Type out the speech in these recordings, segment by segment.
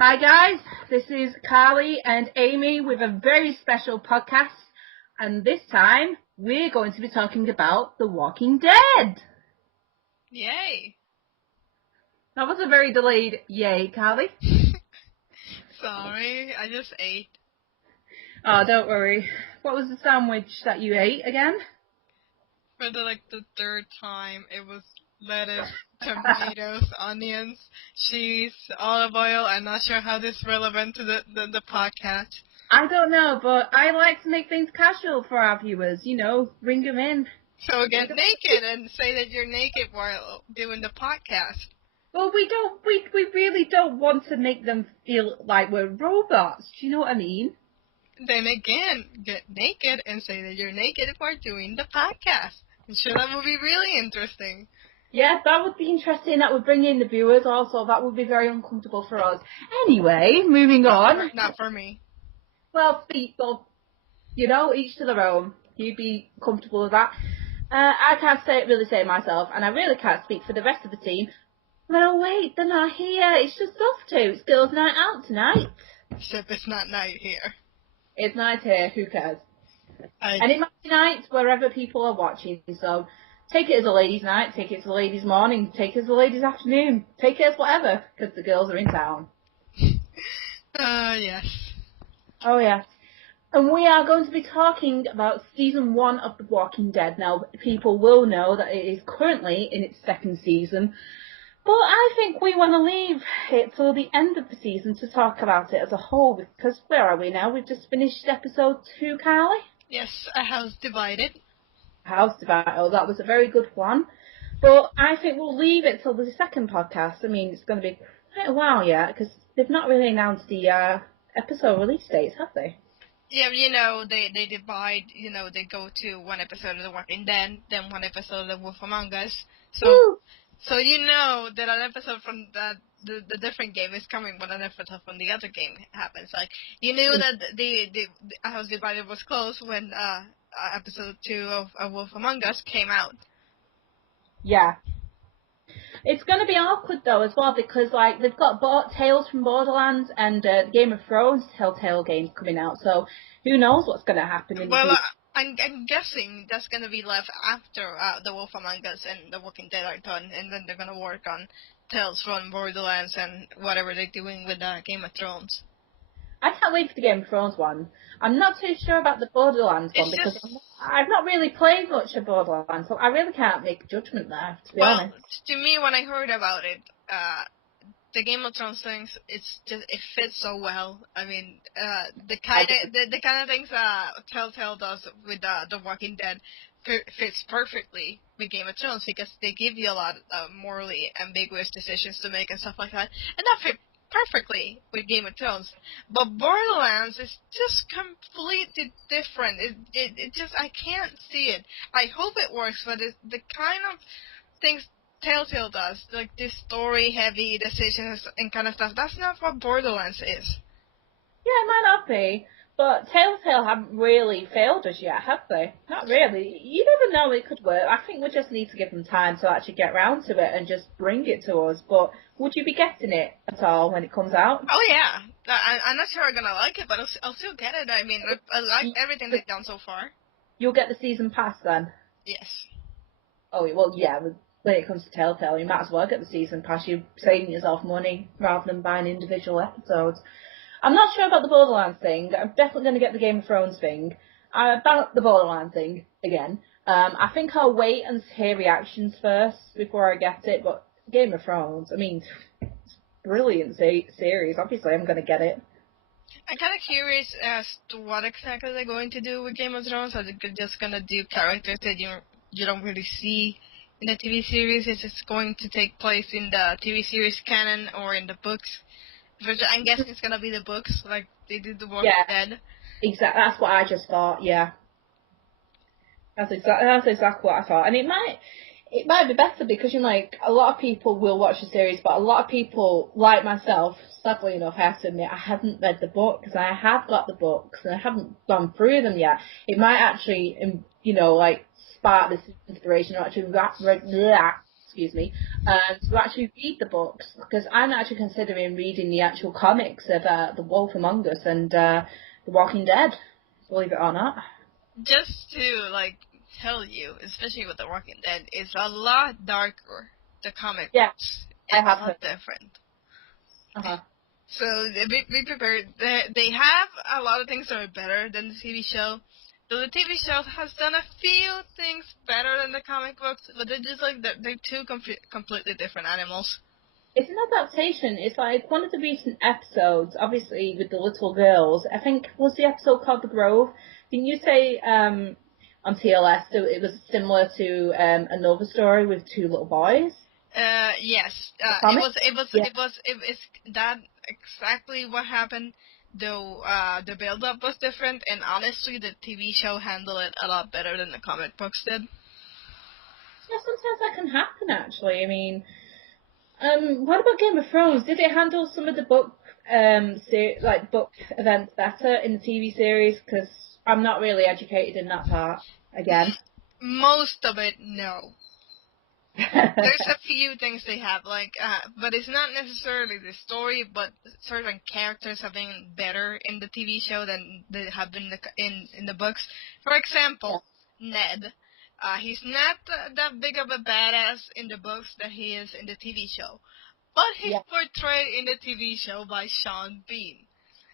Hi guys, this is Carlie and Amy with a very special podcast, and this time we're going to be talking about The Walking Dead. Yay! That was a very delayed yay, Carlie. Sorry, I just ate. Oh, don't worry. What was the sandwich that you ate again? For the third time, it was lettuce, tomatoes, onions, cheese, olive oil. I'm not sure how this is relevant to the podcast. I don't know, but I like to make things casual for our viewers, bring them in. So get naked and say that you're naked while doing the podcast. Well, we really don't want to make them feel like we're robots, do you know what I mean? Then again, get naked and say that you're naked while doing the podcast. I'm sure that would be really interesting. Yeah, that would be interesting. That would bring in the viewers also. That would be very uncomfortable for us. Anyway, moving on. Not for me. Well, people, each to their own. You'd be comfortable with that. I can't really say it myself, and I really can't speak for the rest of the team. But oh wait, they're not here. It's just us two. It's girls' night out tonight. Except it's not night here. It's night here. Who cares? And it might be night wherever people are watching, so take it as a ladies' night, take it as a ladies' morning, take it as a ladies' afternoon, take it as whatever, because the girls are in town. Yes. Oh, yes. And we are going to be talking about Season 1 of The Walking Dead. Now, people will know that it is currently in its second season, but I think we want to leave it till the end of the season to talk about it as a whole, because where are we now? We've just finished episode 2, Carlie? Yes, A House Divided. House Divided. Oh, that was a very good one. But I think we'll leave it till the second podcast. I mean, it's going to be quite a while yet, because they've not really announced the episode release dates, have they? Yeah, they divide, they go to one episode of The Walking Dead, then one episode of The Wolf Among Us. So you know that an episode from the different game is coming when an episode from the other game happens. Like, you knew that the House Divided was close when episode 2 of A Wolf Among Us came out. Yeah. It's going to be awkward, though, as well, because, they've got Tales from Borderlands and Game of Thrones Telltale games coming out, so who knows what's going to happen in the future. I'm guessing that's going to be left after The Wolf Among Us and The Walking Dead are done, and then they're going to work on Tales from Borderlands and whatever they're doing with Game of Thrones. I can't wait for the Game of Thrones one. I'm not too sure about the Borderlands one, because I've not really played much of Borderlands, so I really can't make a judgment there, to be honest. Well, to me, when I heard about it, the Game of Thrones things, it fits so well. I mean, the kind of things Telltale does with The Walking Dead fits perfectly with Game of Thrones, because they give you a lot of morally ambiguous decisions to make and stuff like that, and that fit perfectly with Game of Thrones. But Borderlands is just completely different. It just, I can't see it. I hope it works, but it's the kind of things Telltale does, like this story-heavy decisions and kind of stuff, that's not what Borderlands is. Yeah, it might not be, but Telltale haven't really failed us yet, have they? Not really. You never know, it could work. I think we just need to give them time to actually get round to it and just bring it to us. But would you be getting it at all when it comes out? Oh, yeah. I'm not sure I'm going to like it, but I'll still get it. I mean, I like everything they've done so far. You'll get the season pass then? Yes. Oh, well, yeah, when it comes to Telltale, you might as well get the season pass. You're saving yourself money rather than buying individual episodes. I'm not sure about the Borderlands thing. I'm definitely going to get the Game of Thrones thing. About the Borderlands thing, again, I think I'll wait and hear reactions first before I get it, but Game of Thrones, I mean, it's a brilliant series. Obviously, I'm going to get it. I'm kind of curious as to what exactly they're going to do with Game of Thrones. Are they just going to do characters that you don't really see in the TV series? Is it going to take place in the TV series canon or in the books? I'm guessing it's going to be the books, like they did The Walking Dead. Exactly. That's what I just thought, yeah. That's exactly what I thought. And it might be better because, a lot of people will watch the series, but a lot of people, like myself, sadly enough, I have to admit, I haven't read the books. I have got the books, and I haven't gone through them yet. It might actually, spark this inspiration or actually excuse me, to actually read the books, because I'm actually considering reading the actual comics of The Wolf Among Us and The Walking Dead, believe it or not. Just to tell you, especially with The Walking Dead, it's a lot darker. The comic books, I it's have a lot different. Uh-huh. So be prepared. They have a lot of things that are better than the TV show. So the TV show has done a few things better than the comic books, but they're just they're two completely different animals. It's an adaptation. It's like one of the recent episodes, obviously with the little girls. I think was the episode called The Grove. Didn't you say on TLS so it was similar to another story with two little boys? Yes. It's that exactly what happened. Though the build-up was different, and honestly, the TV show handled it a lot better than the comic books did. Yeah, sometimes that can happen. Actually, I mean, what about Game of Thrones? Did it handle some of the book book events better in the TV series? Because I'm not really educated in that part. Again, most of it, no. There's a few things they have, but it's not necessarily the story, but certain characters have been better in the TV show than they have been in the books. For example, Ned. He's not that big of a badass in the books that he is in the TV show, but he's portrayed in the TV show by Sean Bean.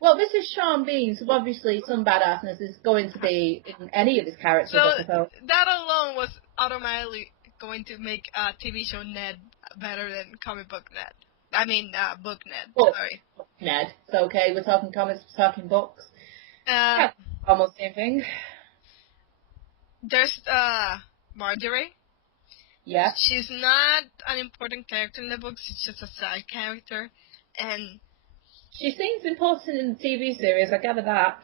Well, this is Sean Bean, so obviously some badassness is going to be in any of his characters, so I suppose. That alone was automatically going to make TV show Ned better than comic book Ned. I mean, book Ned. Sorry. Ned. It's okay. We're talking comics. We're talking books. Almost the same thing. There's Marjorie. Yeah. She's not an important character in the books. She's just a side character, and she seems important in the TV series. I gather that.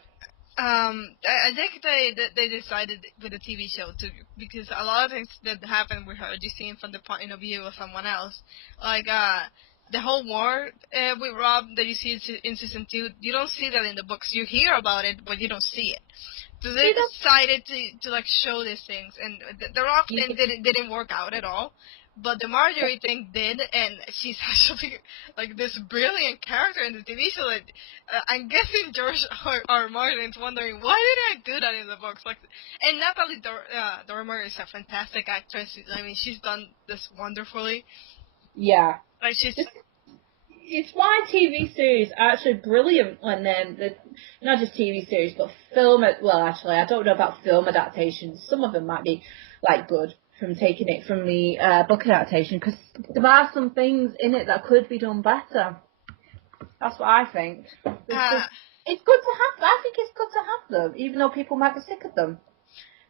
I think they decided with the TV show too, because a lot of things that happen with her, just seen from the point of view of someone else, the whole war with Rob that you see in season 2. You don't see that in the books. You hear about it, but you don't see it. So they decided to show these things, and the Rob thing didn't work out at all. But the Marjorie thing did, and she's actually this brilliant character in the TV show. That I'm guessing George R. Martin's wondering, why did I do that in the books? And Natalie Dormer is a fantastic actress. I mean, she's done this wonderfully. Yeah. She's. It's why TV series are actually brilliant when not just TV series, but film. Well, actually, I don't know about film adaptations. Some of them might be good from taking it from the book adaptation, because there are some things in it that could be done better. That's what I think. It's good to have. I think it's good to have them, even though people might be sick of them.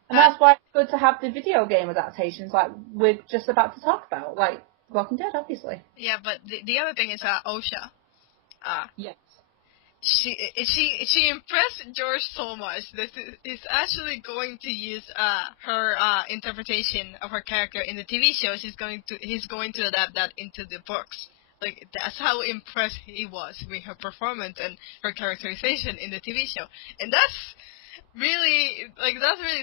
And that's why it's good to have the video game adaptations, like we're just about to talk about, like Walking Dead, obviously. Yeah, but the other thing is Osha. Yes. She impressed George so much that he's actually going to use her interpretation of her character in the TV show. He's going to adapt that into the books. That's how impressed he was with her performance and her characterization in the TV show. And that's really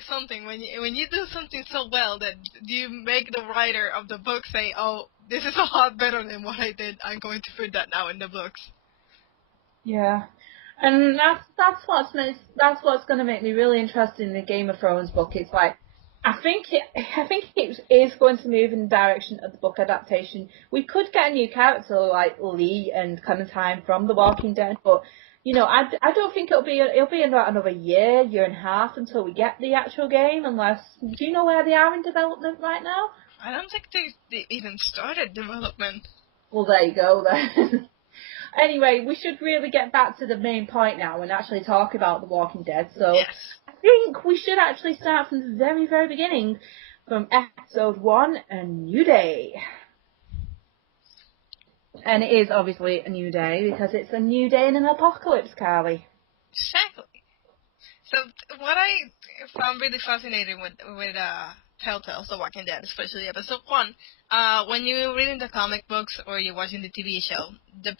something when you do something so well that you make the writer of the book say, "Oh, this is a lot better than what I did. I'm going to put that now in the books." Yeah, and that's what's going to make me really interested in the Game of Thrones book. It's I think it is going to move in the direction of the book adaptation. We could get a new character like Lee and Clementine from The Walking Dead, but I don't think it'll be about another year and a half until we get the actual game. Unless, do you know where they are in development right now? I don't think they even started development. Well, there you go then. Anyway, we should really get back to the main point now and actually talk about The Walking Dead. So yes. I think we should actually start from the very, very beginning, from episode 1, A New Day. And it is obviously a new day because it's a new day in an apocalypse, Carlie. Exactly. So what I found really fascinating with Telltale's The Walking Dead, especially episode 1, when you're reading the comic books or you're watching the TV show, the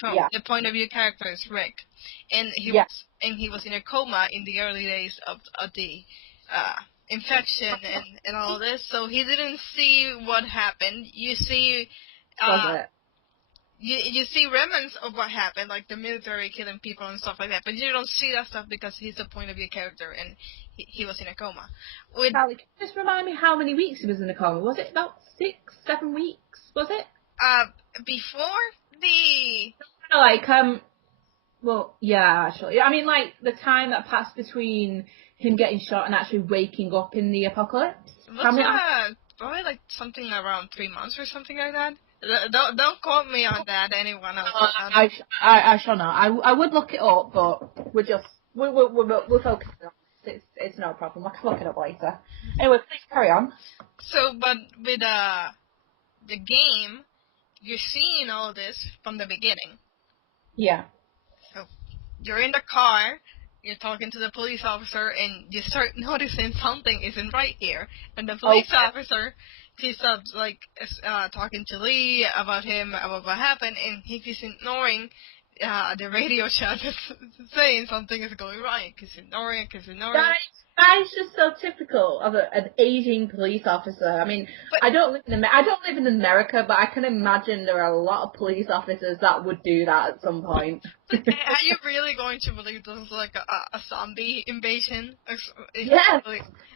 point of view character is Rick, and he was in a coma in the early days of the infection and all this, so he didn't see what happened. You see, Was it? you see remnants of what happened, like the military killing people and stuff like that, but you don't see that stuff because he's a point of view character and he was in a coma. Carlie, can you just remind me how many weeks he was in a coma? Was it about 6, 7 weeks? Was it? Before the Well, yeah, actually. I mean, like, the time that passed between him getting shot and actually waking up in the apocalypse. Probably like something around 3 months or something like that. Don't quote me on that, anyone else. I shall not. I would look it up, but we're focusing on this. It's no problem. I can look it up later. Anyway, please carry on. So, but with the game, you're seeing all this from the beginning. Yeah. So you're in the car, you're talking to the police officer, and you start noticing something isn't right here. And the police officer, he starts talking to Lee about what happened, and he's ignoring the radio chat saying something is going wrong. He's ignoring it. That is just so typical of an aging police officer. I mean, I don't live in America, but I can imagine there are a lot of police officers that would do that at some point. But are you really going to believe this is like a zombie invasion? Yes.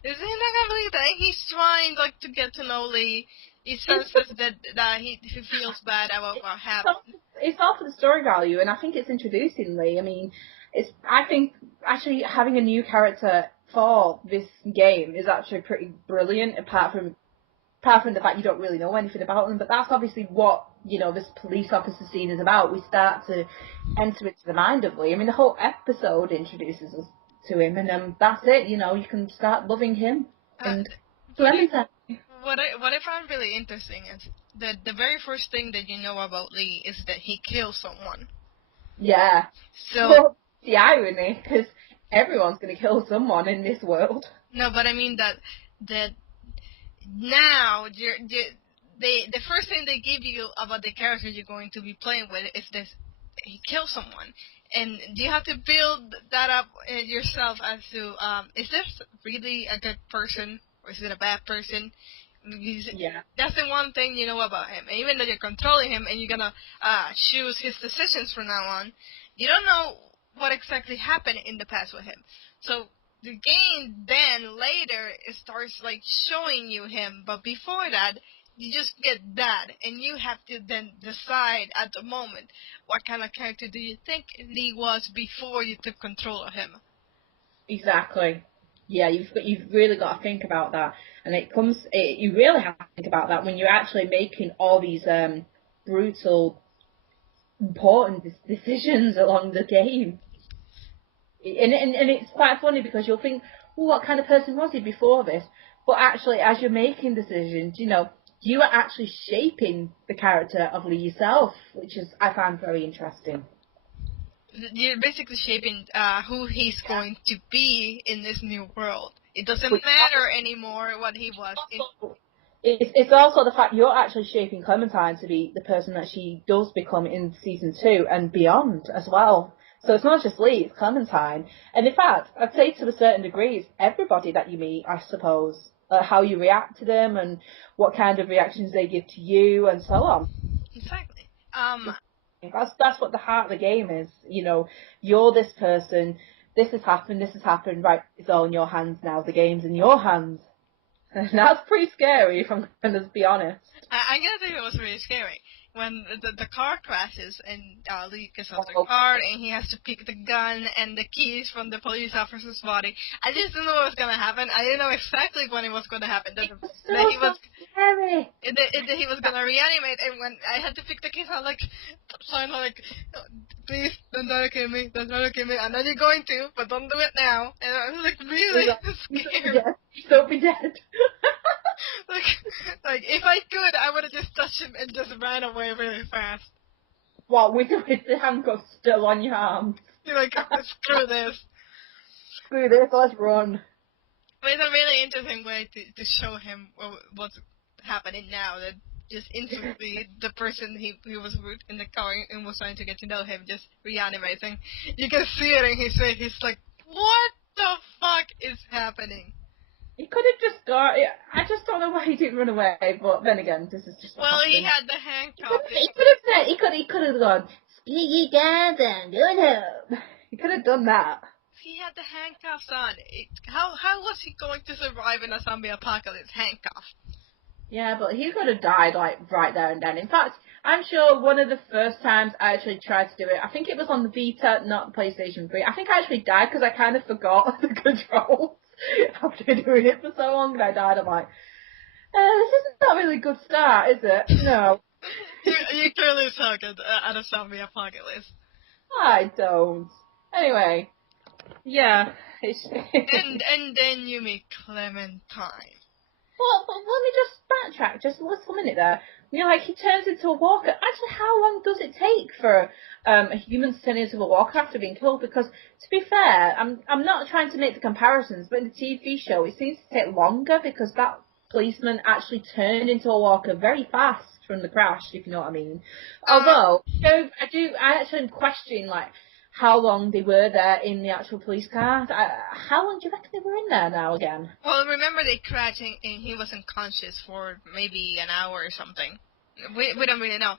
Is he not gonna believe that? He's trying to get to know Lee. He senses that he feels bad about what happened. It's all for the story value, and I think it's introducing Lee. I mean, I think actually having a new character for this game is actually pretty brilliant, apart from the fact you don't really know anything about them. But that's obviously what, this police officer scene is about. We start to enter into the mind of Lee. I mean, the whole episode introduces us to him, and that's it. You can start loving him. And what I found really interesting is that the very first thing that you know about Lee is that he kills someone. Yeah. So the irony, because everyone's going to kill someone in this world. No, but I mean that now the first thing they give you about the character you're going to be playing with is this: he kills someone, and you have to build that up yourself as to is this really a good person or is it a bad person? Yeah. That's the one thing you know about him. And even though you're controlling him and you're gonna choose his decisions from now on, you don't know what exactly happened in the past with him. So the game then later it starts showing you him, but before that you just get that, and you have to then decide at the moment what kind of character do you think Lee was before you took control of him. Exactly. Yeah, you've really got to think about that, and you really have to think about that when you're actually making all these brutal, important decisions along the game. And it's quite funny because you'll think, well, what kind of person was he before this? But actually, as you're making decisions, you are actually shaping the character of Lee yourself, which I find very interesting. You're basically shaping who he's going to be in this new world. It doesn't matter anymore what he was. It's also the fact you're actually shaping Clementine to be the person that she does become in season 2 and beyond as well. So it's not just Lee, it's Clementine. And in fact, I'd say to a certain degree, it's everybody that you meet, I suppose. How you react to them and what kind of reactions they give to you and so on. Exactly. That's what the heart of the game is. You're this person, this has happened, right, it's all in your hands now, the game's in your hands. And that's pretty scary, if I'm going to be honest. I gotta think it was really scary. When the car crashes and Lee gets out the car and he has to pick the gun and the keys from the police officer's body. I just didn't know what was going to happen. I didn't know exactly when it was going to happen. That he was scary. That he was going to reanimate, and when I had to pick the keys, I was please, don't try to kill me, don't try to kill me. I know you're going to, but don't do it now. And I was really scared. Don't be dead. If I could, I would have just touched him and just ran away really fast. What, with the handcuffs still on your arms? You're like, screw this. Screw this, let's run. But it's a really interesting way to show him what's happening now. That just instantly, the person he was in the car and was trying to get to know him just reanimates. And you can see it in his face. He's like, what the fuck is happening? He could have just got. I just don't know why he didn't run away. But then again, this is just. Well, he had the handcuff. He could have said. He could have gone. Screw you guys, I'm going home. He could have done that. He had the handcuffs on. How was he going to survive in a zombie apocalypse handcuffed? Yeah, but he could have died like right there and then. In fact, I'm sure one of the first times I actually tried to do it, I think it was on the Vita, not the PlayStation 3. I think I actually died because I kind of forgot the controls after doing it for so long, and I died. I'm like, this isn't not really a good start, is it? No. You clearly suck at a zombie apocalypse. I don't. Anyway, yeah. and then you meet Clementine. Well, but let me just backtrack just a little minute there. You know, like, he turns into a walker. Actually, how long does it take for a human to turn into a walker after being killed? Because, to be fair, I'm not trying to make the comparisons, but in the TV show, it seems to take longer because that policeman actually turned into a walker very fast from the crash, if you know what I mean. Although, I actually question, like, how long they were there in the actual police car. How long do you reckon they were in there now again? Well, remember they crashed and he was unconscious for maybe an hour or something. We don't really know.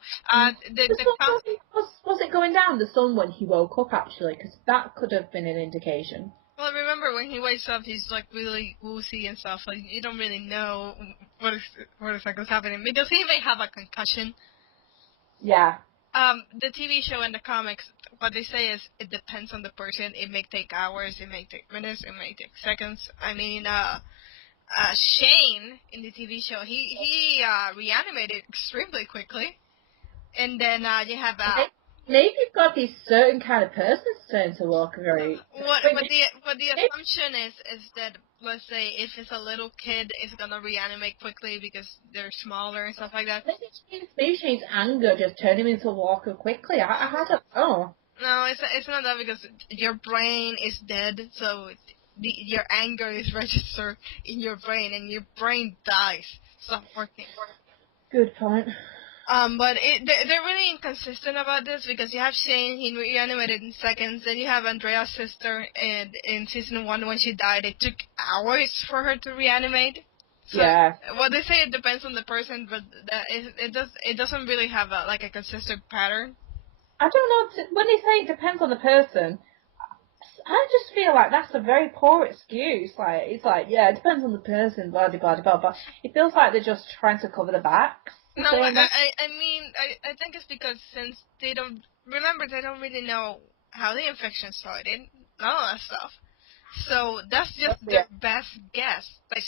Was it going down the sun when he woke up, actually? Because that could have been an indication. Well, remember when he wakes up, he's like really woozy and stuff. Like you don't really know what is happening because he may have a concussion. Yeah. The TV show and the comics, what they say is it depends on the person. It may take hours, it may take minutes, it may take seconds. I mean, Shane in the TV show, he reanimated extremely quickly, and then you have maybe you've got these certain kind of persons turn to walk very. What the assumption is that, let's say if it's a little kid, it's gonna reanimate quickly because they're smaller and stuff like that. Maybe Shane's anger just turned him into a walker quickly. I don't know. No, it's not that because your brain is dead, so your anger is registered in your brain, and your brain dies. Stop working. Good point. But they're really inconsistent about this because you have Shane, he reanimated in seconds, then you have Andrea's sister, and in season 1 when she died, it took hours for her to reanimate. So, yeah. Well, they say it depends on the person, but it doesn't really have a consistent pattern. I don't know, when they say it depends on the person, I just feel like that's a very poor excuse. Like, it's like, yeah, it depends on the person, blah, blah, blah, blah, but it feels like they're just trying to cover the backs. No, I mean, I think it's because since they don't really know how the infection started, all that stuff. So that's just their best guess. Like,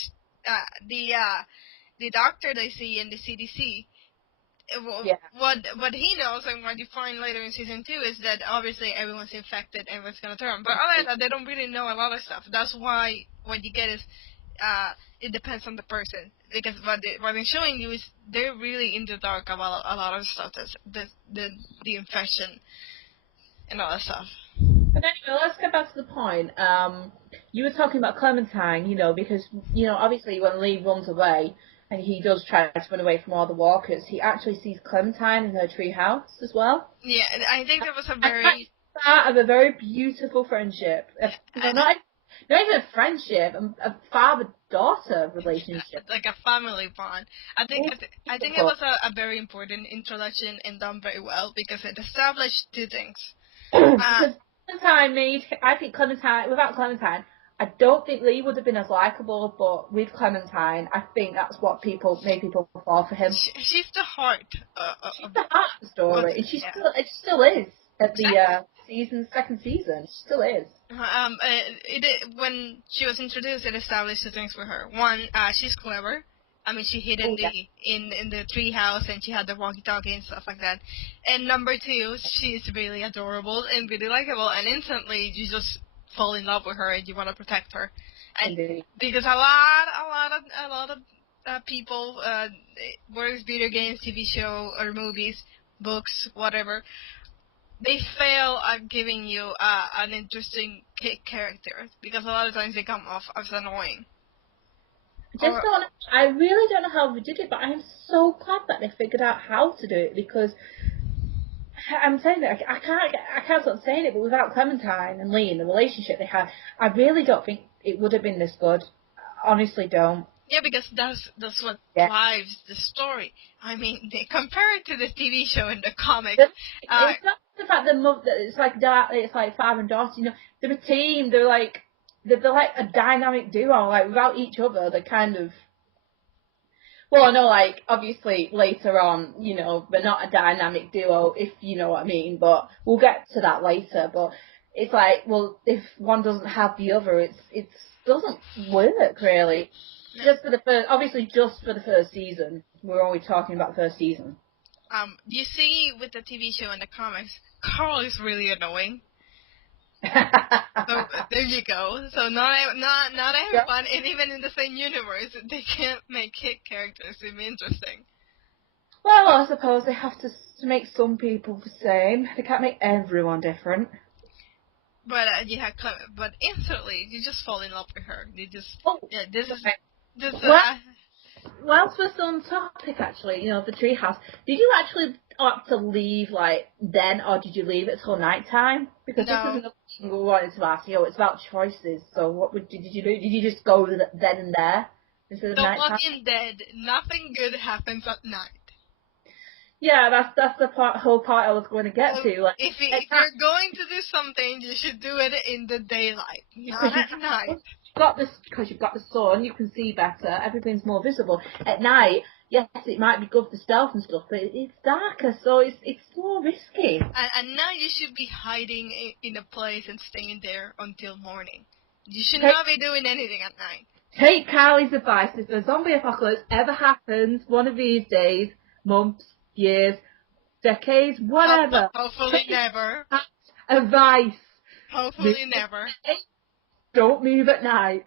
the doctor they see in the CDC, what he knows and what you find later in season 2 is that obviously everyone's infected, everyone's gonna turn. But other than that, they don't really know a lot of stuff. That's why what you get is it depends on the person, because what they're showing you is they're really in the dark about a lot of stuff. That's the infection and all that stuff. But anyway, let's get back to the point. You were talking about Clementine, because obviously when Lee runs away and he does try to run away from all the walkers, he actually sees Clementine in her treehouse as well. Yeah, I think there was a very start of a very beautiful friendship. Not even a friendship, a father-daughter relationship. Like a family bond. I think it was a very important introduction and done very well because it established two things. Because Clementine, without Clementine, I don't think Lee would have been as likable, but with Clementine, I think that's what made people fall for him. She's the heart. She's the heart of the story, and it still is at the second season. She still is. When she was introduced, it established two things for her. One, she's clever. I mean, she hid in the tree house, and she had the walkie-talkie and stuff like that. And number two, she's really adorable and really likable, and instantly you just fall in love with her and you want to protect her. And indeed. because a lot of people, whether it's video games, TV show, or movies, books, whatever, they fail at giving you an interesting character because a lot of times they come off as annoying. I really don't know how we did it, but I'm so glad that they figured out how to do it, because I'm saying that I can't stop saying it, but without Clementine and Lee and the relationship they had, I really don't think it would have been this good. honestly don't. Yeah, because that's what Yeah. drives the story. I mean, they compare it to the TV show and the comics. It's not the fact that it's like it's like father and daughter. You know, they're a team. They're like a dynamic duo. Like without each other, they're kind of. Well, no, like obviously later on, you know, they're not a dynamic duo, if you know what I mean. But we'll get to that later. But it's like, well, if one doesn't have the other, it doesn't work really. Just for the first, obviously, just for the first season. We're only talking about the first season. You see, with the TV show and the comics, Carl is really annoying. So there you go. So not everyone, and even in the same universe, they can't make characters seem interesting. Well, I suppose they have to make some people the same. They can't make everyone different. But but instantly you just fall in love with her. You just this is this. Whilst we're still on topic, actually, you know, the treehouse. Did you actually opt to leave like then, or did you leave it till night time? Because this is another thing we wanted to ask. You know, it's about choices. So what did you do? Did you just go then and there instead of night time? The Walking Dead, nothing good happens at night. Yeah, that's the whole part I was going to get to. Like, if you're going to do something, you should do it in the daylight, not at night. Because you've got the sun, you can see better. Everything's more visible at night. Yes, it might be good for stealth and stuff, but it's darker, so it's more risky. And now you should be hiding in a place and staying there until morning. You should not be doing anything at night. Take Carlie's advice. If the zombie apocalypse ever happens one of these days, months, years, decades, whatever. Hopefully never. Advice. Hopefully never. Don't move at night.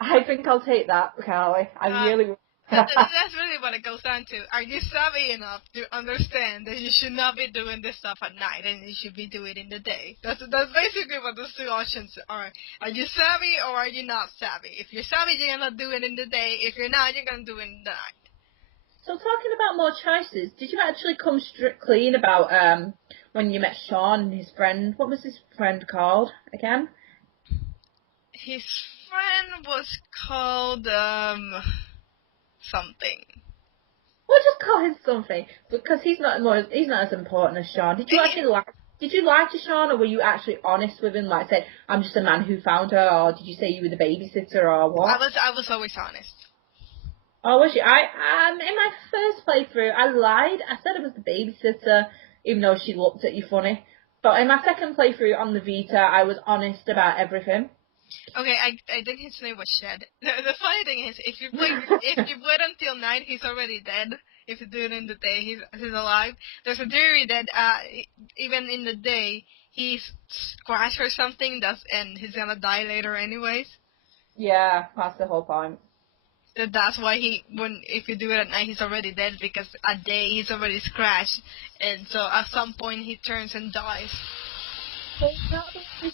I think I'll take that, Carlie. I really will. That's really what it goes down to. Are you savvy enough to understand that you should not be doing this stuff at night and you should be doing it in the day? That's basically what the two options are. Are you savvy or are you not savvy? If you're savvy, you're going to do it in the day. If you're not, you're going to do it in the night. So talking about more choices, did you actually come strict clean about when you met Sean and his friend? What was his friend called again? His friend was called something. We'll just call him something because he's not as important as Sean. Did you actually lie to Sean, or were you actually honest with him? Like, say, I'm just a man who found her, or did you say you were the babysitter, or what? I was always honest. Oh, was you? In my first playthrough, I lied. I said I was the babysitter, even though she looked at you funny. But in my second playthrough on the Vita, I was honest about everything. Okay, I think his name was Shed. The funny thing is, if you wait until night, he's already dead. If you do it in the day, he's alive. There's a theory that even in the day, he's scratched or something, and he's gonna die later anyways. Yeah, that's the whole point. That's why if you do it at night, he's already dead, because at day he's already scratched, and so at some point he turns and dies. So obviously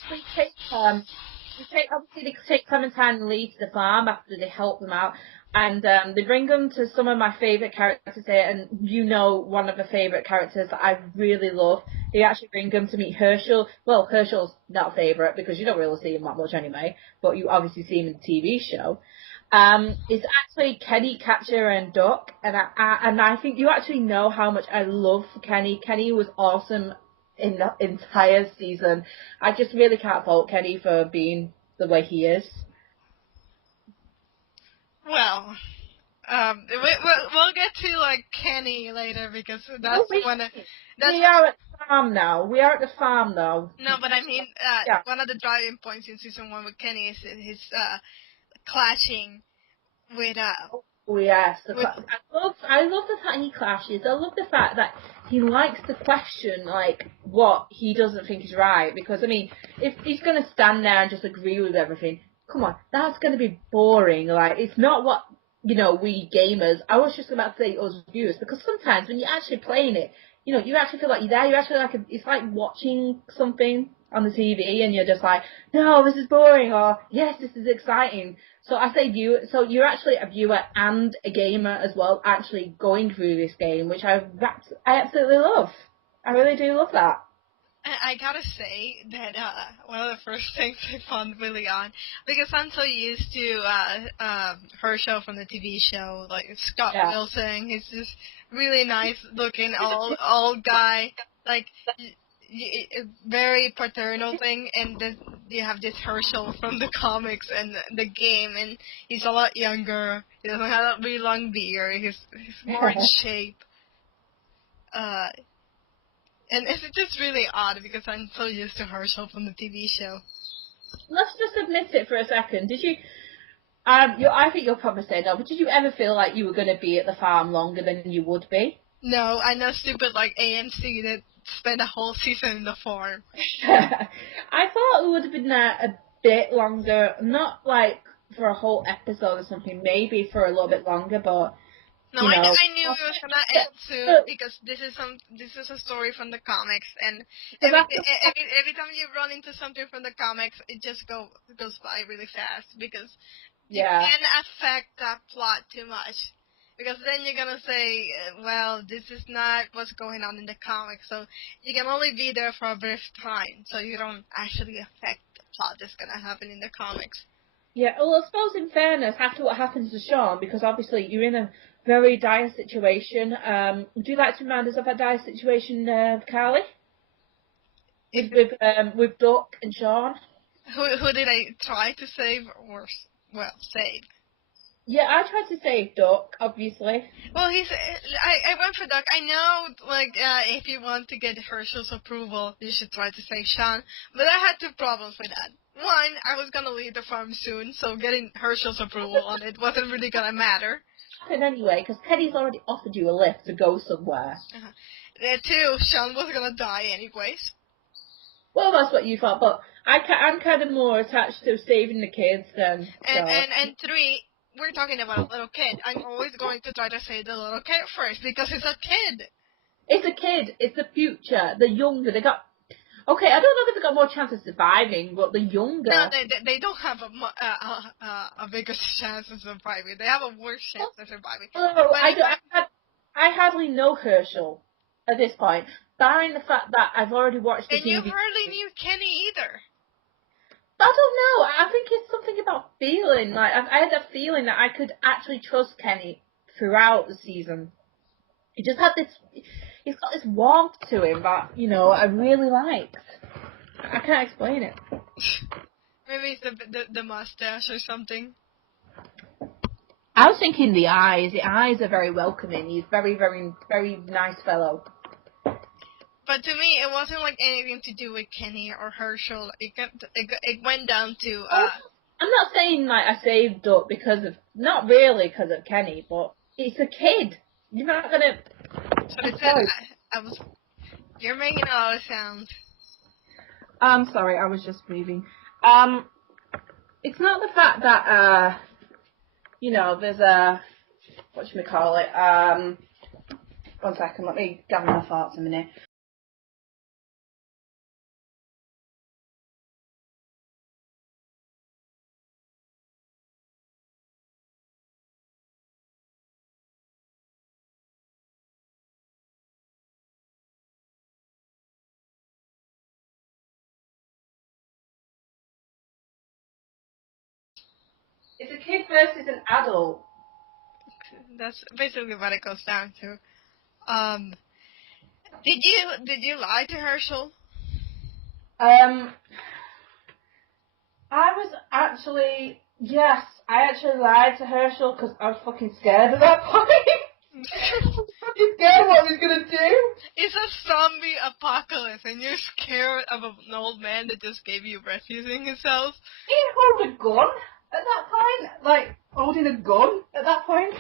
they take Clementine and Lee to the farm after they help them out, and they bring them to some of my favourite characters here, and you know one of the favourite characters that I really love. They actually bring them to meet Herschel. Well, Herschel's not a favourite because you don't really see him that much anyway, but you obviously see him in the TV show. It's actually Kenny, Catcher, and Duck, and I think you actually know how much I love Kenny. Kenny was awesome in the entire season. I just really can't fault Kenny for being the way he is. Well, we'll get to like Kenny later, because that's We are at the farm now. We are at the farm though. No, but I mean, one of the driving points in season 1 with Kenny is his clashing with Oh yes, I love the fact he clashes. I love the fact that he likes to question like what he doesn't think is right. Because I mean, if he's gonna stand there and just agree with everything, come on, that's gonna be boring. Like it's not what we gamers. I was just about to say us viewers, because sometimes when you're actually playing it, you actually feel like you're there. You actually it's like watching something on the TV, and you're just like, no, this is boring, or yes, this is exciting. So I say viewer. So you're actually a viewer and a gamer as well, actually going through this game, which I absolutely love. I really do love that. I gotta say that one of the first things I found really odd, because I'm so used to Herschel from the TV show, like Scott Wilson. He's this really nice looking old guy, like very paternal thing, and then you have this Herschel from the comics and the game, and he's a lot younger. He doesn't have a really long beard. He's more in shape. And it's just really odd because I'm so used to Herschel from the TV show. Let's just admit it for a second. Did you? I think you'll probably say no, but did you ever feel like you were going to be at the farm longer than you would be? No, I know stupid like AMC that spent a whole season in the farm. I thought it would have been there a bit longer, not like for a whole episode or something, maybe for a little bit longer, but. No, I knew it was gonna end soon because this is a story from the comics, and every time you run into something from the comics, it just goes by really fast because you can't affect that plot too much, because then you're gonna say, well, this is not what's going on in the comics, so you can only be there for a brief time, so you don't actually affect the plot that's gonna happen in the comics. Yeah, well, I suppose in fairness, after what happens to Sean, because obviously you're in a very dire situation. Would you like to remind us of that dire situation, Carlie? With Duck and Sean? Who did I try to save or, save? Yeah, I tried to save Duck, obviously. Well, I went for Duck. I know, like, if you want to get Herschel's approval, you should try to save Sean. But I had two problems with that. One, I was gonna leave the farm soon, so getting Herschel's approval on it wasn't really gonna matter. Anyway, because Kenny's already offered you a lift to go somewhere. Two, Sean was gonna die anyways. Well, that's what you thought, but I'm kind of more attached to saving the kids than. And three, we're talking about a little kid. I'm always going to try to save the little kid first because it's a kid. It's a kid. It's the future. The younger. They got. Okay, I don't know if they've got more chance of surviving, but the younger. No, they don't have a bigger chance of surviving. They have a worse chance of surviving. Oh, I hardly know Herschel at this point, barring the fact that I've already watched the TV. And you hardly knew Kenny either. I don't know. I think it's something about feeling. Like I had a feeling that I could actually trust Kenny throughout the season. He just had this. He's got this warmth to him that I really liked. I can't explain it. Maybe it's the mustache or something. I was thinking the eyes. The eyes are very welcoming. He's very, very, very nice fellow. But to me, it wasn't like anything to do with Kenny or Herschel. It went down to. I'm not saying like I saved Duck not really because of Kenny, but it's a kid. You're not gonna. You're making a lot of sounds. I'm sorry, I was just moving. It's not the fact that there's a whatchamacallit. One second, let me gather my thoughts a minute. It's a kid versus an adult. That's basically what it goes down to. Did you lie to Herschel? I was actually I actually lied to Herschel because I was fucking scared at that point. You're scared of what he's gonna do? It's a zombie apocalypse, and you're scared of an old man that just gave you refuge in his house. He hold a gun at that point, like holding a gun at that point.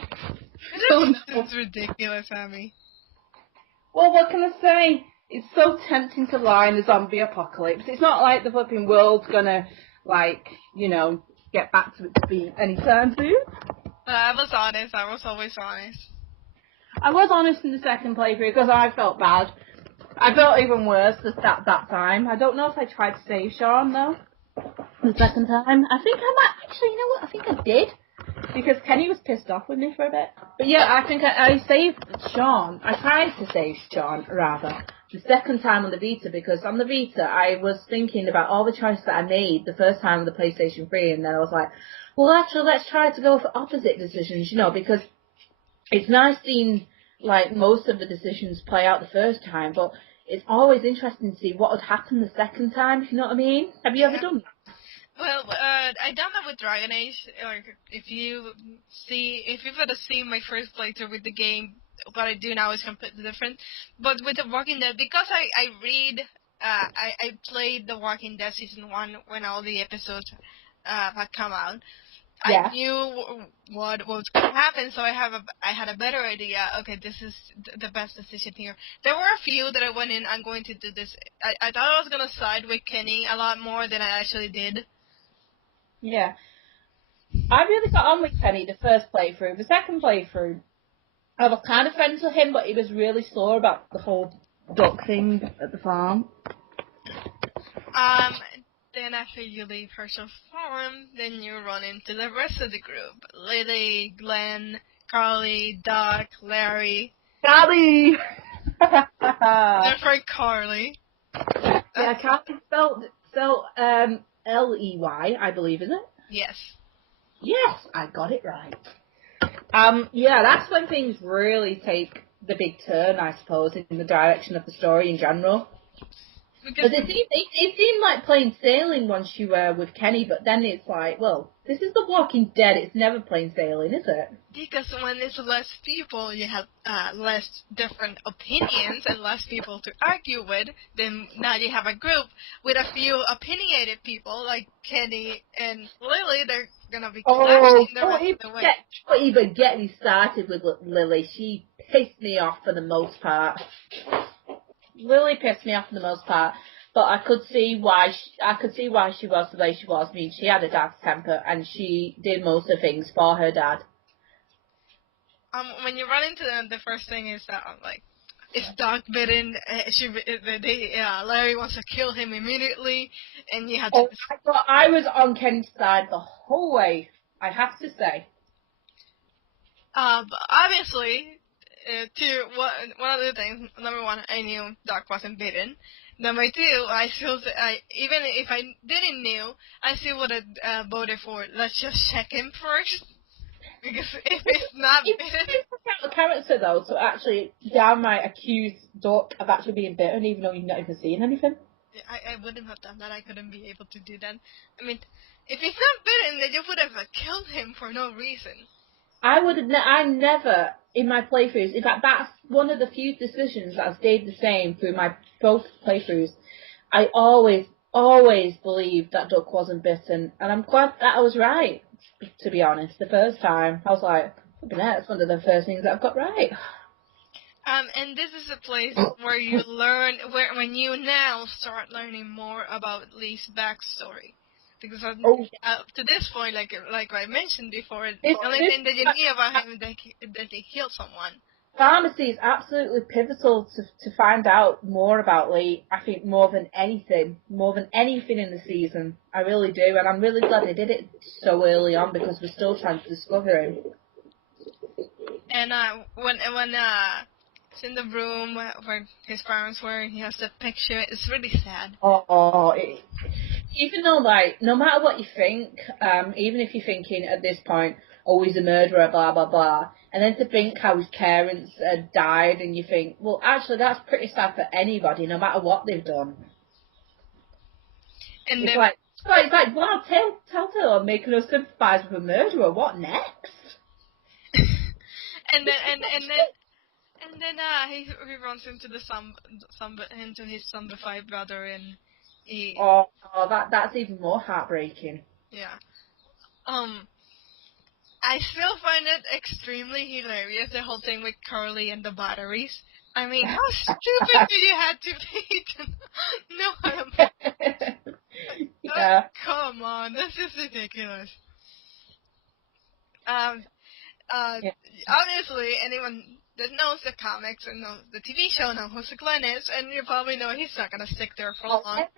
It's ridiculous, Amy. Well, what can I say? It's so tempting to lie in the zombie apocalypse. It's not like the flipping world's gonna, get back to its feet anytime soon. I was honest. I was always honest. I was honest in the second playthrough because I felt bad. I felt even worse that time. I don't know if I tried to save Sean, though, the second time. I think I might. Actually, you know what? I think I did. Because Kenny was pissed off with me for a bit. But yeah, I think I saved Sean. I tried to save Sean, rather. the second time on the Vita, because on the Vita I was thinking about all the choices that I made the first time on the PlayStation 3, and then I was like, well, actually, let's try to go for opposite decisions, because it's nice seeing, like, most of the decisions play out the first time, but it's always interesting to see what would happen the second time, if you know what I mean? Have you ever done that? Well, I done that with Dragon Age. Like, if you've ever seen my first playthrough with the game, what I do now is completely different. But with The Walking Dead, because I played The Walking Dead Season 1 when all the episodes had come out. Yeah. I knew what was going to happen, so I had a better idea. Okay, this is the best decision here. There were a few that I went in, I'm going to do this. I thought I was going to side with Kenny a lot more than I actually did. Yeah. I really got on with Kenny the first playthrough. The second playthrough, I was kind of friends with him, but he was really sore about the whole duck thing at the farm. Then after you leave Herschel Farm, then you run into the rest of the group. Lily, Glenn, Carlie, Doc, Larry. Carlie! Their friend Carlie. Yeah, Carlie spelled Ley, I believe, is it? Yes. Yes, I got it right. Yeah, that's when things really take the big turn, I suppose, in the direction of the story in general. Because it seemed like plain sailing once you were with Kenny, but then it's like, well, this is The Walking Dead, it's never plain sailing, is it? Because when it's less people, you have less different opinions and less people to argue with. Then now you have a group with a few opinionated people, like Kenny and Lily. They're gonna be clashing the rest of the way. Don't even get me started with Lily. She pissed me off for the most part. Lily pissed me off for the most part, but I could see why she was the way she was. I mean, she had a dad's temper, and she did most of the things for her dad. When you run into them, the first thing is like, it's Doc bitten. Larry wants to kill him immediately, and you have to. I was on Ken's side the whole way, I have to say. But obviously, one of the things. Number one, I knew Doc wasn't bitten. Number two, even if I didn't know, I still would have voted for let's just check him first. Because if it's not bitten... It's a character, though, to actually downright accuse Doc of actually being bitten, even though you've not even seen anything. I wouldn't have done that. I couldn't be able to do that. I mean, if he's not bitten, then you would have killed him for no reason. I never, in my playthroughs, in fact, that's one of the few decisions that have stayed the same through my both playthroughs. I always believed that Duck wasn't bitten, and I'm glad that I was right, to be honest. The first time, I was like, that's one of the first things that I've got right. And this is a place where you learn, when you now start learning more about Lee's backstory. Because up to this point, like I mentioned before, the only thing that you knew about him is that he killed someone. Pharmacy is absolutely pivotal to find out more about Lee. I think more than anything in the season. I really do, and I'm really glad they did it so early on because we're still trying to discover him. And when it's in the room where his parents were, and he has the picture. It's really sad. Even though, like, no matter what you think, even if you're thinking at this point, oh, he's a murderer, blah, blah, blah, and then to think how his parents had died, and you think, well, actually, that's pretty sad for anybody, no matter what they've done. And it's like, wow, Telltale are making us sympathise with a murderer, what next? and then he runs into into his zombified brother, and he. That's even more heartbreaking. Yeah. I still find it extremely hilarious, the whole thing with Carlie and the batteries. I mean, how stupid do you have to be to know how to make Yeah. Come on, this is ridiculous. Obviously, anyone that knows the comics and knows the TV show knows who Glenn is, and you probably know he's not going to stick there for long.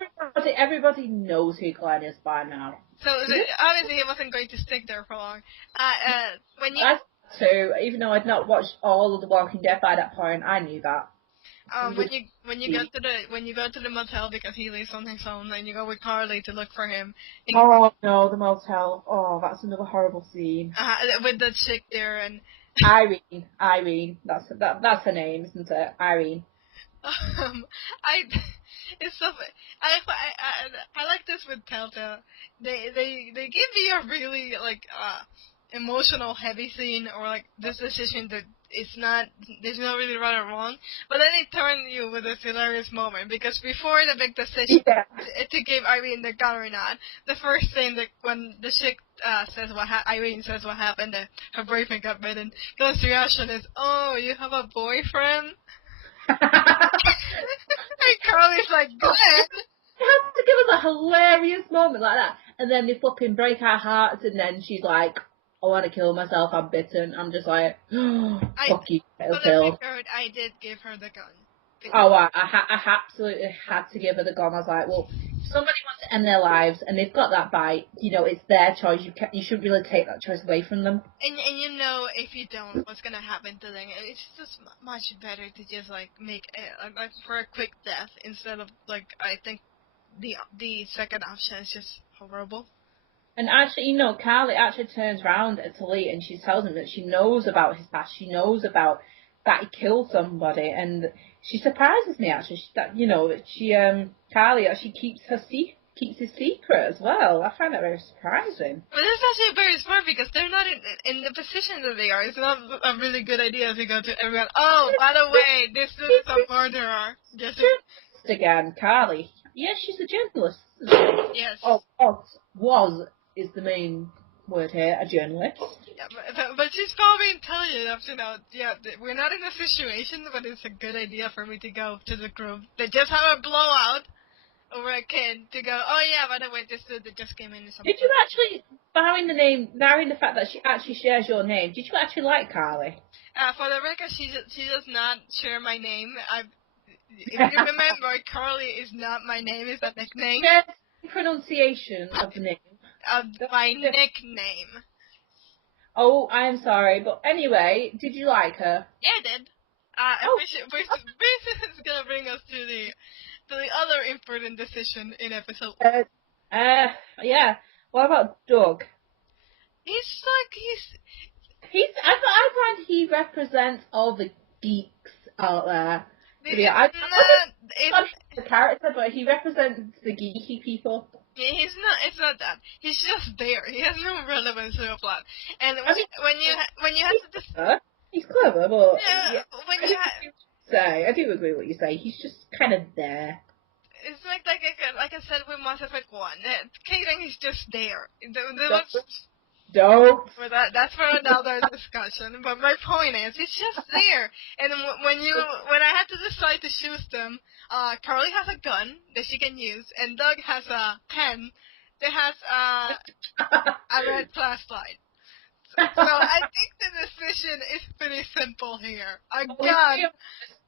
Everybody knows who Glenn is by now. So obviously he wasn't going to stick there for long. Even though I'd not watched all of The Walking Dead by that point, I knew that. When you go to the motel because he lives on his own, and you go with Carlie to look for him. Oh no, the motel. Oh, that's another horrible scene. With the chick there and Irene. That's her name, isn't it? Irene. It's so. I like this with Telltale. They give me a really like emotional heavy scene or like this decision that it's not, there's no really right or wrong, but then they turn you with this hilarious moment because before the big decision to give Irene the gun or not, the first thing that when the chick says Irene says what happened, that her boyfriend got bitten, Glenn's reaction is, "Oh, you have a boyfriend?" And Carlie's like, "Glenn." They have to give us a hilarious moment like that, and then they flipping break our hearts, and then she's like, "I want to kill myself. I'm bitten." I'm just like, oh, "Fuck you, Telltale." I did give her the gun. Oh, I absolutely had to give her the gun. I was like, well, if somebody wants to end their lives and they've got that bite, it's their choice. You shouldn't really take that choice away from them. And if you don't, what's gonna happen to them? It's just much better to just like make like for a quick death instead of like I think the second option is just horrible. And actually, Carlie actually turns around at Talit and she tells him that she knows about his past. She knows about that he killed somebody, and she surprises me actually. Carlie actually keeps his secret as well. I find that very surprising. But it's actually very smart because they're not in the position that they are. It's not a really good idea to go to everyone. Oh, by the way, this dude is a murderer. Just again, Carlie. Yes, she's a journalist. Yes. Oh, was is the main word here, a journalist. Yeah, but she's probably intelligent enough to know, we're not in a situation, but it's a good idea for me to go to the group. They just have a blowout over a kid to go, oh yeah, by the way, this dude that just came in. Did you actually, barring the fact that she actually shares your name, did you actually like Carlie? For the record, she does not share my name. If you remember, Carlie is not my name, it's a nickname. Yes, pronunciation of the name. My nickname. Oh, I'm sorry, but anyway, did you like her? Yeah, I did. This is gonna bring us to the other important decision in episode 1. Yeah. What about Doug? I find he represents all the geeks out there. I'm not the character, but he represents the geeky people. Yeah, it's not that. He's just there. He has no relevance to the plot. And when you have to he's clever, but I do agree with what you say. He's just kind of there. It's like I said with Mass Effect 1. Kaden is just there. Don't. That's for another discussion. But my point is, it's just there. And when I had to decide to choose them, Carlie has a gun that she can use, and Doug has a pen that has a red flashlight. So I think the decision is pretty simple here. A gun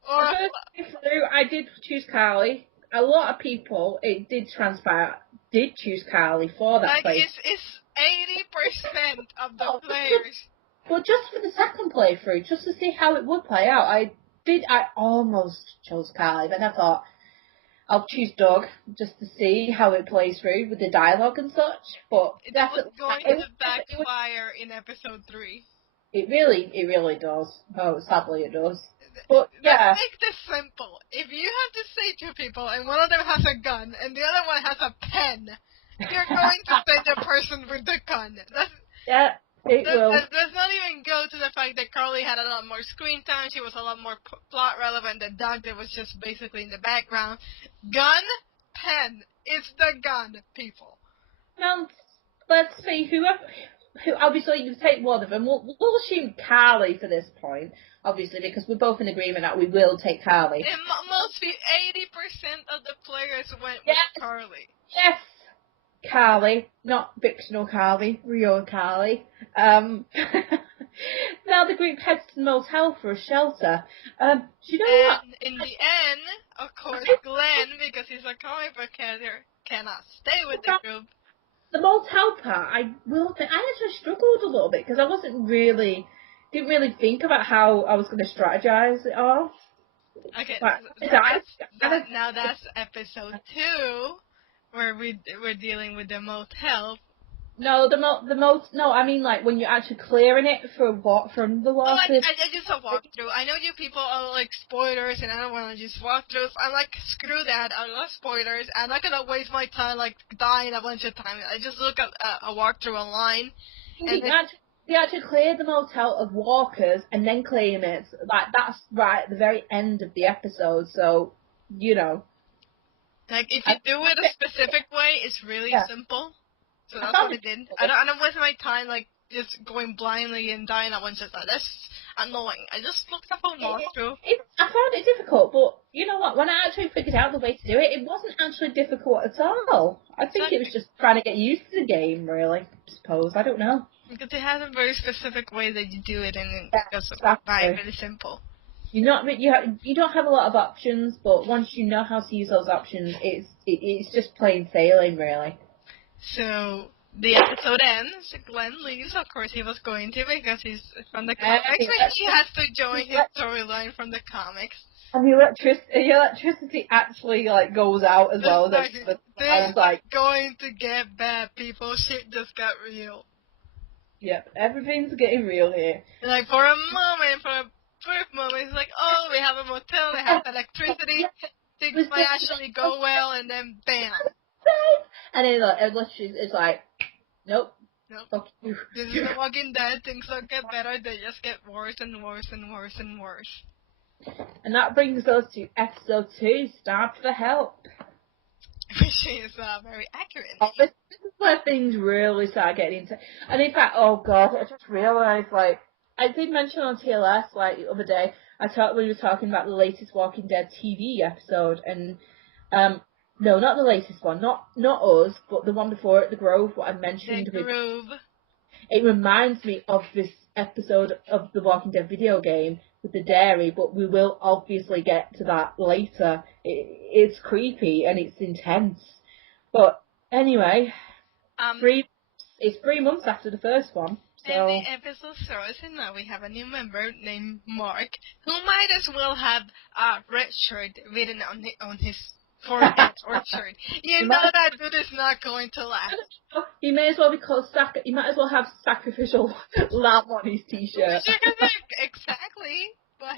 or I did choose Carlie. A lot of people, it did transpire, did choose Carlie for that place. It's 80% of the players. Well, just for the second playthrough, just to see how it would play out, I almost chose Carlie, but I thought I'll choose Doug just to see how it plays through with the dialogue and such. But it was going to backfire in episode 3. It really does. Oh, sadly it does. But yeah. Let's make this simple. If you have to say two people and one of them has a gun and the other one has a pen, you're going to say the person with the gun. It will. Let's not even go to the fact that Carlie had a lot more screen time. She was a lot more plot relevant than Doug that was just basically in the background. Gun, pen. It's the gun, people. Now, let's see who obviously you take one of them. We'll assume Carlie for this point, obviously, because we're both in agreement that we will take Carlie. And mostly 80% of the players went with Carlie. Yes, Carlie, not fictional Carlie, real Carlie. Now the group heads to the motel for a shelter. Do you know what? In the end, of course, Glenn, because he's a comic book character, cannot stay with the group. The motel part, I actually struggled a little bit because I didn't really think about how I was going to strategize it all. Okay, Right. now that's episode 2, where we're dealing with the motel. No, no, I mean like when you're actually clearing it from the Oh, I walkers. just a walkthrough. I know you people are like spoilers, and I don't want to just walkthroughs. I'm like, screw that. I love spoilers. I'm not gonna waste my time like dying a bunch of times. I just look at a walkthrough online, and They actually cleared the motel of walkers and then claim it. Like that's right at the very end of the episode. So you know, like if you do it a specific way, it's really simple. So I that's what found I it. did. I don't waste my time like just going blindly and dying a bunch of times. That's annoying. I just looked up a walkthrough. I found it difficult, but you know what? When I actually figured out the way to do it, it wasn't actually difficult at all. I think it was just trying to get used to the game, really. I suppose. I don't know. Because it has a very specific way that you do it, and it's Exactly. really simple. You don't have a lot of options, but once you know how to use those options, it's just plain sailing, really. So the episode ends. Glenn leaves. Of course, he was going to because he's from the comics. He has to join his storyline from the comics. And the electricity actually like goes out as well. This is going to get bad, people. Shit just got real. Yep, everything's getting real here. Like for a brief moment, it's like, oh, we have a motel, they have electricity, things might actually go well, and then bam. And then it's like, nope. Fuck you. This is The Walking Dead. Things don't get better; they just get worse and worse and worse and worse. And that brings us to episode 2, Starve for Help. Which is very accurate. This is where things really start getting into. And in fact, oh god, I just realised, like, I did mention on TLS, like, the other day, we were talking about the latest Walking Dead TV episode, and, no, not the latest one, not us, but the one before it, The Grove, what I mentioned. The Grove. It reminds me of this episode of the Walking Dead video game with the dairy, but we will obviously get to that later. It's creepy and it's intense. But anyway, it's 3 months after the first one. So. And the episode starts, and now we have a new member named Mark, who might as well have a red shirt written on his forehead or shirt. You know that dude is not going to last. He may as well be called He might as well have sacrificial lamb on his t-shirt. Exactly. But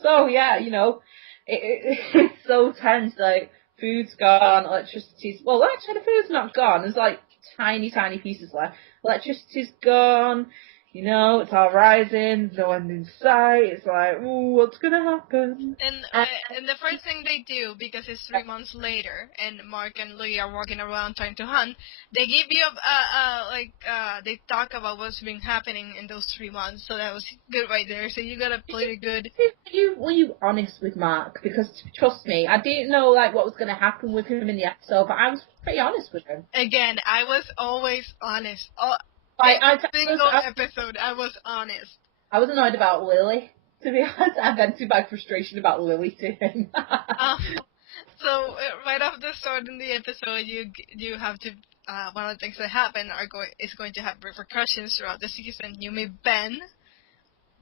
so yeah, you know, it's so tense. Like food's gone, electricity's actually the food's not gone. There's like tiny pieces left. Electricity's gone. You know, it's all rising, no end in sight. It's like, ooh, what's gonna happen? And the first thing they do, because it's 3 months later, and Mark and Lee are walking around trying to hunt, they give you they talk about what's been happening in those 3 months. So that was good right there. So you got a pretty good. Were you honest with Mark? Because trust me, I didn't know like what was gonna happen with him in the episode, but I was pretty honest with him. Again, I was always honest. Single episode, I was honest. I was annoyed about Lily, to be honest. I vented my frustration about Lily to him. So right off the start in the episode, you have to one of the things that happen is going to have repercussions throughout the season. You meet Ben,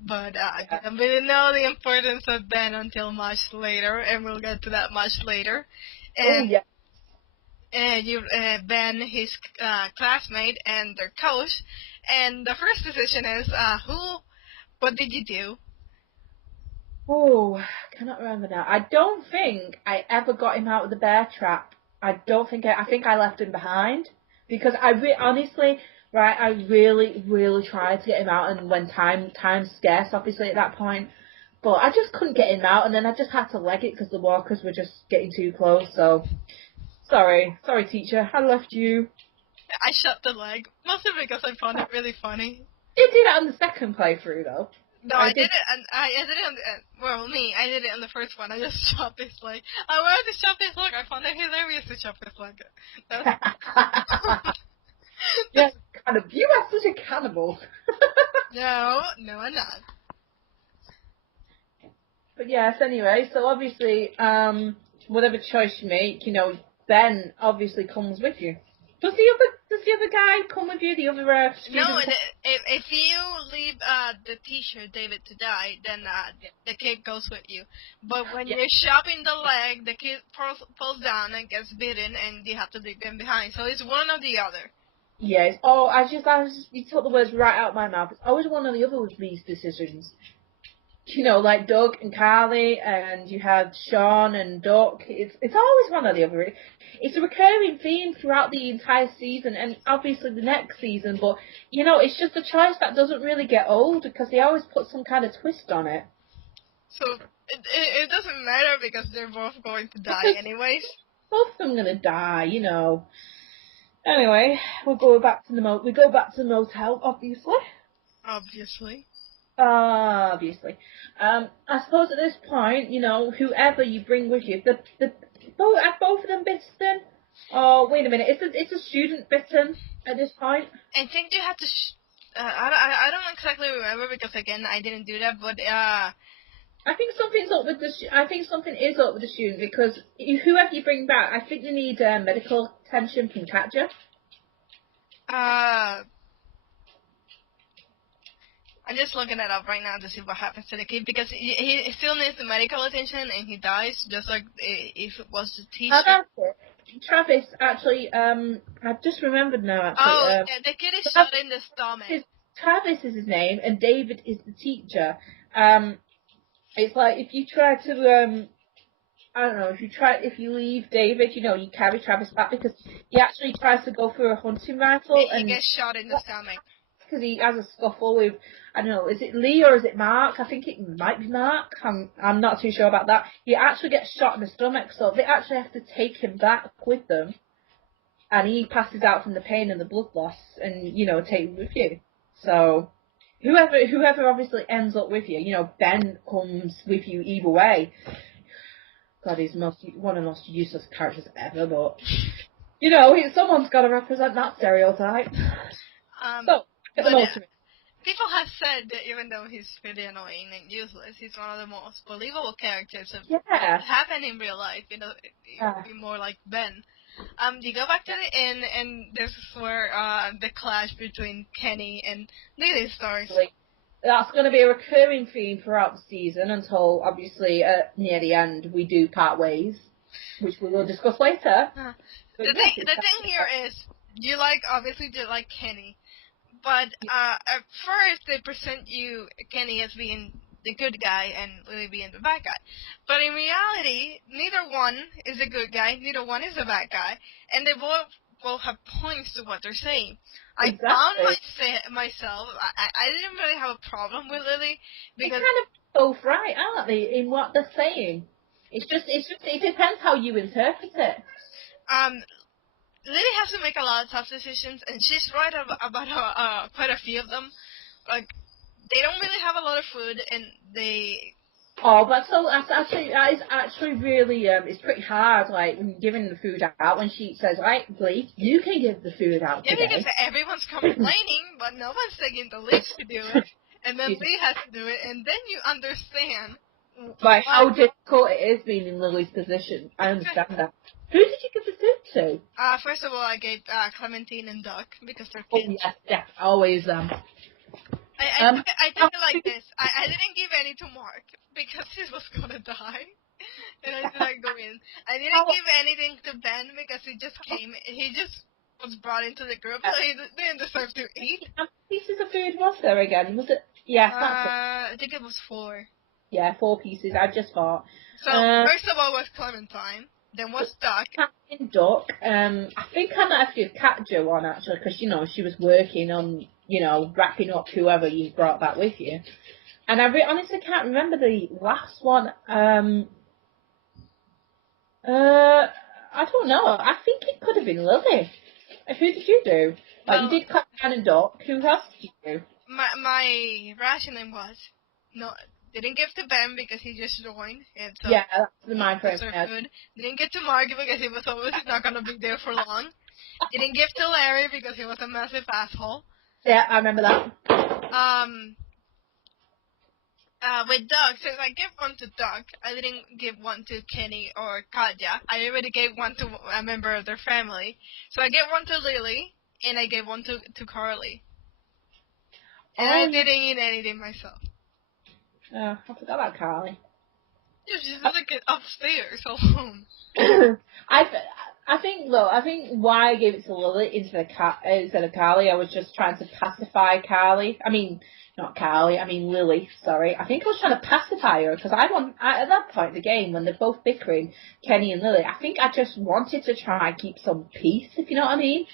but I didn't really know the importance of Ben until much later, and we'll get to that much later. And, Ben, his classmate, and their coach. And the first decision is, what did you do? Oh, I cannot remember now. I don't think I ever got him out of the bear trap. I think I left him behind. Because honestly, right, I really, really tried to get him out, and when time's scarce, obviously, at that point. But I just couldn't get him out, and then I just had to leg it because the walkers were just getting too close, so... Sorry, teacher, I left you. I shut the leg, mostly because I found it really funny. You did it on the second playthrough, though. No, I did it, and I did it on I did it on the first one. I just chopped his leg. I wanted to chop his leg. I found it hilarious to chop his leg. Yeah, you are such a cannibal. No, I'm not. But yes, anyway, so obviously, whatever choice you make, you know, Ben obviously comes with you. Does Does the other guy come with you? The other student? No, if you leave the teacher, David, to die, then the kid goes with you. But when you're chopping the leg, the kid falls down and gets bitten, and you have to leave him behind. So it's one or the other. Yes. Oh, you took the words right out of my mouth. It's always one or the other with these decisions. You know, like Doug and Carlie, and you had Sean and Duck. It's always one or the other. It's a recurring theme throughout the entire season, and obviously the next season. But you know, it's just a choice that doesn't really get old because they always put some kind of twist on it. So it doesn't matter because they're both going to die anyways. Both of them gonna die, you know. Anyway, we go back to the motel, obviously. Obviously. Obviously. I suppose at this point, you know, whoever you bring with you, have both of them bitten? Oh, wait a minute, it's a student bitten at this point? I think you have to. I don't exactly remember because again I didn't do that, but I think something's up with I think something is up with the student because whoever you bring back, I think they need medical attention from Katja. I'm just looking it up right now to see what happens to the kid because he still needs the medical attention and he dies just like if it was the teacher. Oh, that's it. Travis, actually, I've just remembered now. Actually, the kid is shot in the stomach. Travis is his name, and David is the teacher. It's like if you try to, I don't know, if you leave David, you know, you carry Travis back because he actually tries to go for a hunting rifle and he gets shot in the stomach. Because he has a scuffle with, I don't know, is it Lee or is it Mark? I think it might be Mark. I'm not too sure about that. He actually gets shot in the stomach, so they actually have to take him back with them. And he passes out from the pain and the blood loss and, you know, take him with you. So, whoever obviously ends up with you, you know, Ben comes with you either way. God, he's one of the most useless characters ever, but, you know, someone's got to represent that stereotype. People have said that even though he's pretty annoying and useless, he's one of the most believable characters that happen in real life. You know, be more like Ben. You go back to the inn, and this is where the clash between Kenny and Lily starts. That's going to be a recurring theme throughout the season until, obviously, near the end, we do part ways, which we will discuss later. The thing here is, you like Kenny. But at first they present you Kenny as being the good guy and Lily being the bad guy. But in reality, neither one is a good guy, neither one is a bad guy, and they both have points to what they're saying. Exactly. I found myself, I didn't really have a problem with Lily because they're kind of both right, aren't they, in what they're saying? It depends how you interpret it. Lily has to make a lot of tough decisions, and she's right about quite a few of them. Like, they don't really have a lot of food, and they... Oh, that is actually really, it's pretty hard, like, when giving the food out, when she says, right, Glee, you can give the food out today. Yeah, because everyone's complaining, but no one's taking the lead to do it, and then Lee has to do it, and then you understand... Like, how difficult it is being in Lily's position. I understand that. Who did you give the food to? First of all, I gave Clementine and Duck, because they're kids. Oh, yes, always them. I think like this. I didn't give any to Mark, because he was gonna die. And I didn't go in. I didn't give anything to Ben, because he just was brought into the group, so he didn't deserve to eat. How many pieces of food was there again? Was it? Yeah, I think it was 4. Yeah, 4 pieces. I just thought. So, first of all was Clementine, then was Duck. Duck. I think I might have to give Katja one, actually, because, you know, she was working on, you know, wrapping up whoever you brought back with you. And I honestly can't remember the last one. I don't know. I think it could have been Lily. Who did you do? Like, you did Clementine and Duck. Who else did you do? My rationing was... No, didn't give to Ben because he just joined. And so that's the mind frame. Food. Didn't give to Mark because he was obviously not going to be there for long. Didn't give to Larry because he was a massive asshole. Yeah, I remember that. With Doug, since I gave one to Doug, I didn't give one to Kenny or Katja. I already gave one to a member of their family. So I gave one to Lily, and I gave one to Carlie. And Oh, I yeah. didn't eat anything myself. Oh, I forgot about Carlie. Yeah, she's like upstairs alone. I think why I gave it to Lily instead of Carlie, I was just trying to pacify Carlie. I mean, not Carlie. I mean Lily. Sorry. I think I was trying to pacify her because at that point in the game when they're both bickering, Kenny and Lily. I think I just wanted to try and keep some peace, if you know what I mean.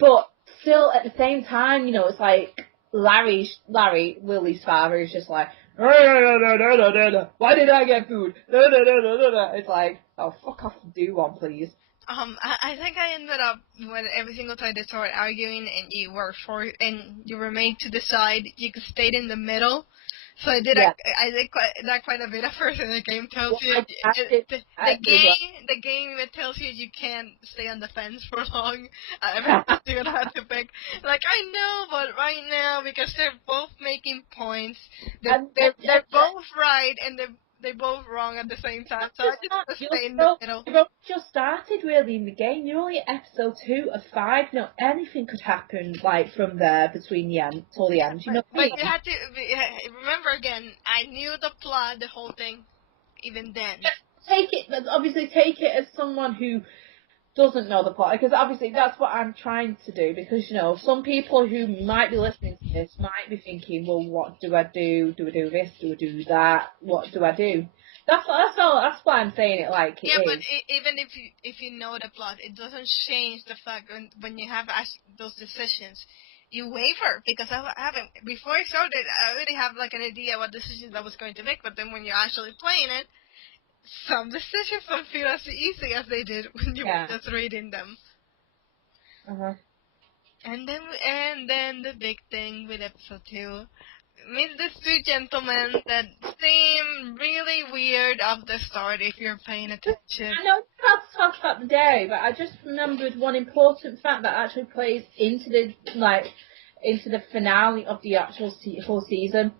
But still, at the same time, it's like Larry, Lily's father is just like, why did I get food? It's like, oh, fuck off and do one, please. I think I ended up when every single time they started arguing and you were made to decide, you could stay in the middle. So I did that quite a bit at first, and the game tells you the game even tells you can't stay on the fence for long. Every time you're gonna have to pick. Like I know, but right now because they're both making points, they're both right and they're both wrong at the same time. So I just stay in the middle. You've just started really in the game. You're only at episode 2 of 5. No, anything could happen like from there between the end till the end. But you had to remember again. I knew the plot, the whole thing, even then. Obviously take it as someone who doesn't know the plot, because obviously that's what I'm trying to do, because some people who might be listening to this might be thinking, well, what do I do? Do I do this? Do I do that? What do I do? That's all. That's why I'm saying it like it is. Yeah, but even if you know the plot, it doesn't change the fact when you have those decisions, you waver, because I haven't before I started. I already have like an idea what decisions I was going to make, but then when you're actually playing it, some decisions don't feel as easy as they did when you were just reading them. And then the big thing with episode 2. Meet these two gentlemen that seem really weird off the start if you're paying attention. I know we're about to talk about the day, but I just remembered one important fact that actually plays into the finale of the actual whole season,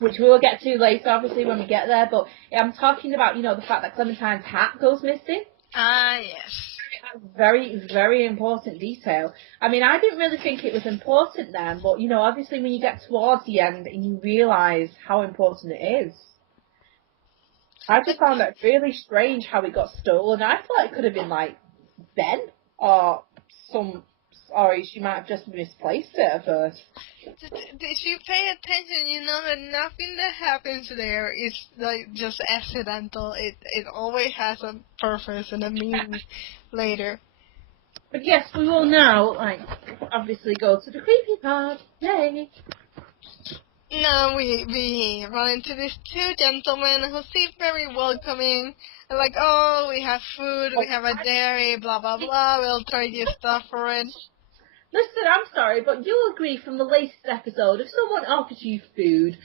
which we will get to later, obviously, when we get there. But I'm talking about, the fact that Clementine's hat goes missing. Ah, yes. Very, very important detail. I mean, I didn't really think it was important then, but, obviously when you get towards the end and you realise how important it is. I just found that really strange how it got stolen. I thought it could have been, like, Ben or she might have just misplaced it at first. If you pay attention, you know that nothing that happens there is like just accidental. It always has a purpose and a meaning later. But yes, we will now, obviously go to the creepy part. Yay! Now we run into these two gentlemen who seem very welcoming. They're like, oh, we have food, we have a dairy, blah blah blah. We'll trade you stuff for it. Listen, I'm sorry, but you'll agree from the latest episode, if someone offers you food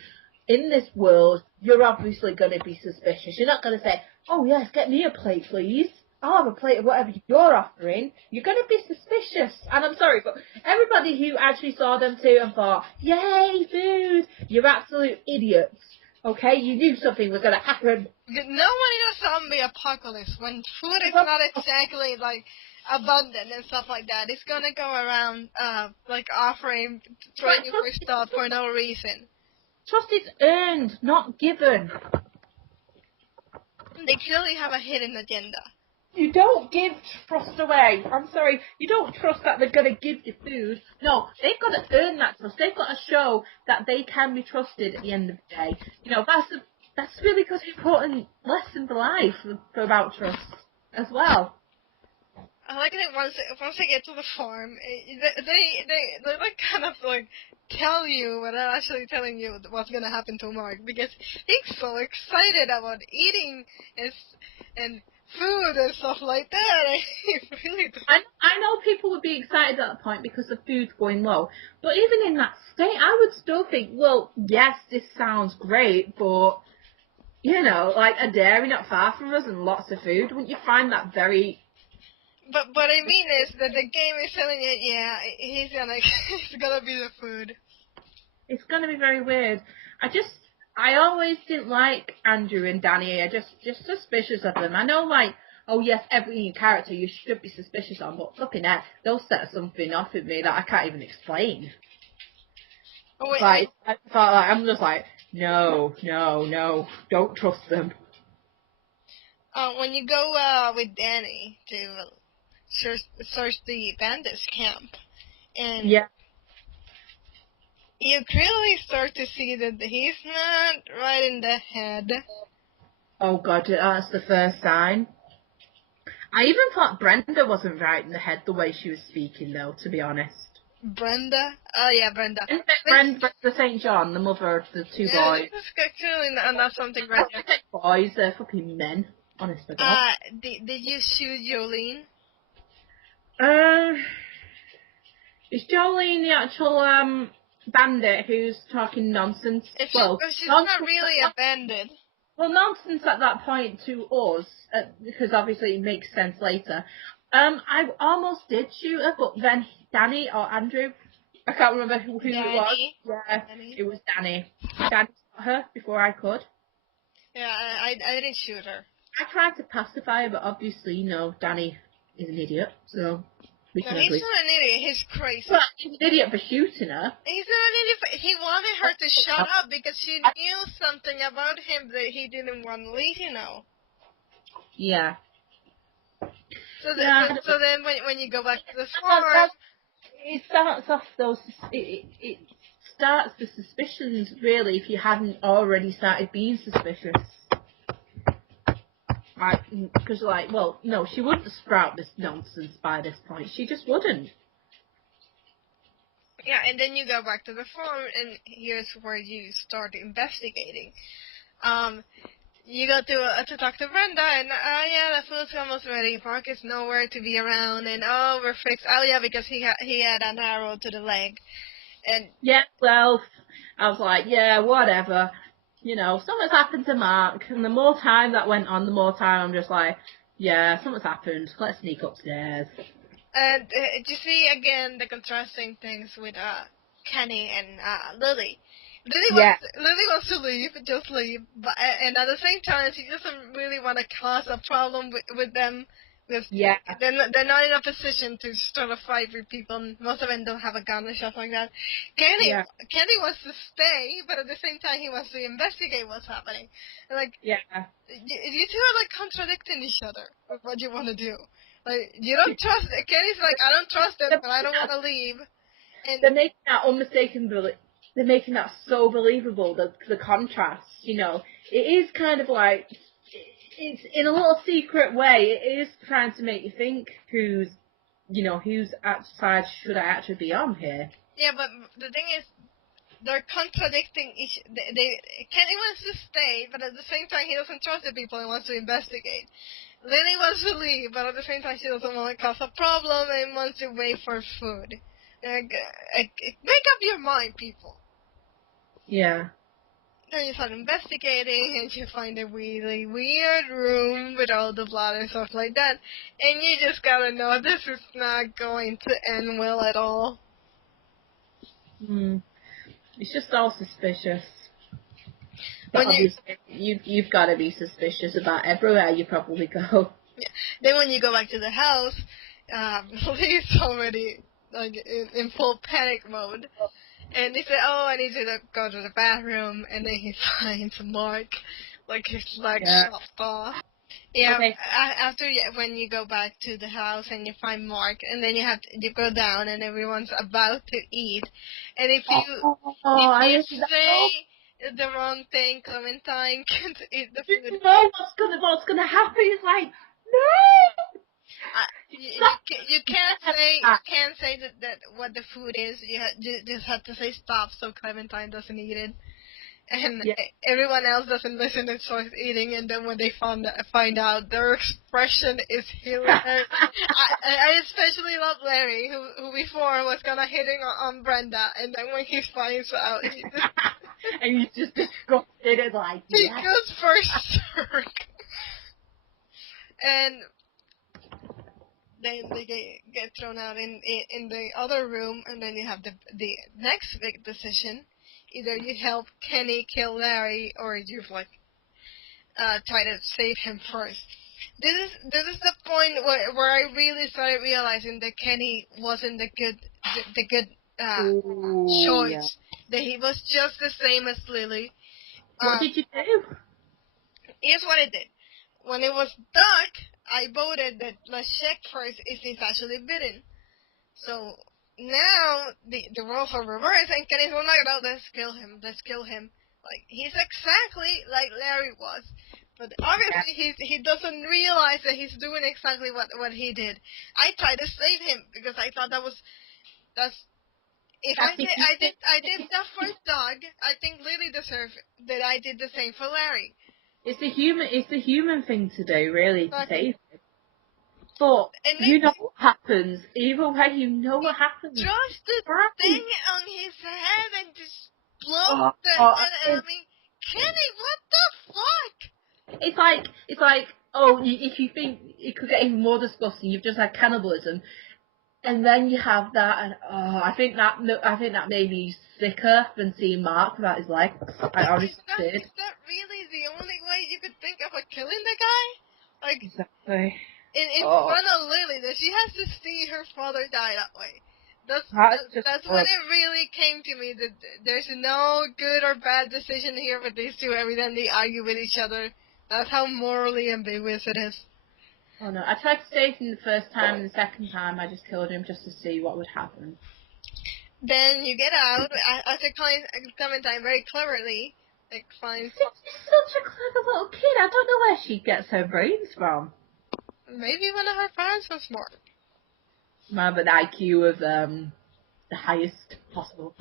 in this world, you're obviously going to be suspicious. You're not going to say, oh yes, get me a plate, please. I'll have a plate of whatever you're offering. You're going to be suspicious. And I'm sorry, but everybody who actually saw them two and thought, yay, food, you're absolute idiots. Okay, you knew something was going to happen. Nobody knows zombie apocalypse when food is not exactly like abundant and stuff like that. It's gonna go around like offering trading for stuff for no reason. Trust is earned, not given. They clearly have a hidden agenda. You don't give trust away. I'm sorry, you don't trust that they're gonna give you food. No, they've got to earn that trust. They've got to show that they can be trusted at the end of the day. That's really good important lesson for life about trust as well. I like that once they get to the farm, they like kind of like tell you without actually telling you what's gonna happen to Mark, because he's so excited about eating and food and stuff like that. Really I know people would be excited at that point because the food's going low, but even in that state, I would still think, well, yes, this sounds great, but like a dairy not far from us and lots of food, wouldn't you find that very? But what I mean is that the game is telling it, yeah, he's gonna be the food. It's gonna be very weird. I always didn't like Andrew and Danny. I just suspicious of them. I know, like, oh yes, every character you should be suspicious on, but fucking heck, they'll set something off with me that I can't even explain. Oh, It's like, I'm just like, no, don't trust them. When you go with Danny to search the bandits camp, and Yeah. you clearly start to see that he's not right in the head. Oh god, that's the first sign. I even thought Brenda wasn't right in the head the way she was speaking, though, to be honest. Brenda? Oh, yeah, Brenda. Brenda St. John, the mother of the two boys. This is clearly not something right there. Boys, they're fucking men. Honest to God. Did you shoot Jolene? Is Jolene the actual bandit who's talking nonsense? If she's not really a bandit. Well, nonsense at that point to us, because obviously it makes sense later. I almost did shoot her, but then Danny or Andrew, I can't remember who it was. Yeah, Danny. It was Danny. Danny shot her before I could. Yeah, I didn't shoot her. I tried to pacify her, but obviously, no, Danny is an idiot, so we can agree. He's not an idiot, he's crazy. Well, he's an idiot for shooting her. He's not an idiot, he wanted her to shut up because she knew something about him that he didn't want Lee to know. Yeah. So then when you go back to the farm... It starts off those... It starts the suspicions, really, if you hadn't already started being suspicious. Because, well, no, she wouldn't sprout this nonsense by this point. She just wouldn't. Yeah, and then you go back to the farm, and here's where you start investigating. You go to talk to Brenda, and yeah, the food's almost ready. Mark is nowhere to be around, and we're fixed. Oh yeah, because he had an arrow to the leg, and yeah, well, I was like, yeah, whatever. You know, something's happened to Mark, and the more time that went on, the more time I'm just like, yeah, something's happened. Let's sneak upstairs. And you see again the contrasting things with Kenny and Lily. Lily wants to leave, just leave, but and at the same time she doesn't really want to cause a problem with them. Because they're not in a position to start a fight with people. Most of them don't have a gun or stuff like that. Kenny wants to stay, but at the same time he wants to investigate what's happening. And you two are contradicting each other with what you want to do. You don't trust. Kenny's I don't trust them, but I don't want to leave. And they're making that unmistakable. They're making that so believable. The contrast, you know, it is kind of it's in a little secret way. It is trying to make you think whose side should I actually be on here. Yeah, but the thing is, they're contradicting each. Kenny wants to stay, but at the same time he doesn't trust the people and wants to investigate. Lily wants to leave, but at the same time she doesn't want to cause a problem and wants to wait for food. Make up your mind, people. Yeah. Then you start investigating, and you find a really weird room with all the blood and stuff like that, and you just gotta know this is not going to end well at all. It's just all suspicious. But obviously, you've got to be suspicious about everywhere you probably go. Yeah. Then when you go back to the house, Lee's already in full panic mode. And he said, I need you to go to the bathroom. And then he finds Mark, his leg chopped off. Yeah, okay. After when you go back to the house and you find Mark, and then you go down and everyone's about to eat. And if you say the wrong thing, Clementine can't eat the food. You know what's gonna happen? It's like, no! You can't say that what the food is. You just have to say stop so Clementine doesn't eat it, and everyone else doesn't listen and starts eating. And then when they find out, their expression is hilarious. I especially love Larry, who before was hitting on Brenda, and then when he finds out, and he's just disgusted and he goes berserk. And then they get thrown out in the other room, and then you have the next big decision. Either you help Kenny kill Larry, or you try to save him first. this is the point where I really started realizing that Kenny wasn't the good Ooh, yeah. choice. That he was just the same as Lily. What did you do? Here's what I did. When it was dark, I voted that let's check first if he's actually bitten. So now the roles are reversed, and Kenny's like, no, let's kill him. Let's kill him. Like, he's exactly like Larry was. But obviously he doesn't realize that he's doing exactly what he did. I tried to save him because I thought that's if I did that for dog, I think Lily deserved that I did the same for Larry. It's the human thing to do, really, to Exactly. save him. But And you know what happens. Either way, you know what happens. drops the thing on his head and just blows and I mean, Kenny, what the fuck? It's like, if you think it could get even more disgusting, you've just had cannibalism, and then you have that, and I think that made me sicker than seeing Mark without his legs. I honestly did. Is that really the only way you could think of killing the guy? Like, exactly. In front of Lily, that she has to see her father die that way. That's when it really came to me that there's no good or bad decision here with these two. Every time they argue with each other, that's how morally ambiguous it is. Oh no, I tried to save him the first time, and the second time I just killed him just to see what would happen. Then you get out, after Clementine very cleverly, finds... She's such a clever little kid, I don't know where she gets her brains from. Maybe one of her parents was smart. Have an IQ of the highest possible.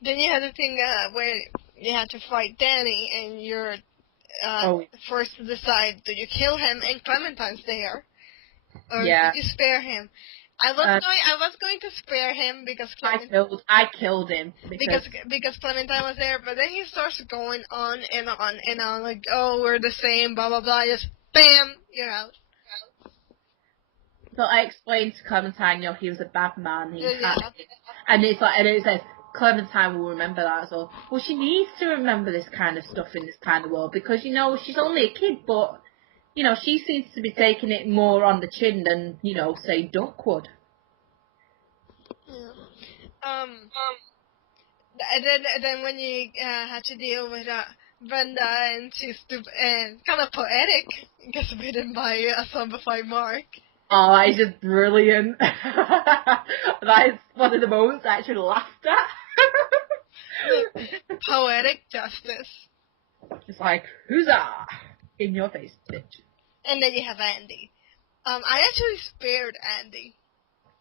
Then you had the thing where you had to fight Danny, and you're forced to decide, do you kill him and Clementine's there, or do you spare him? I was going to spare him because I killed him because Clementine was there, but then he starts going on and on and on, like, oh, we're the same, blah blah blah. Just bam, you're out. So I explained to Clementine, he was a bad man. And it says Clementine will remember that. So, well, she needs to remember this kind of stuff in this kind of world because she's only a kid, but she seems to be taking it more on the chin than say Duck would. Yeah. Then when you had to deal with Brenda, and she's stupid and kind of poetic, gets bitten by a zombified Mark. Oh, that is just brilliant. That is one of the moments I actually laughed at. Poetic justice. It's like, huzzah! In your face, bitch. And then you have Andy. I actually spared Andy.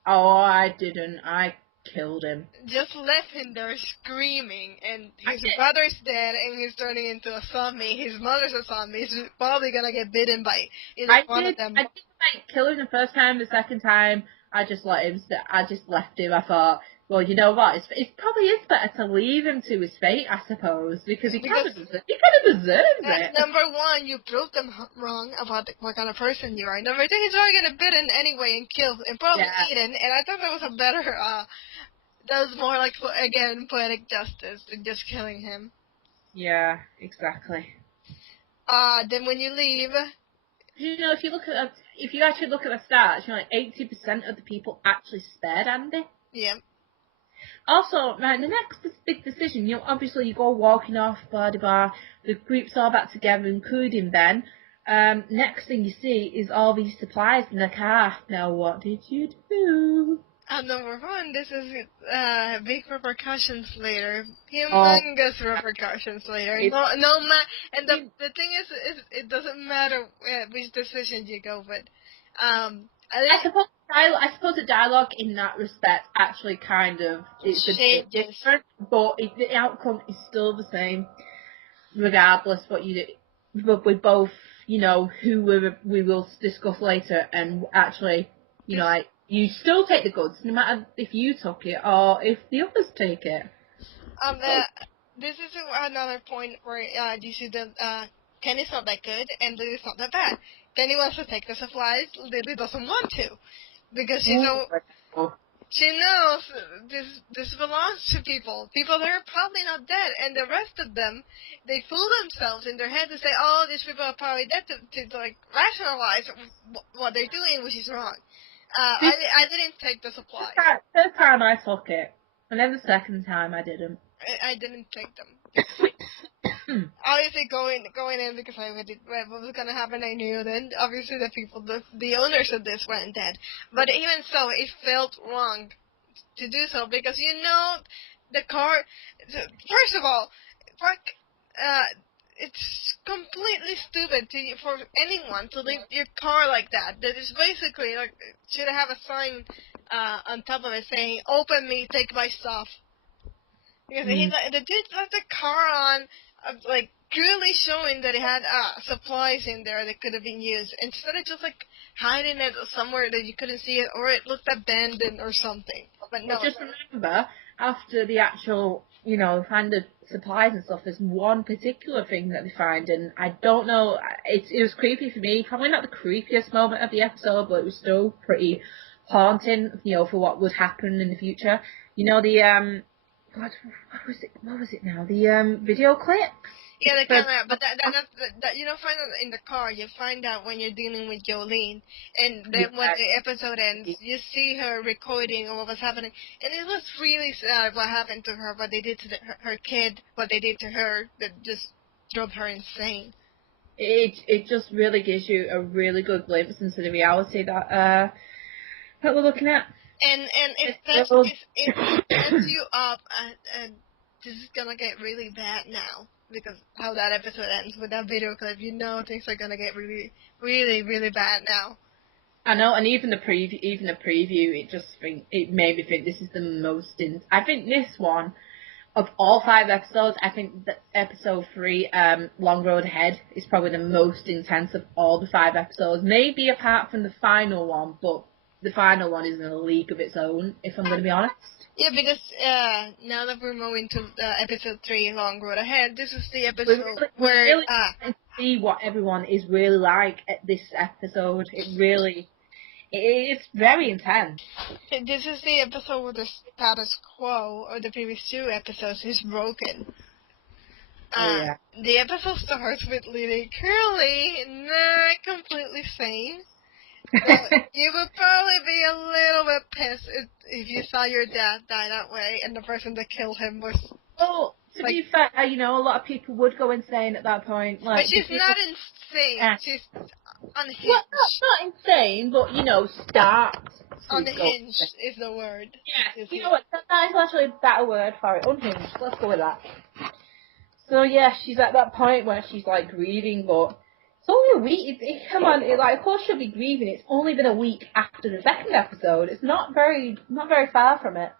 Oh, I didn't. I killed him. Just left him there screaming, and his brother's dead, and he's turning into a zombie. His mother's a zombie. He's probably gonna get bitten by either one of them. I didn't kill him the first time. The second time, I just let him. I just left him. I thought, well, you know what? It probably is better to leave him to his fate, I suppose, because he kind of deserves it. Number one, you proved them wrong about what kind of person you are. Number two, he's already gonna bitten anyway and killed and probably eaten. And I thought that was a better. That was more like, again, poetic justice than just killing him. Yeah, exactly. Then when you leave... if you actually look at the stats, 80% of the people actually spared Andy. Yeah. Also, right, the next big decision, obviously you go walking off, blah, blah, blah, the group's all back together, including Ben. Next thing you see is all these supplies in the car. Now, what did you do? Number one, this is big repercussions later. Humongous repercussions later. And the thing is, it doesn't matter which decision you go with. I suppose the dialogue in that respect actually kind of it's a bit different, but the outcome is still the same, regardless what you do. But we both, who we will discuss later, and actually, you still take the goods, no matter if you took it or if the others take it. This is another point where you see that Kenny's not that good and Lily's not that bad. Kenny wants to take the supplies, Lily doesn't want to, because she knows this belongs to people that are probably not dead, and the rest of them, they fool themselves in their head to say, oh, these people are probably dead, to like rationalize what they're doing, which is wrong. I didn't take the supplies. First time I took it, and then the second time I didn't. I didn't take them. Obviously, going in because I read what was gonna happen. I knew then. Obviously, the owners of this weren't dead, but even so, it felt wrong to do so because the car. First of all, it's completely stupid for anyone to leave your car like that. That is basically like should have a sign on top of it saying "Open me, take my stuff." Because the dude left the car on, like, clearly showing that it had supplies in there that could have been used, instead of just, like, hiding it somewhere that you couldn't see it, or it looked abandoned or something. But no. Just remember, after the actual, find the supplies and stuff, there's one particular thing that they find, and I don't know, it was creepy for me. Probably not the creepiest moment of the episode, but it was still pretty haunting, for what would happen in the future. What was it now? The video clip? Yeah, the camera, but that you don't find it in the car. You find out when you're dealing with Jolene, and then when the episode ends, you see her recording of what was happening, and it was really sad what happened to her, what they did to her kid, what they did to her, that just drove her insane. It just really gives you a really good glimpse into the reality that we're looking at. And it sets you up, and this is gonna get really bad now, because how that episode ends with that video clip, things are gonna get really, really, really bad now. I know, and even the preview, it made me think this is the most. I think this one, of all 5 episodes, I think that episode 3, Long Road Ahead, is probably the most intense of all the 5 episodes. Maybe apart from the final one, but the final one is in a league of its own, if I'm going to be honest. Yeah, because now that we're moving to episode 3, Long Road Ahead, this is the episode where... really see what everyone is really like at this episode. It's very intense. This is the episode where the status quo of the previous 2 episodes is broken. Yeah. The episode starts with Lily Carlie not completely sane. So you would probably be a little bit pissed if you saw your dad die that way and the person that killed him was... Well, to be fair, a lot of people would go insane at that point. But she's not insane. She's unhinged. Well, not insane, but, start. Unhinged is the word. Yeah, you know what? That is actually a better word for it. Unhinged. Let's go with that. So, yeah, she's at that point where she's, like, grieving, but... It's only a week. Come on, of course she'll be grieving. It's only been a week after the second episode. It's not very far from it.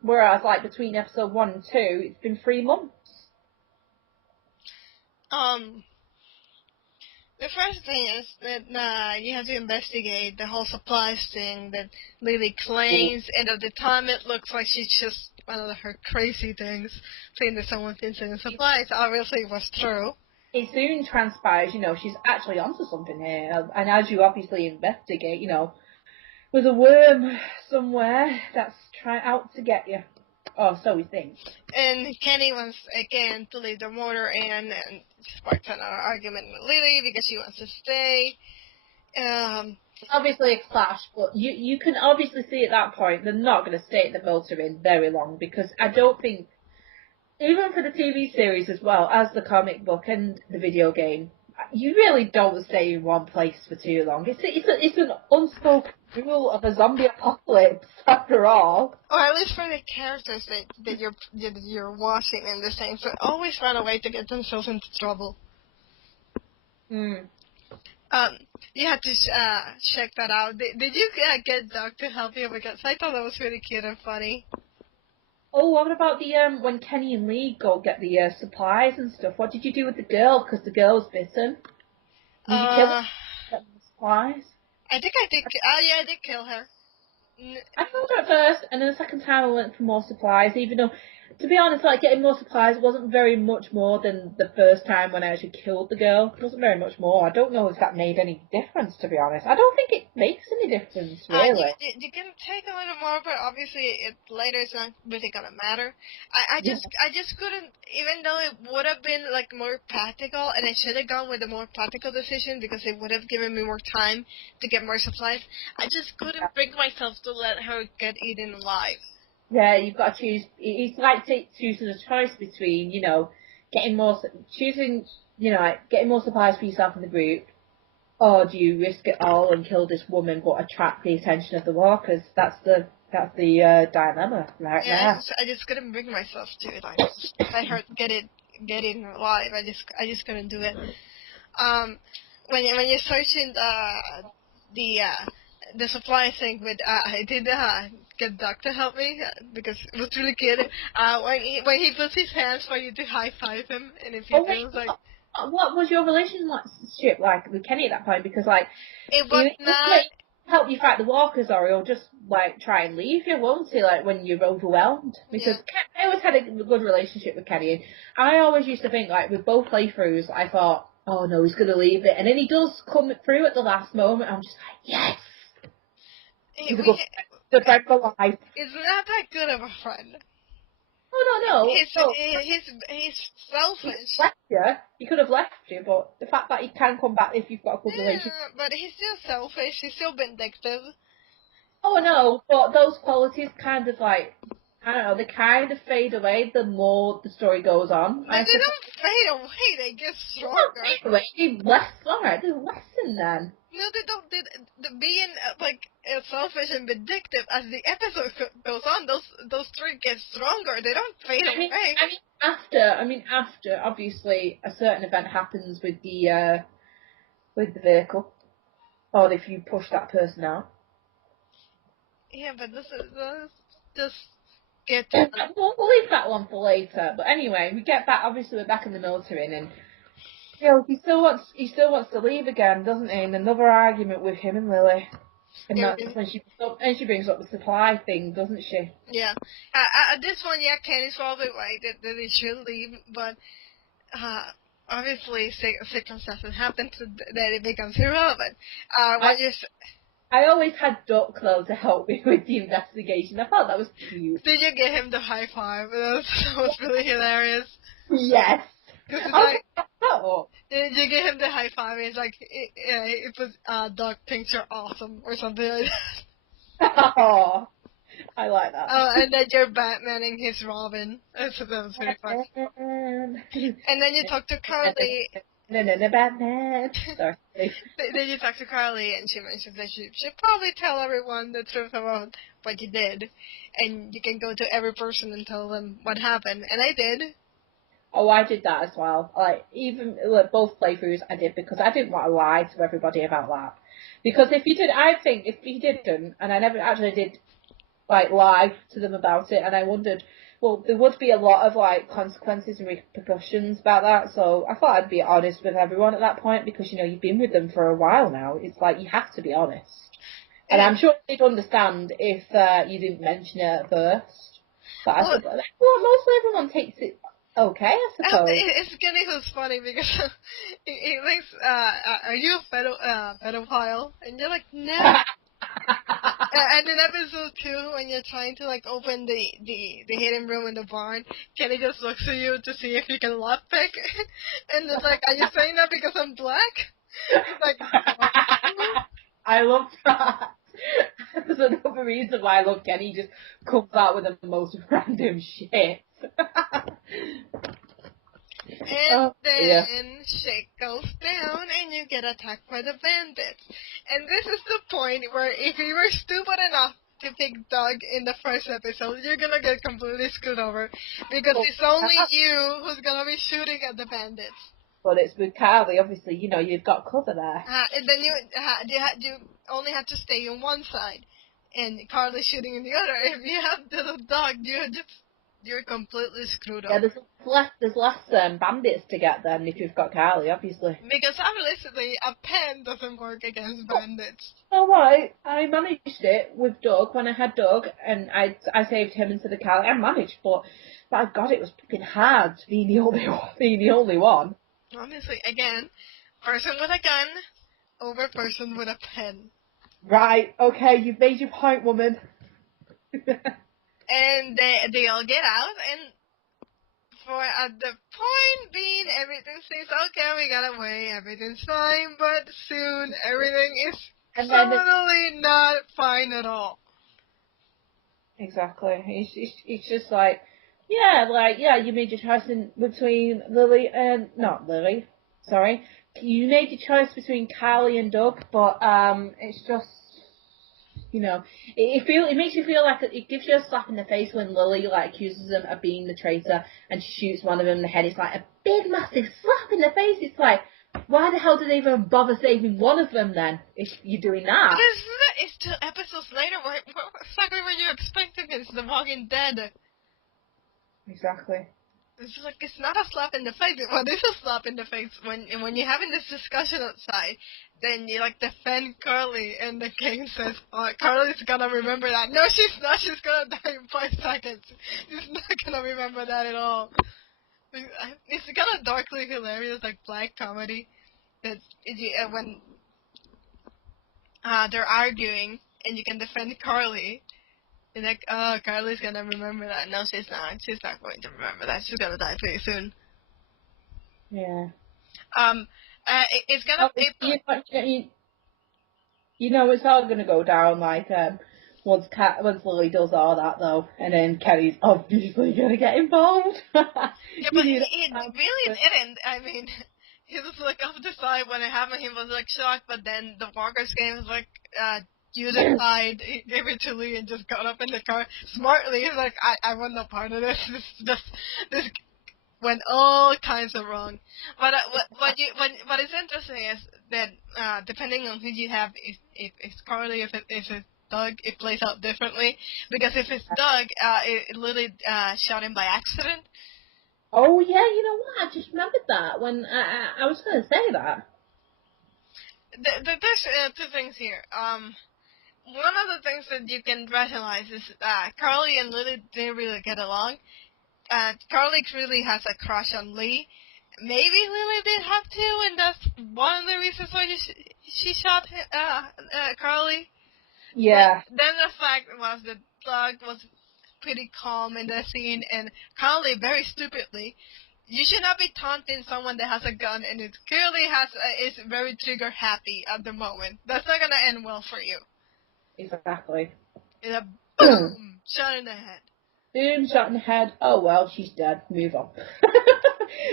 Whereas, like, between episode 1 and 2, it's been 3 months. The first thing is that you have to investigate the whole supplies thing that Lily claims, and at the time it looks like she's just one of her crazy things, saying that someone thinks in supplies. Obviously, it was true. It soon transpires, she's actually onto something here. And as you obviously investigate, there's a worm somewhere that's trying out to get you. Oh, so we think. And Kenny wants, again, to leave the motor in, and sparks another argument with Lily because she wants to stay. It's obviously a clash, but you can obviously see at that point they're not going to stay at the motor in very long, because I don't think... Even for the TV series as well as the comic book and the video game, you really don't stay in one place for too long. It's an unspoken rule of a zombie apocalypse, after all. Or at least for the characters that you're watching in this thing, so always find a way to get themselves into trouble. You had to check that out. Did you get Doug to help you? Because I thought that was really cute and funny. Oh, what about the when Kenny and Lee go get the supplies and stuff? What did you do with the girl? Because the girl was bitten. Did you kill her? Get the supplies? I think I did. Yeah, I did kill her. I killed her at first, and then the second time I went for more supplies. Even though To be honest, like, getting more supplies wasn't very much more than the first time when I actually killed the girl. It wasn't very much more. I don't know if that made any difference, to be honest. I don't think it makes any difference, really. You can take a little more, but obviously later it's not really gonna matter. Yeah. I just couldn't, even though it would have been like more practical, and I should have gone with a more practical decision because it would have given me more time to get more supplies. I just couldn't bring myself to let her get eaten alive. Yeah, you've got to choose. It's like choosing a choice between, getting more, choosing, like, getting more supplies for yourself in the group, or do you risk it all and kill this woman but attract the attention of the walkers? That's the dilemma right Yeah, there. I just couldn't bring myself to it. I just let her get eaten alive. I just couldn't do it. When you're searching the supply thing with I did get Doc to help me because it was really good. When he puts his hands for you to high five him, and if you Oh wait, do like what was your relationship like with Kenny at that point? Because like, it was he not. will help you fight the walkers, or he'll just like try and leave you, won't he? Like when you're overwhelmed. Because Yeah. I always had a good relationship with Kenny, and I always used to think like with both playthroughs, I thought, oh no, he's gonna leave it, and then he does come through at the last moment. I'm just like, yes, he's a good friend for life. It's not that good of a friend. Oh no. He's He could selfish. have left you. He could have left you, but the fact that he can come back if you've got a good relationship. Yeah, but he's still selfish. He's still vindictive. Oh no, but those qualities kind of like, I don't know, they kind of fade away the more the story goes on. But I they suppose. don't fade away. They get They don't stronger. fade away. They less. Alright, there's lesson then. No, they don't. Being selfish and vindictive as the episode goes on, those three get stronger. They don't fade I mean, away. after obviously a certain event happens with the vehicle, or if you push that person out. Yeah, but this is just get. We'll leave that one for later. But anyway, we get back. Obviously, we're back in the military, and he still wants to leave again, doesn't he? And another argument with him and Lily, and Yeah, that's when she brings up the supply thing, doesn't she? yeah. At this one, yeah, Kenny's probably right that they should leave, but obviously circumstances happen to that it becomes irrelevant. I What you I always had Duck though to help me with the investigation. I thought that was cute. did you give him the high five? That was really hilarious. Yes. Because it's I'll like, pick that up. you give him the high five, and it's like, it was, Doc thinks you're awesome, or something like that. Oh, I like that. And then you're Batmaning his Robin. That was pretty fun. And then you talk to Carlie. Batman. Sorry. Then you talk to Carlie, and she mentions that she should probably tell everyone the truth about what you did. And you can go to every person and tell them what happened. And I did. Oh, I did that as well. Even both playthroughs I did because I didn't want to lie to everybody about that. Because I think if he didn't, and I never actually did, lie to them about it, and I wondered, well, there would be a lot of, consequences and repercussions about that, so I thought I'd be honest with everyone at that point, because, you've been with them for a while now. It's like, you have to be honest. And I'm sure they'd understand if you didn't mention it at first. But I suppose, mostly everyone takes it okay, I suppose. It's getting so funny because he thinks, are you a pedophile? And you're like, no. And in episode 2, when you're trying to open the hidden room in the barn, Kenny just looks at you to see if you can lockpick, and it's like, are you saying that because I'm black? It's like, I love that. There's another reason why I love Kenny. He just comes out with the most random shit. And then shit goes down and you get attacked by the bandits. And this is the point where if you were stupid enough to pick Doug in the first episode, you're gonna get completely screwed over. Because it's only you who's gonna be shooting at the bandits. But it's with Carlie, obviously, you've got cover there. And then you only have to stay on one side. And Carly's shooting in the other. If you have the Doug, you just you're completely screwed Yeah, up. there's less bandits to get then if you've got Carlie, obviously. Because obviously a pen doesn't work against bandits. Oh, right. I managed it with Doug when I had Doug, and I saved him instead of Carlie. I managed, but by God, it was fucking hard being the only one. Honestly, again, person with a gun over person with a pen. Right. Okay, you've made your point, woman. And they all get out, and for at the point being, everything seems okay, we got away, everything's fine, but soon everything is And then totally not fine at all. exactly. It's just like, yeah, you made your choice between Lily and not Lily. Sorry, you made your choice between Carlie and Doug, but it's just, it makes you feel like it gives you a slap in the face when Lily accuses them of being the traitor and she shoots one of them in the head. It's like a big massive slap in the face. It's like, why the hell did they even bother saving one of them then if you're doing that? But it's 2 episodes later. What exactly were you expecting? It's The Walking Dead. Exactly. It's like, it's not a slap in the face. What is a slap in the face when you're having this discussion outside, then you defend Carlie, and the king says, "Oh, Carlie's gonna remember that." No, she's not. She's gonna die in 5 seconds. She's not gonna remember that at all. It's kind of darkly hilarious, like black comedy. That when they're arguing and you can defend Carlie. You're like, oh, Carlie's gonna remember that. No, she's not. She's not going to remember that. She's gonna die pretty soon. Yeah. It's gonna. It's all gonna go down once Lily does all that though, and then Kelly's obviously gonna get involved. Yeah, but it really didn't. I mean, he was off the side when it happened. He was shocked, but then the Walkers came was you decide. He gave it to Lee and just got up in the car smartly. He's like, I want no part of this. This went all kinds of wrong. But what is interesting is that depending on who you have, if it's Carlie, if it's Doug, it plays out differently. Because if it's Doug, it literally shot him by accident. Oh yeah, you know what? I just remembered that when I was going to say that. There's 2 things here. One of the things that you can rationalize is Carlie and Lily didn't really get along. Carlie really has a crush on Lee. Maybe Lily did have to, and that's one of the reasons why she shot Carlie. Yeah. But then the fact was that Doug was pretty calm in the scene, and Carlie, very stupidly, you should not be taunting someone that has a gun, and it clearly is very trigger happy at the moment. That's not gonna end well for you. Exactly. It's a boom shot in the head. Boom, shot in the head. Oh well, she's dead. Move on.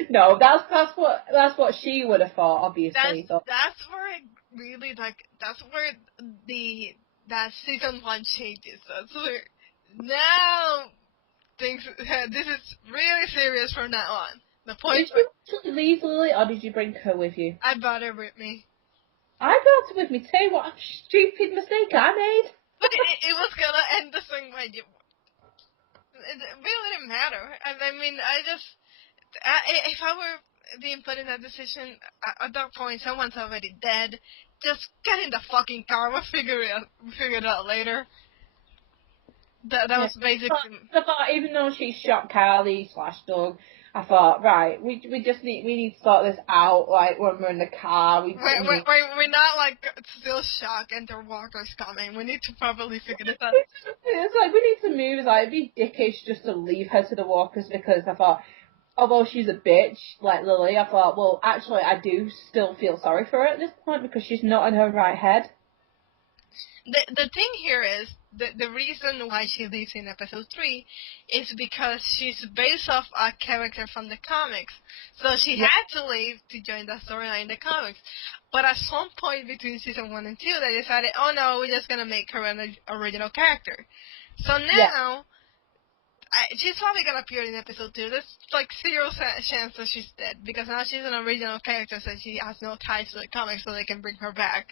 No, that's what she would have thought, obviously. That's where it really that's where that season 1 changes. That's where now things. This is really serious from now on. The point. Did you actually leave Lily, or did you bring her with you? I brought her with me. I brought her with me too. What a stupid mistake I made. But it was gonna end the same way. It really didn't matter. I mean, if I were being put in that decision, at that point, someone's already dead. Just get in the fucking car. We'll figure it out later. That was basically. I thought, even though she shot Carlie/Doug, I thought, right, we need to sort this out. When we're in the car, we're not still shocked and their walkers coming. We need to probably figure this out. It's like we need to move. It's like it'd be dickish just to leave her to the walkers, because I thought, although she's a bitch like Lily, I thought, well, actually, I do still feel sorry for her at this point because she's not in her right head. The thing here is the reason why she leaves in episode 3 is because she's based off a character from the comics. So she had to leave to join the storyline in the comics. But at some point between season 1 and 2, they decided, oh no, we're just gonna make her an original character. So now, she's probably gonna appear in episode 2. There's like zero chance that she's dead because now she's an original character, so she has no ties to the comics, so they can bring her back.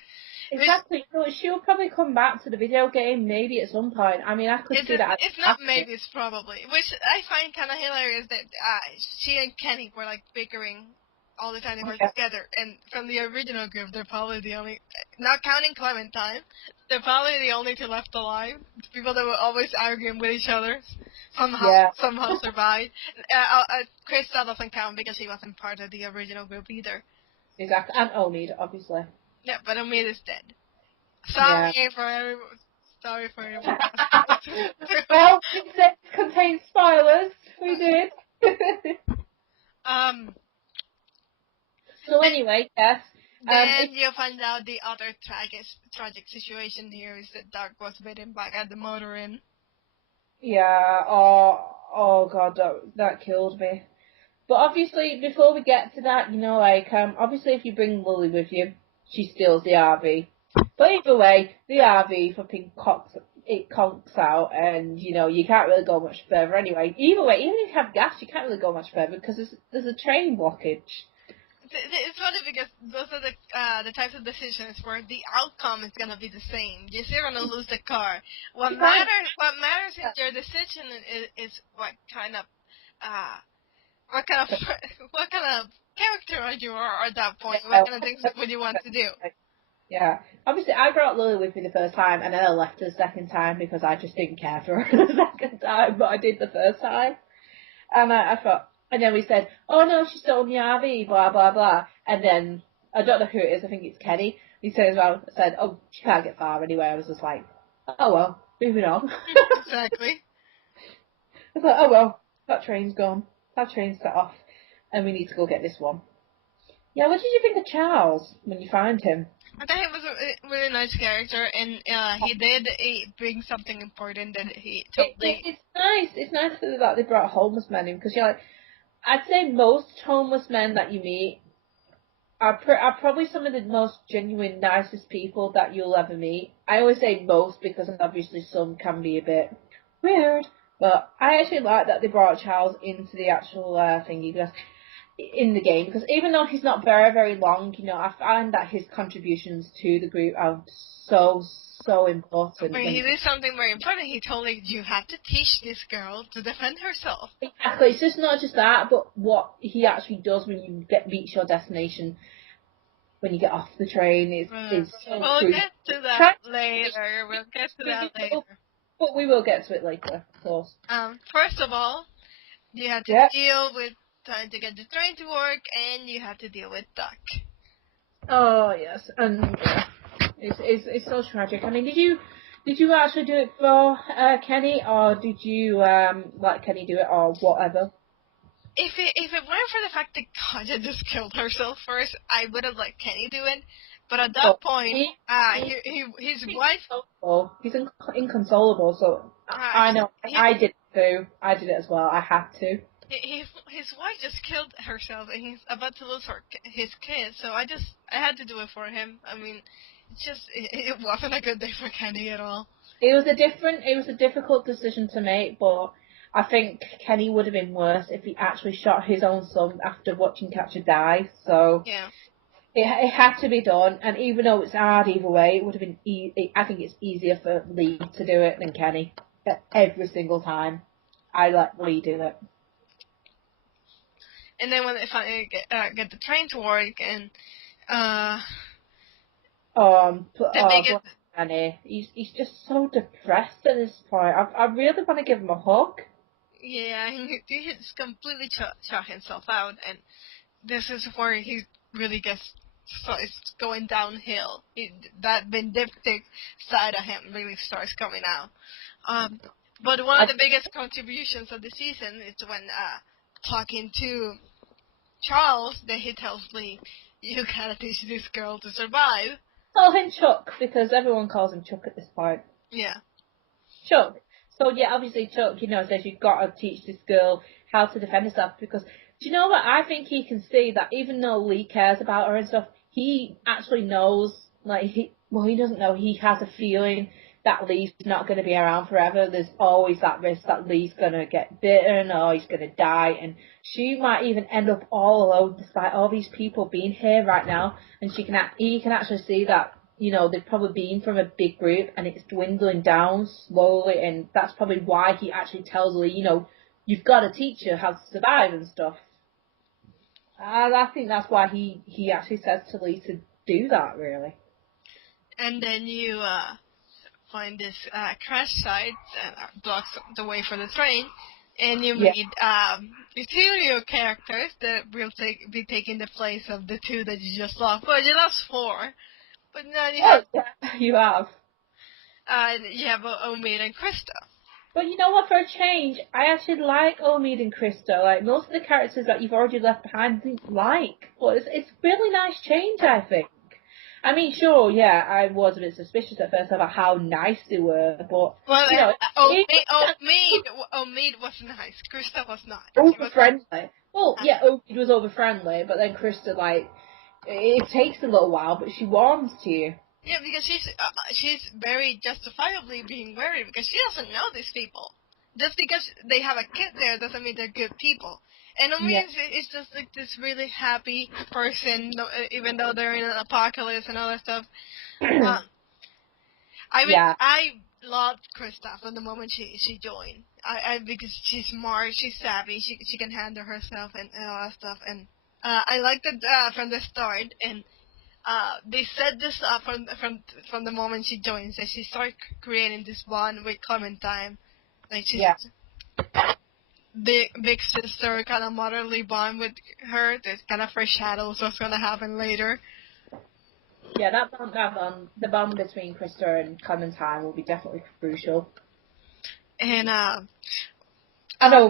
Exactly. So she'll probably come back to the video game maybe at some point. I mean, I could see that. It's not maybe, it's probably. Which I find kind of hilarious that she and Kenny were like bickering all the time they were together. And from the original group, they're probably the only, not counting Clementine, they're probably the only two left alive. The people that were always arguing with each other somehow survived. Krista doesn't count because she wasn't part of the original group either. Exactly. And Omid, obviously. Yeah, but Omid is dead. Sorry for everyone. Sorry for everyone. Well, it contains spoilers. We did. So anyway, yes. Then you find out the other tragic situation here is that Doug was bitten back at the motor inn. Yeah. Oh God, that killed me. But obviously, before we get to that, obviously if you bring Lily with you, she steals the RV. But either way, the RV fucking conks out, and you can't really go much further anyway. Either way, even if you have gas, you can't really go much further because there's a train blockage. It's funny because those are the types of decisions where the outcome is gonna be the same. You're still gonna lose the car. What matters in your decision is what kind of character you are at that point. What kind of things would you want to do? Yeah. Obviously, I brought Lily with me the first time, and then I left her the second time because I just didn't care for her the second time, but I did the first time. And I thought, and then we said, oh no, she stole the RV, blah, blah, blah. And then, I don't know who it is, I think it's Kenny. He said, oh, she can't get far anyway. I was just like, oh well, moving on. Exactly. I thought, oh well, that train's gone. That train's set off. And we need to go get this one. Yeah, what did you think of Charles when you find him? I thought he was a really nice character, and he did bring something important that he totally... It's nice. It's nice that they brought homeless men in, because I'd say most homeless men that you meet are probably some of the most genuine, nicest people that you'll ever meet. I always say most because obviously some can be a bit weird, but I actually like that they brought Charles into the actual thingy, because in the game, because even though he's not very, very long, I find that his contributions to the group are so important. But he did something very important. He told me, you have to teach this girl to defend herself. Exactly. It's just not just that, but what he actually does when you reach your destination, when you get off the train, is so We'll get to that later. But we will get to it later, of course. First of all, you have to deal with trying to get the train to work, and you have to deal with Duck. Oh yes, and it's so tragic. I mean, did you actually do it for Kenny, or did you let Kenny do it, or whatever? If it weren't for the fact that Katja just killed herself first, I would have let Kenny do it. But at that point, his wife... He's inconsolable, so I know. I did it too. I did it as well. I had to. His wife just killed herself, and he's about to lose his kid, so I had to do it for him. I mean, it wasn't a good day for Kenny at all. It was a difficult decision to make, but I think Kenny would have been worse if he actually shot his own son after watching Katja die. So yeah, it had to be done, and even though it's hard either way, it would have been. I think it's easier for Lee to do it than Kenny every single time. I let Lee do it. And then when they finally get the train to work, and Kenny, he's just so depressed at this point. I really want to give him a hug. Yeah, he's completely shut himself out, and this is where he really it's going downhill. That vindictive side of him really starts coming out. But one of the biggest contributions of the season is when talking to Charles, that he tells Lee, you gotta teach this girl to survive. Call him Chuck, because everyone calls him Chuck at this point. Yeah. Chuck. So yeah, obviously Chuck, says you've got to teach this girl how to defend herself, because, do you know what? I think he can see that even though Lee cares about her and stuff, he actually knows, he doesn't know, he has a feeling that Lee's not going to be around forever. There's always that risk that Lee's going to get bitten or he's going to die, and she might even end up all alone despite all these people being here right now. And he can actually see that, you know, they've probably been from a big group and it's dwindling down slowly, and that's probably why he actually tells Lee, you know, you've got to teach her how to survive and stuff. I think that's why he actually says to Lee to do that, really. And then you find this crash site that blocks the way for the train, and you meet two new characters that will be taking the place of the two that you just lost. Well, you lost 4, but now you have... you have. You have Omid and Krista. But you know what, for a change, I actually like Omid and Krista. Like, most of the characters that you've already left behind, I didn't like. But it's really nice change, I think. I mean, sure, yeah, I was a bit suspicious at first about how nice they were, but... Well, you know, Omid was nice. Krista was not. Over-friendly. Well, yeah, Omid was over-friendly, but then Krista, like, it takes a little while, but she warms to you. Yeah, because she's very justifiably being worried, because she doesn't know these people. Just because they have a kid there doesn't mean they're good people. And Omid is just like this really happy person, even though they're in an apocalypse and all that stuff. I loved Krista from the moment she joined. Because she's smart, she's savvy, she can handle herself and all that stuff. And I liked it from the start. And they set this up from the moment she joins. That she started creating this bond with Clementine. Like she's big sister kind of motherly bond with her. There's kind of foreshadows what's gonna happen later. Yeah, the bond between Krista and Clementine will be definitely crucial. And I know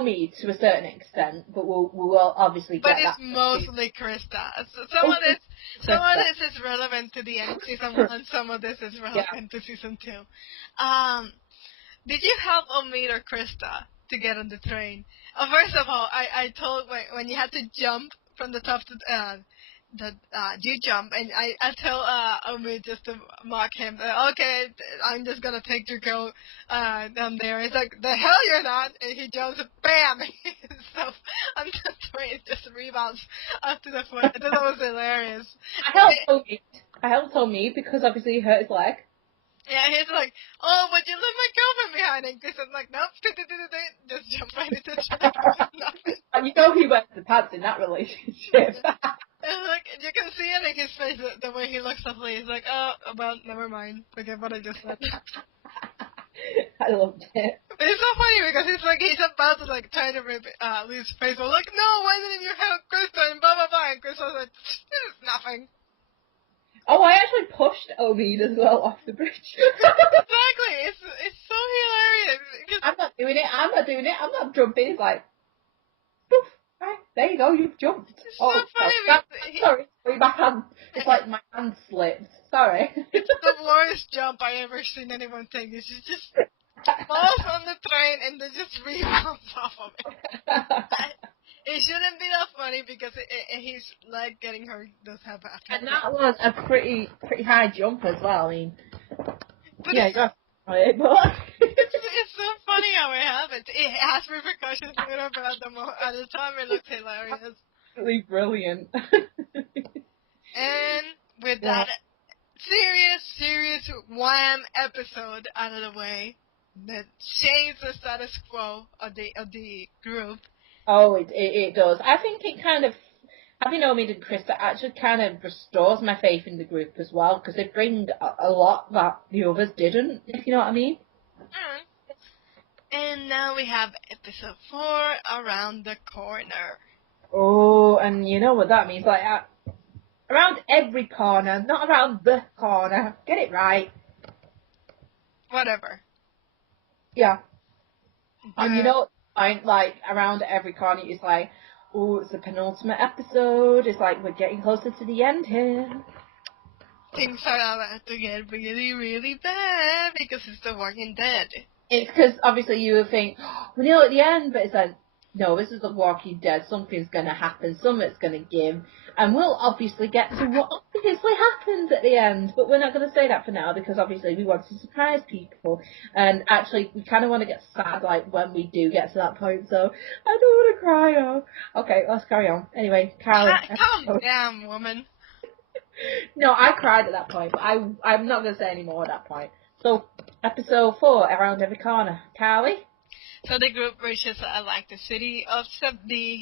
me to a certain extent, but we will obviously get that. But it's mostly Krista. Some of this is relevant to the end of season 1, some of this is relevant to season 2. Did you help Omid or Krista to get on the train? First of all, I told when you had to jump from the top to you jump, and I tell Omid just to mock him. Okay, I'm just gonna take your girl down there. It's like, the hell you're not! And he jumps, bam! So on the train, it just rebounds up to the foot. I thought that was hilarious. I helped Omid because obviously he hurt his leg. Yeah, he's like, oh, but you left my girlfriend behind. And Krista's like, nope, just jump right into the train. And you know he wears the pants in that relationship. And like, you can see it in his face, the way he looks at Lee. He's like, oh, well, never mind. Forget what I just said. I loved it. But it's so funny because it's like he's about to like try to rip Lee's face. I'm like, no, why didn't you help Krista? And blah, blah, blah. And Krista's like, this is nothing. Oh, I actually pushed Omid as well off the bridge. Exactly. It's so hilarious. I'm not doing it. I'm not jumping. It's like, poof, right, there you go, you've jumped. It's so funny. Sorry, my hand. It's like my hand slipped. Sorry. It's the worst jump I ever seen anyone take. It's just falls on the train and then just rebounds off of it. It shouldn't be that funny because his leg getting hurt does have that. And that was a pretty high jump as well. I mean, but yeah, it's so funny how it happens. It has repercussions later, but at the time it looks hilarious. Really brilliant. And with that serious wham episode out of the way, that changed the status quo of the group. Oh, it does. I think it kind of, having Omid and Krista actually kind of restores my faith in the group as well, because they bring a lot that the others didn't, if you know what I mean. And now we have episode 4, Around the Corner. Oh, and you know what that means, like, around every corner, not around the corner. Get it right. Whatever. Yeah. And you know, like, around every corner, it's like, oh, it's the penultimate episode. It's like, we're getting closer to the end here. Things are about to get really, really bad because it's The Walking Dead. It's because, obviously, you would think, oh, we're nearly at the end, but it's like, no, this is The Walking Dead, something's going to happen, something's going to give, and we'll obviously get to what obviously happens at the end, but we're not going to say that for now, because obviously we want to surprise people, and actually we kind of want to get sad, like, when we do get to that point, so I don't want to cry now. Okay, let's carry on. Anyway, Carlie. Calm down, woman. No, I cried at that point, but I'm not going to say any more at that point. So, episode 4, Around Every Corner. Carlie? So the group reaches the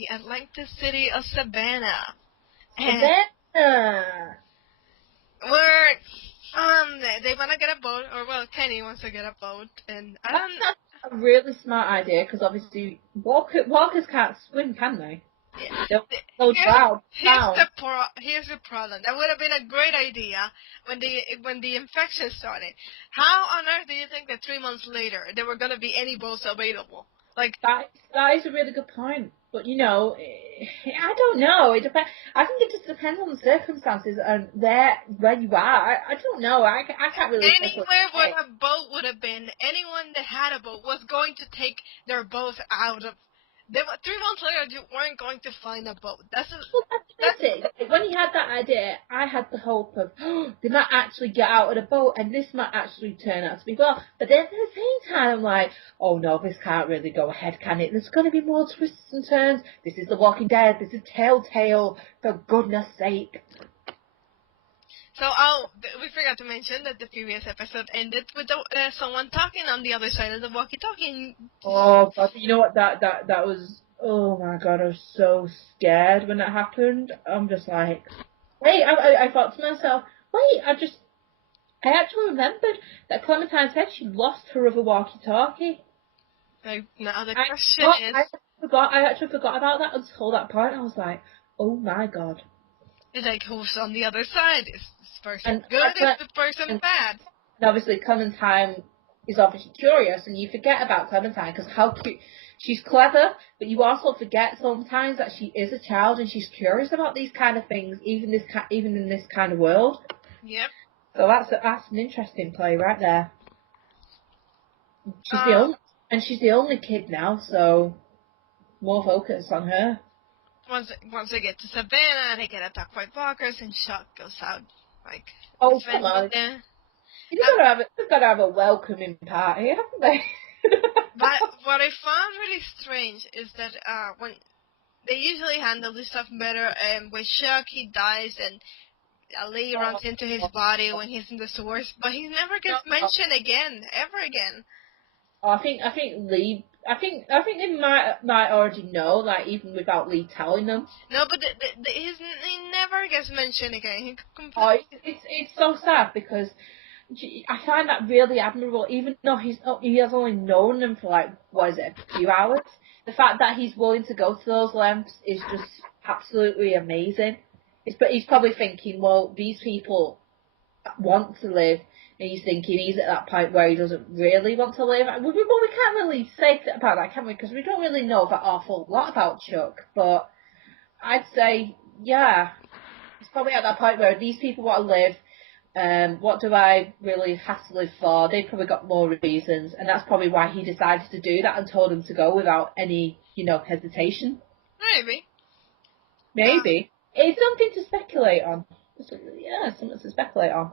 Atlantic city of Savannah. Savannah! Where they want to get a boat, or well, Kenny wants to get a boat, and I don't. That's a really smart idea, because obviously walkers can't swim, can they? Yeah. Here's the problem. That would have been a great idea when the infection started. How on earth do you think that 3 months later there were going to be any boats available? Like that is a really good point. But I don't know. It depends. I think it just depends on the circumstances and where you are. I don't know. I can't really. Anywhere where a boat would have been, anyone that had a boat was going to take their boat out of. 3 months later, you weren't going to find a boat. That's it. When he had that idea, I had the hope of, they might actually get out of the boat, and this might actually turn out to be well. But then at the same time, I'm like, oh no, this can't really go ahead, can it? There's going to be more twists and turns. This is The Walking Dead. This is Telltale, for goodness sake. So, we forgot to mention that the previous episode ended with someone talking on the other side of the walkie-talkie. Oh, God, you know what? That was... Oh, my God, I was so scared when that happened. I'm just like... Wait, I thought to myself, wait, I actually remembered that Clementine said she lost her other walkie-talkie. Now the question is... I actually forgot about that until that point. I was like, oh, my God. It's like, who's on the other side? Is this person good? Is this person bad? And obviously, Clementine is obviously curious, and you forget about Clementine because how cute. She's clever, but you also forget sometimes that she is a child and she's curious about these kind of things, even in this kind of world. Yep. So that's an interesting play right there. She's the only kid now, so more focus on her. Once they get to Savannah, they get attacked by walkers, and Chuck goes out like. Oh come on! They've got to have a welcoming party, haven't they? But what I found really strange is that when they usually handle this stuff better, with Chuck he dies and Lee runs into his body when he's in the sewers, but he never gets mentioned ever again. Oh, I think Lee. I think they might already know, like even without Lee telling them. No, but he never gets mentioned again. It's so sad because I find that really admirable. Even though he has only known them for like a few hours, the fact that he's willing to go to those lengths is just absolutely amazing. But he's probably thinking, well, these people want to live. And he's thinking he's at that point where he doesn't really want to live. Well, we can't really say about that, can we? Because we don't really know that awful lot about Chuck. But I'd say, yeah, he's probably at that point where these people want to live. What do I really have to live for? They've probably got more reasons. And that's probably why he decided to do that and told them to go without any, hesitation. Maybe. It's something to speculate on. Yeah, something to speculate on.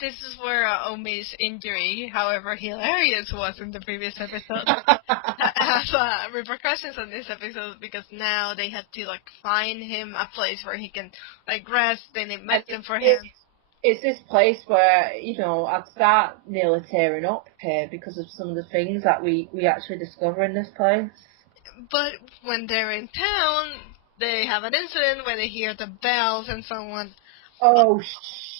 This is where Omi's injury, however hilarious was in the previous episode, has repercussions on this episode because now they had to find him a place where he can rest. Then they met them for him. It's this place where I'd start nearly tearing up here because of some of the things that we actually discover in this place. But when they're in town, they have an incident where they hear the bells and someone. Oh,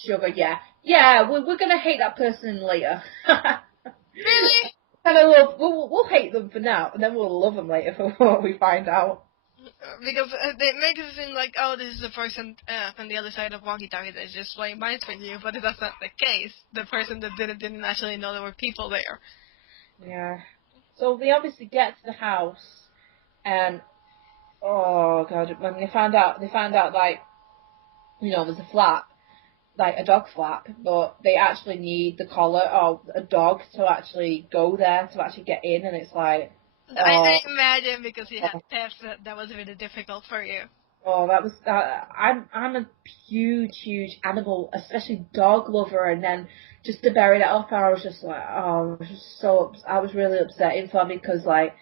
sugar, yeah. Yeah, we're going to hate that person later. Really? And we'll hate them for now, and then we'll love them later for what we find out. Because they make it seem like, oh, this is the person from the other side of walkie-talkie that's just playing minds with you, but that's not the case. The person that didn't actually know there were people there. Yeah. So they obviously get to the house, and oh god, when they found out there's a flap. A dog flap, but they actually need the collar or a dog to actually go there, to actually get in, and it's like, I imagine because you had pets that was really difficult for you. Oh, that was. I'm a huge animal, especially dog lover, and then just to bury that off, I was just like, oh, I was just I was really upsetting for me because like,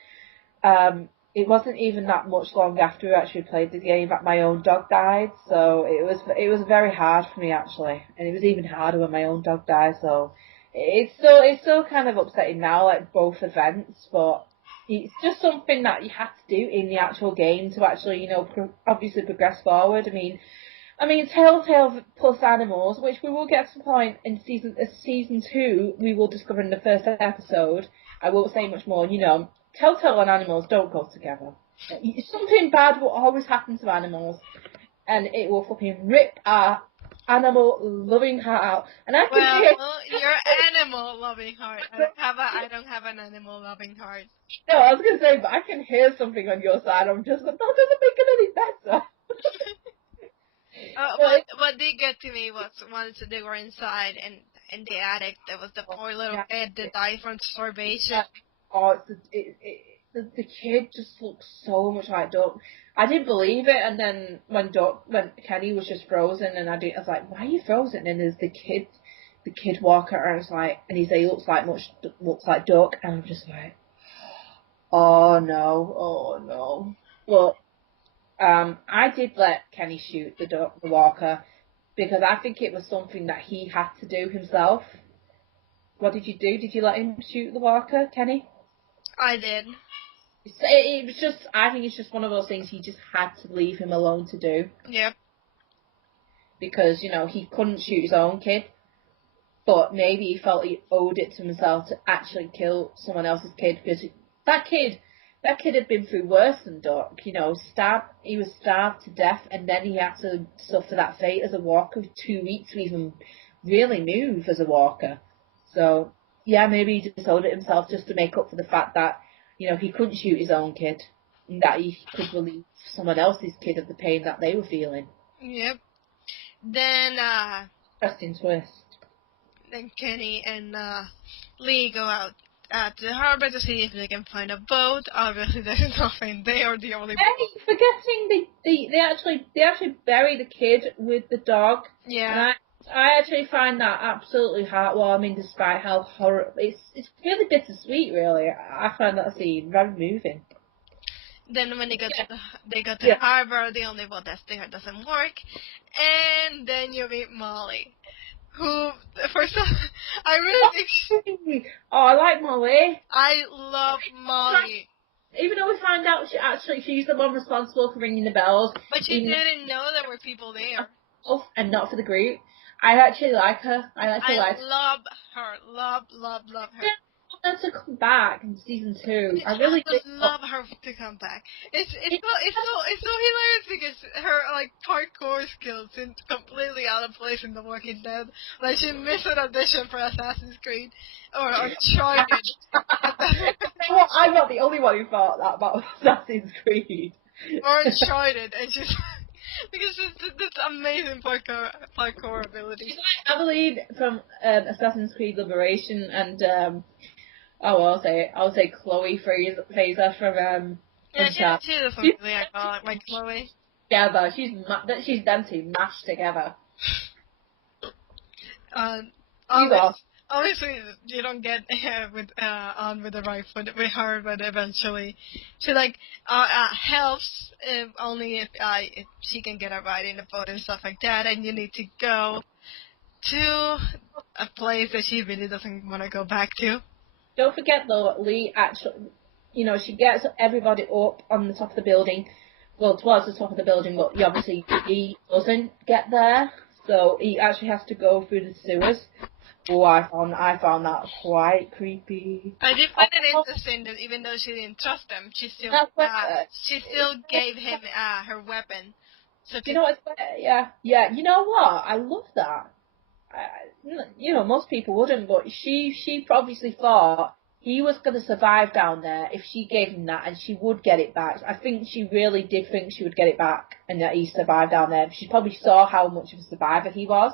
it wasn't even that much long after we actually played the game that my own dog died, so it was very hard for me actually, and it was even harder when my own dog died. So it's still kind of upsetting now, like both events, but it's just something that you have to do in the actual game to actually, obviously progress forward. I mean, Telltale plus animals, which we will get to the point in season 2, we will discover in the first episode. I won't say much more. Telltale and animals don't go together. Something bad will always happen to animals, and it will fucking rip our animal loving heart out. And I can hear your animal loving heart. I don't have an animal loving heart. No, I was gonna say, but I can hear something on your side. I'm just like, that doesn't make it any better. What did get to me was once they were inside and in the attic, there was the poor little kid that died from starvation. Oh, the kid just looks so much like Duck. I didn't believe it, and then when Kenny was just frozen, and I was like, why are you frozen? And there's the kid walker, and it's like, and he looks like Duck, and I'm just like, oh no. But I did let Kenny shoot the walker because I think it was something that he had to do himself. What did you do? Did you let him shoot the walker, Kenny? I did. It was just, I think it's just one of those things he just had to leave him alone to do. Yep. Because, he couldn't shoot his own kid, but maybe he felt he owed it to himself to actually kill someone else's kid, because that kid had been through worse than Doc. He was starved to death, and then he had to suffer that fate as a walker for 2 weeks to even really move as a walker. So, yeah, maybe he just owed it himself just to make up for the fact that, he couldn't shoot his own kid, and that he could relieve someone else's kid of the pain that they were feeling. Yep. Then, Interesting twist. Then Kenny and Lee go out to the harbor to see if they can find a boat. Obviously, there's nothing. They are the only boat. Forgetting they actually bury the kid with the dog. Yeah. And I actually find that absolutely heartwarming, despite how horrible. It's really bittersweet, really. I find that scene very moving. Then when they go to the harbor, the only boat that's there doesn't work, and then you meet Molly, who I really think. Oh, I like Molly. I love Molly. Even though we find out she's the one responsible for ringing the bells. But she didn't know there were people there. And not for the group. I actually like her. I love her. Love her. I want her to come back in season 2. I really love her to come back. It's so hilarious because her parkour skills seem completely out of place in The Walking Dead. Like she missed an audition for Assassin's Creed or Uncharted. Well, I'm not the only one who thought that about Assassin's Creed. Or Uncharted, and she's because it's this amazing parkour ability. She's like Evelyn from Assassin's Creed Liberation, and I'll say Chloe Fraser from Uncharted. She's something I call it, like Chloe. Yeah, but she's them two mashed together. Obviously, you don't get on with the right foot with her, but eventually, she helps only if she can get a ride in the boat and stuff like that. And you need to go to a place that she really doesn't want to go back to. Don't forget though, Lee actually, she gets everybody up on the top of the building. Well, towards the top of the building, but obviously he doesn't get there, so he actually has to go through the sewers. Oh, I found that quite creepy. I did find it interesting that even though she didn't trust him, she still gave him her weapon. So what's better? Yeah. You know what? I love that. Most people wouldn't, but she obviously thought he was going to survive down there if she gave him that, and she would get it back. I think she really did think she would get it back, and that he survived down there. She probably saw how much of a survivor he was.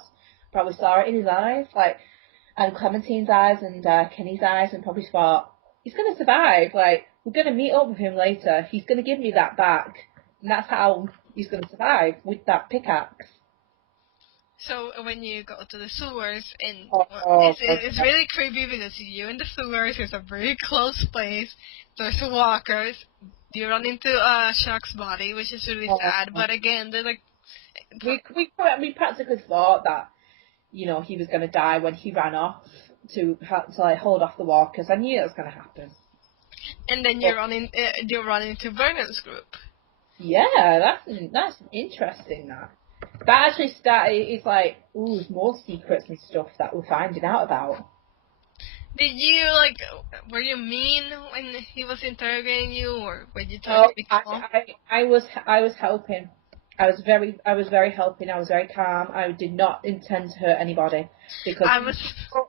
Probably saw it in his eyes, and Clementine's eyes and Kenny's eyes, and probably thought, he's gonna survive. Like, we're gonna meet up with him later. He's gonna give me that back, and that's how he's gonna survive with that pickaxe. So when you go to the sewers, and Oh, it's really creepy because you're in the sewers. It's a very close place. There's walkers. You run into Shark's body, which is really sad. But again, they're like, we practically thought that, you know, he was gonna die when he ran off to like hold off the walkers. I knew it was gonna happen. and then you run into Vernon's group. Yeah, that's interesting. That actually started. It's like, ooh, there's more secrets and stuff that we're finding out about. Did you were you mean when he was interrogating you, or when you tried to be calm? I was helping. I was very helping. I was very calm. I did not intend to hurt anybody because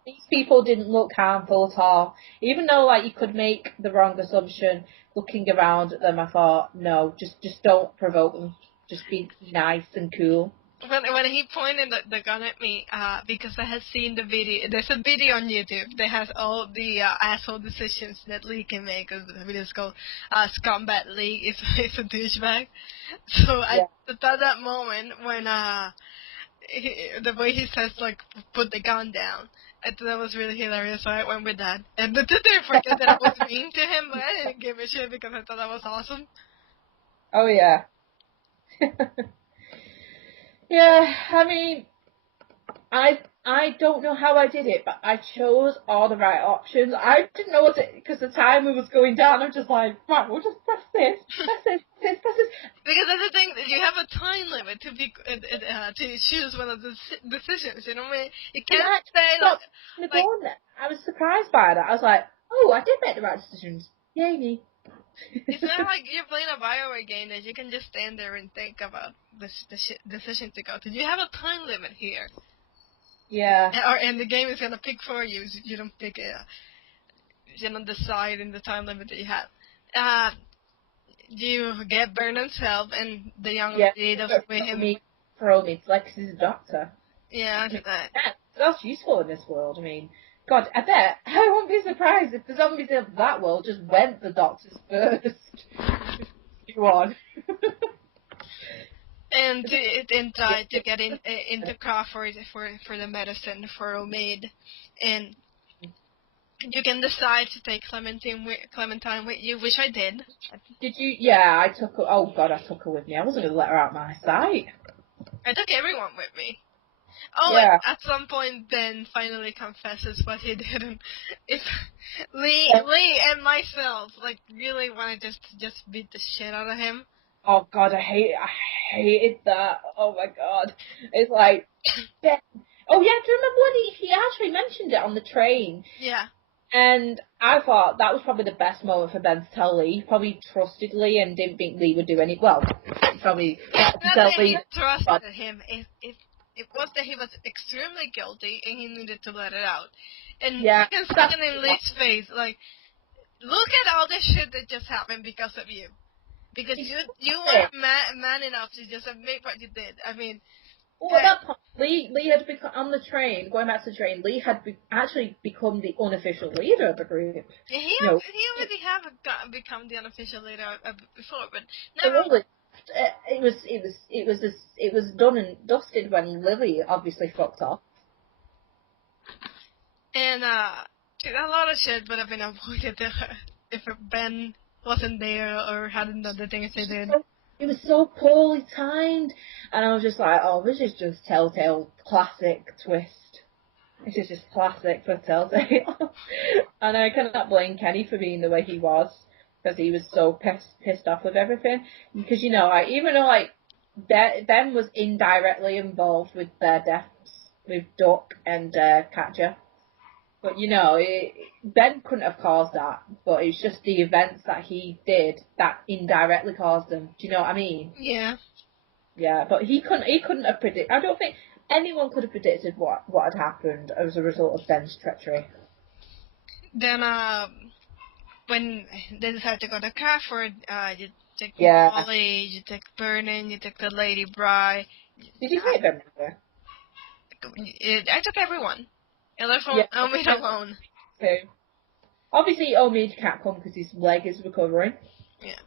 these people didn't look harmful at all. Even though like you could make the wrong assumption looking around at them, I thought no, just don't provoke them. Just be nice and cool. When he pointed the gun at me, because I had seen the video. There's a video on YouTube that has all the asshole decisions that Lee can make. The video is called "Scumbag Lee is a douchebag." So I thought that moment when the way he says like put the gun down, I thought that was really hilarious. So I went with that. And the didn't forget that I was mean to him, but I didn't give a shit because I thought that was awesome. Oh yeah. Yeah, I mean, I don't know how I did it, but I chose all the right options. I didn't know what because the timer was going down. I'm just like, right, we'll just press this. Because that's the thing, you have a time limit to choose one of the decisions. You know, you can't say like. I was surprised by that. I was like, oh, I did make the right decisions. Yay me. It's not like you're playing a BioWare game that you can just stand there and think about the decision to go to. You have a time limit here. Yeah. And the game is gonna pick for you. You don't pick it. You don't decide in the time limit that you have. You get Vernon's help and the young lady that was with him. Throw me. Like he's a doctor. Yeah, that's useful in this world. I mean, God, I bet I won't be surprised if the zombies of that world just went the doctors first. Go on. And try to get into Crawford for the medicine for Omid, and you can decide to take Clementine with you, which I did. Did you? Yeah, I took her. Oh God, I took her with me. I wasn't gonna let her out of my sight. I took everyone with me. Oh, yeah. At some point, Ben finally confesses what he did. And Lee and myself really wanted to just beat the shit out of him. Oh God, I hated that. Oh my God, it's like Ben. Oh yeah, do you remember when he actually mentioned it on the train? Yeah. And I thought that was probably the best moment for Ben to tell Lee. He probably trusted Lee and didn't think Lee would do any. Well, probably tell Lee. He trusted him. It was that he was extremely guilty and he needed to let it out. And you can see it in Lee's face, like, look at all this shit that just happened because of you. Because you were man enough to just admit what you did. I mean... Well, at that point, Lee had become, on the train, going back to the train, Lee had actually become the unofficial leader of the group. He already have become the unofficial leader before, but never... It was done and dusted when Lily obviously fucked off. And a lot of shit would have been avoided if Ben wasn't there or hadn't done the things they did. It was so poorly timed, and I was just like, oh, this is just Telltale classic twist. This is just classic for Telltale. And I cannot blame Kenny for being the way he was, because he was so pissed off with everything. Because, you know, even though, Ben was indirectly involved with their deaths, with Duck and Katja. But, you know, Ben couldn't have caused that, but it's just the events that he did that indirectly caused them. Do you know what I mean? Yeah. Yeah, but he couldn't have predicted. I don't think anyone could have predicted what had happened as a result of Ben's treachery. Then, when they decided to go to Crawford, you take Carlie, you take Vernon, you took the Lady Bri. Did you take them there? I took everyone. I left Omid alone. Okay. Obviously, Omid can't come because his leg is recovering. Yeah.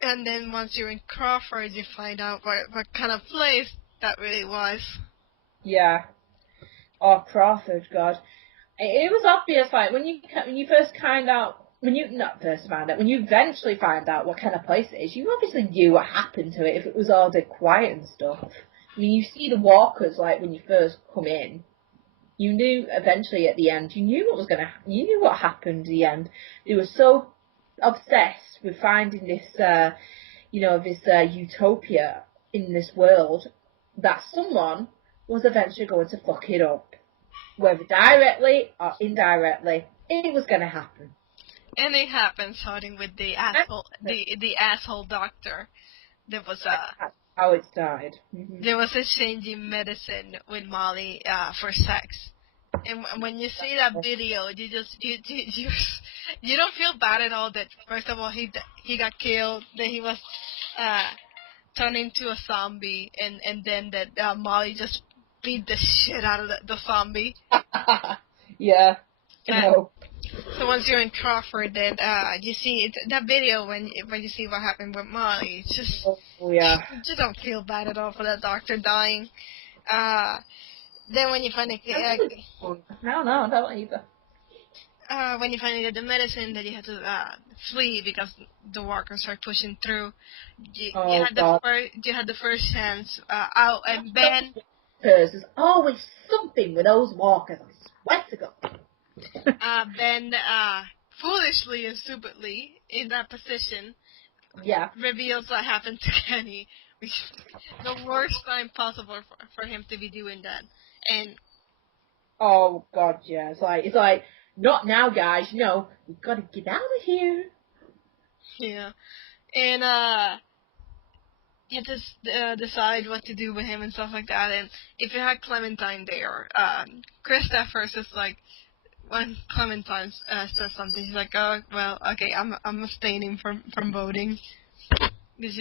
And then once you're in Crawford, you find out what kind of place that really was. Yeah. Oh, Crawford, God. It was obvious, like, when you first find out, when you eventually find out what kind of place it is, you obviously knew what happened to it if it was all dead quiet and stuff. I mean, you see the walkers, like, when you first come in, you knew eventually at the end, you knew you knew what happened at the end. They were so obsessed with finding this, this utopia in this world that someone was eventually going to fuck it up. Whether directly or indirectly, it was going to happen. And it happened, starting with the asshole doctor. There was how it started. Mm-hmm. There was a change in medicine with Molly for sex. And when you see that video, you don't feel bad at all that first of all he got killed, then he was turned into a zombie, and then that Molly just beat the shit out of the zombie. Yeah. No. So once you're in Crawford, then you see that video when you see what happened with Molly. It's just you just don't feel bad at all for that doctor dying. Then when you finally I don't know, I don't either. When you finally get the medicine, that you had to flee because the walkers are pushing through. You had the first chance out, and Ben. There's always something with those walkers. I swear to God. Ben, foolishly and stupidly in that position, reveals what happened to Kenny, which is the worst time possible for him to be doing that. And oh God, yeah, it's like not now, guys. We've got to get out of here. Yeah, and you have to decide what to do with him and stuff like that. And if you had Clementine there, Chris at first is like, when Clementine says something, she's like, "Oh, well, okay, I'm abstaining from voting." Because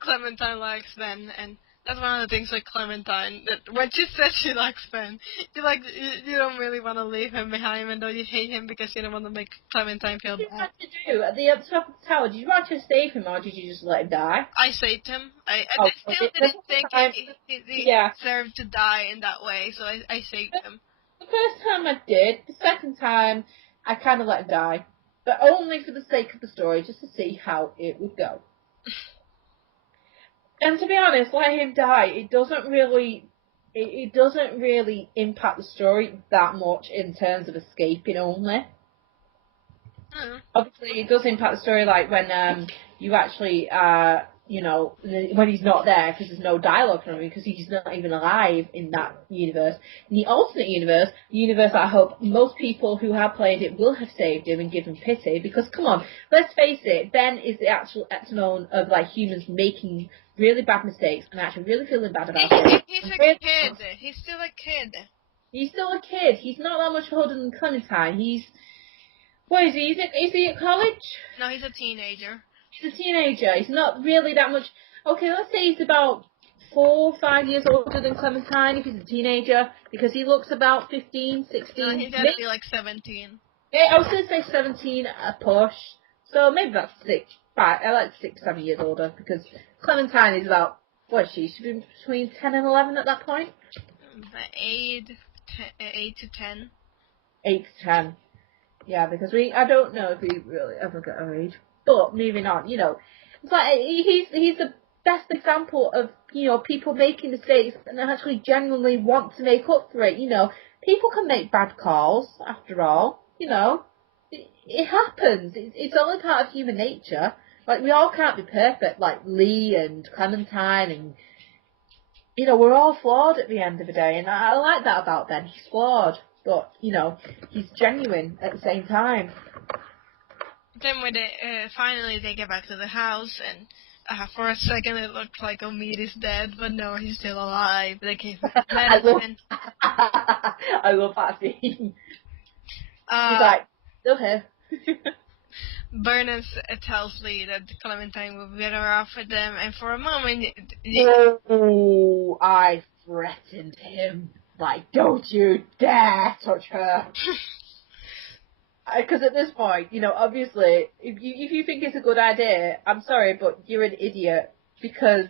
Clementine likes Ben, and that's one of the things with Clementine, that when she says she likes Ben, you don't really want to leave him behind, even though you hate him because you don't want to make Clementine feel bad. What did you do at the top of the tower? Did you actually save him, or did you just let him die? I saved him. I still didn't think he deserved to die in that way, so I saved him. The first time I did. The second time, I kind of let him die. But only for the sake of the story, just to see how it would go. And to be honest, letting him die, it doesn't really impact the story that much in terms of escaping only. Obviously, it does impact the story, like when you actually, when he's not there, because there's no dialogue from him, because he's not even alive in that universe. In the alternate universe, the universe I hope most people who have played it will have saved him and given pity, because, come on, let's face it, Ben is the actual epitome of, like, humans making really bad mistakes and actually really feeling bad about it. He's a kid. He's still a kid. He's still a kid. He's not that much older than Clementine. What is he? Is he at college? No, he's a teenager. He's a teenager. He's not really that much. Okay, let's say he's about 4 or 5 years older than Clementine if he's a teenager, because he looks about 15, 16. No, he's got to be like 17. Yeah, I was going to say 17 at a push. So maybe about 6, 7 years older, because Clementine is about, what is she? She's between 10 and 11 at that point? 8 to 10. 8 to 10. Yeah, because I don't know if we really ever get our age. But moving on, it's like he's the best example of, people making mistakes and actually genuinely want to make up for it. People can make bad calls after all. It happens. It's only part of human nature. Like, we all can't be perfect, like Lee and Clementine, and we're all flawed at the end of the day. And I like that about Ben. He's flawed. But, he's genuine at the same time. Then when finally they get back to the house, and for a second it looked like Omid is dead, but no, he's still alive. They gave him medicine. I love that scene. He's like, still here. Burnham tells Lee that Clementine will be better off with them, and for a moment... Oh, I threatened him. Like, don't you dare touch her. Because at this point, obviously, if you think it's a good idea, I'm sorry, but you're an idiot. Because,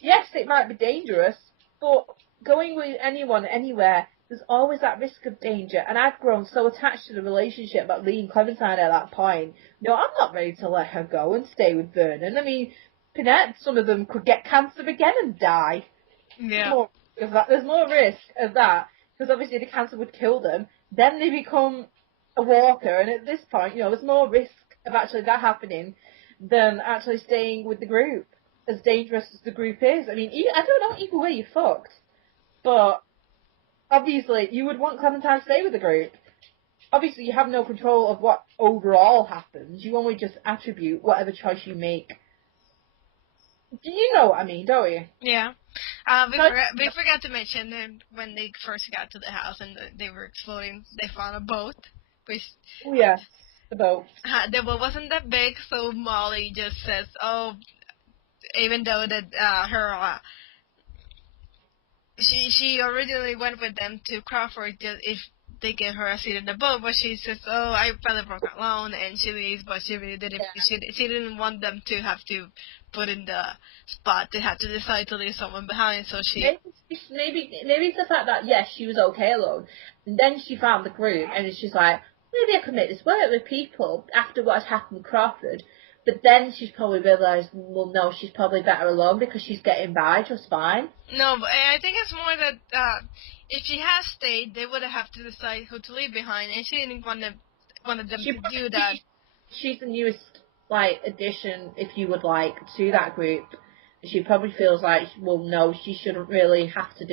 yes, it might be dangerous, but going with anyone, anywhere, there's always that risk of danger. And I've grown so attached to the relationship about Lee and Clementine at that point. I'm not ready to let her go and stay with Vernon. I mean, Pinette, some of them could get cancer again and die. Yeah. There's more risk of that, because obviously the cancer would kill them. Then they become a walker, and at this point, there's more risk of actually that happening than actually staying with the group, as dangerous as the group is. I mean, I don't know either way you're fucked, but obviously you would want Clementine to stay with the group. Obviously you have no control of what overall happens. You only just attribute whatever choice you make. Do you know what I mean, don't you? Yeah. We forgot to mention that when they first got to the house and they were exploding, they found a boat. Which, Oh, yeah, the boat. The boat wasn't that big, so Molly just says, "Oh, even though that her she originally went with them to Crawford just if they gave her a seat in the boat, but she says, oh, I felt broke alone, and she leaves, but she really didn't. Yeah. She didn't want them to have to put in the spot. They had to decide to leave someone behind, so she. Maybe it's the fact that yes, she was okay alone, and then she found the group, and she's like, maybe I could make this work with people after what had happened with Crawford. But then she's probably realised, well, no, she's probably better alone because she's getting by just fine. No, but I think it's more that if she had stayed, they would have to decide who to leave behind, and she didn't want them to do that. She's the newest, addition, if you would like, to that group. She probably feels like, well, no, she shouldn't really have to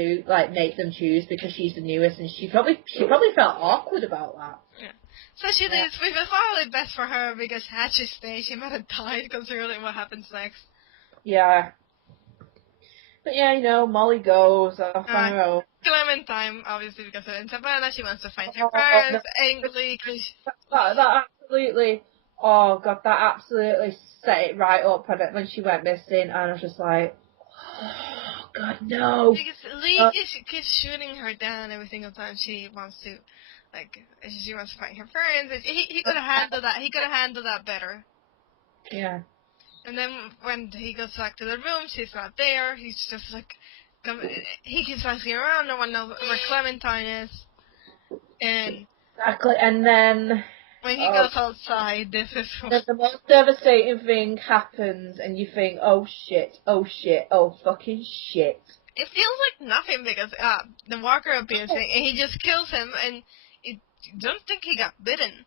make them choose because she's the newest, and she probably felt awkward about that. Yeah. So she leaves. We feel probably best for her because had she stayed, she might have died considering what happens next. Yeah. But yeah, Molly goes off on her own. Clementine, obviously, because of Isabella, she wants to find her parents, angry. That absolutely, oh god, that absolutely set it right up when she went missing, and I was just like, oh god, no. Because Lee keeps shooting her down every single time she wants to, she wants to find her parents. He could have handled that. He could have handled that better. Yeah. And then when he goes back to the room, she's not there. He's just he keeps asking around. No one knows where Clementine is. And exactly. And then when he goes outside, this is the most devastating thing happens, and you think, oh shit, oh fucking shit. It feels like nothing because the walker appears and he just kills him, and you don't think he got bitten.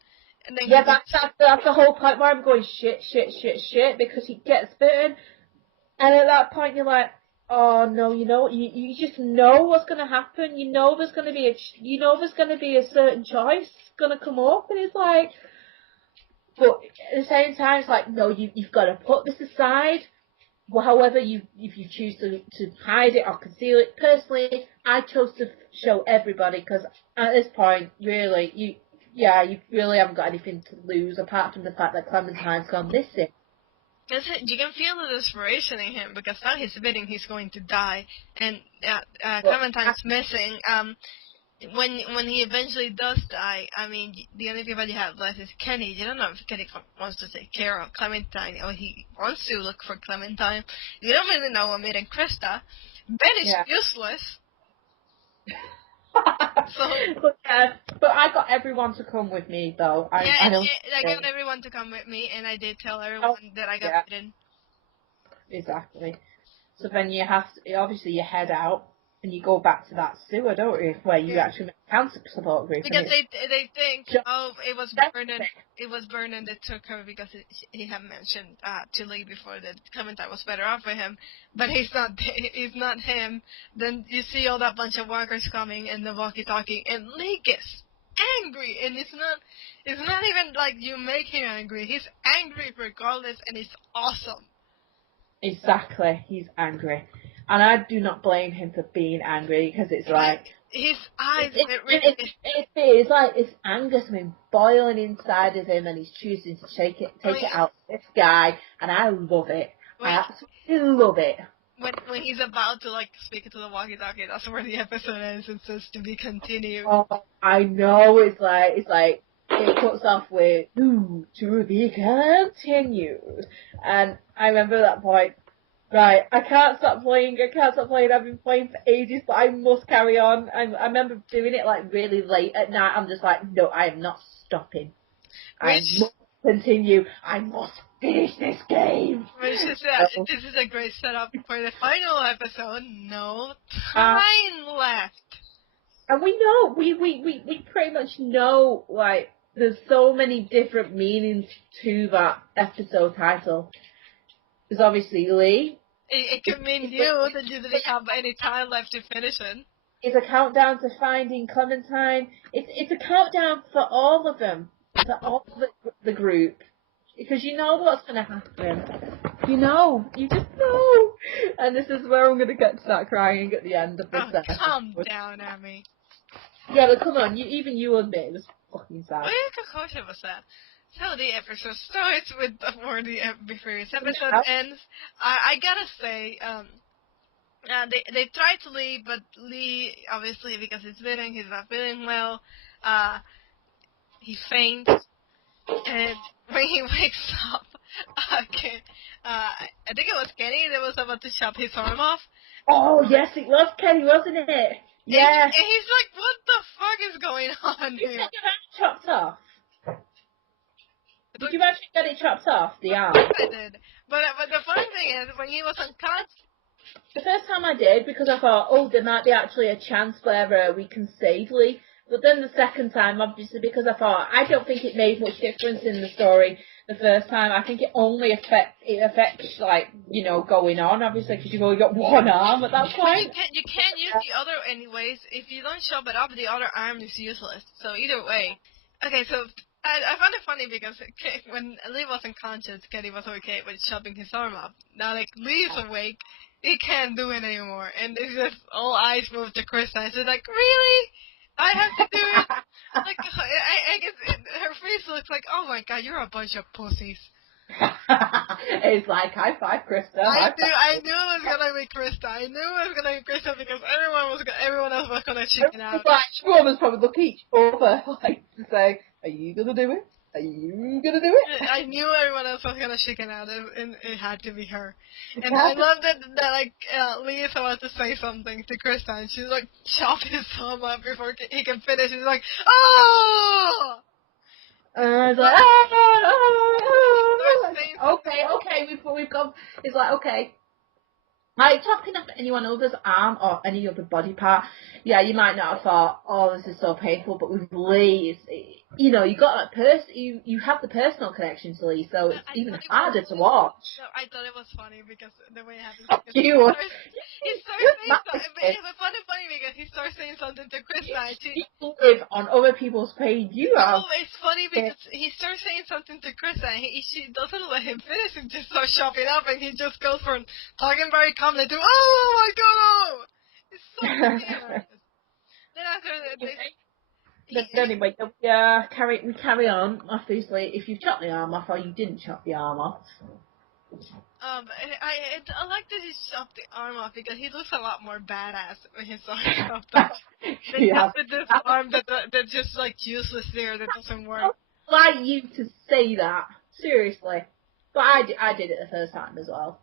And then that's the whole point where I'm going shit, because he gets bitten, and at that point you're like, oh no, you just know what's going to happen. There's going to be a certain choice going to come up, and it's like, but at the same time it's like, no, you've got to put this aside. Well, however if you choose to hide it or conceal it. Personally, I chose to show everybody because at this point, really, you really haven't got anything to lose apart from the fact that Clementine's gone missing. You can feel the desperation in him because now he's admitting he's going to die, and Clementine's missing. When he eventually does die, I mean, the only people you have left is Kenny. You don't know if Kenny wants to take care of Clementine or he wants to look for Clementine. You don't really know Amit and Krista. Ben is useless. But I got everyone to come with me, though. I got everyone to come with me, and I did tell everyone that I got bitten. Exactly. So then you have to, obviously you head out, and you go back to that sewer, don't you, where you actually make a cancer support group. Because they think, it was Vernon that took her because he had mentioned to Lee before that Clementine was better off with him, but he's not him. Then you see all that bunch of walkers coming and the walkie-talkie, and Lee gets angry, and it's not even like you make him angry. He's angry regardless, and it's awesome. Exactly, he's angry. And I do not blame him for being angry, because it's like... His eyes... It's like it's anger, something boiling inside of him, and he's choosing to take it out this guy, and I love it. I absolutely love it. When he's about to, speak to the walkie-talkie, that's where the episode ends. It says to be continued. Oh, I know, it's like, it cuts off with, to be continued. And I remember that point, right, I can't stop playing, I've been playing for ages, but I must carry on. I remember doing it like really late at night, I'm just like, no, I am not stopping. I must continue, I must finish this game. Which is this is a great setup for the final episode. No time left. And we know, we pretty much know, like, there's so many different meanings to that episode title. There's obviously Lee. It could mean you that you didn't have any time left to finish it. It's a countdown to finding Clementine. It's a countdown for all of them, for all of the group. Because you know what's going to happen. You just know. And this is where I'm going to start crying at the end of this episode. Calm down, Amy. Yeah, but come on, even you admit it was fucking sad. Well, yeah, of course it was sad. So the episode starts before this episode ends. I gotta say, they tried to leave, but Lee, obviously, because he's not feeling well, he faints, and when he wakes up, I think it was Kenny that was about to chop his arm off. Oh, yes, it was Kenny, wasn't it? Yeah. And he's like, what the fuck is going on here? Did you get it chopped off? Did you actually get it chopped off, the arm? I did. But the funny thing is, when he was unconscious... The first time I did, because I thought, there might be actually a chance where we can save Lee. But then the second time, obviously, because I thought, I don't think it made much difference in the story the first time. I think it only affects, like, going on, obviously, because you've only got one arm at that point. You can't use the other anyways. If you don't chop it up, the other arm is useless. So either way. Okay, so I found it funny because when Lee was unconscious, Kenny was okay with chopping his arm up. Now, like, Lee's awake, he can't do it anymore. And it's just all eyes move to Krista. And she's like, really? I have to do it? Like, I guess her face looks like, oh my god, you're a bunch of pussies. It's like, high five, Krista. I knew it was gonna be Krista. I knew it was gonna be Krista because everyone else was gonna chicken out. Everyone was probably looking over, like, to say, are you gonna do it? Are you gonna do it? I knew everyone else was gonna chicken out, and it had to be her. And I love that like, Lee is about to say something to Krista, and she's like, chop his thumb up before he can finish. He's like, oh! It's like, okay, we've got, it's like, okay. Like, chopping off anyone else's arm or any other body part, yeah, you might not have thought, this is so painful, but with Lee, you got that you have the personal connection to Lee, so it's even harder to watch. No, I thought it was funny because the way it happens. He starts saying something. It was funny because he starts saying something to Krista. You live on other people's page. No, it's funny because he starts saying something to Krista, and she doesn't let him finish and just starts chopping up, and he just goes from talking very calmly to, oh my god, oh! It's so weird. Then after But anyway, we carry on, obviously, if you've chopped the arm off or you didn't chop the arm off. I like that he chopped the arm off because he looks a lot more badass with his arm chopped off. With this arm that's just like useless there, that doesn't work. I'd like you to say that, seriously. But I did it the first time as well.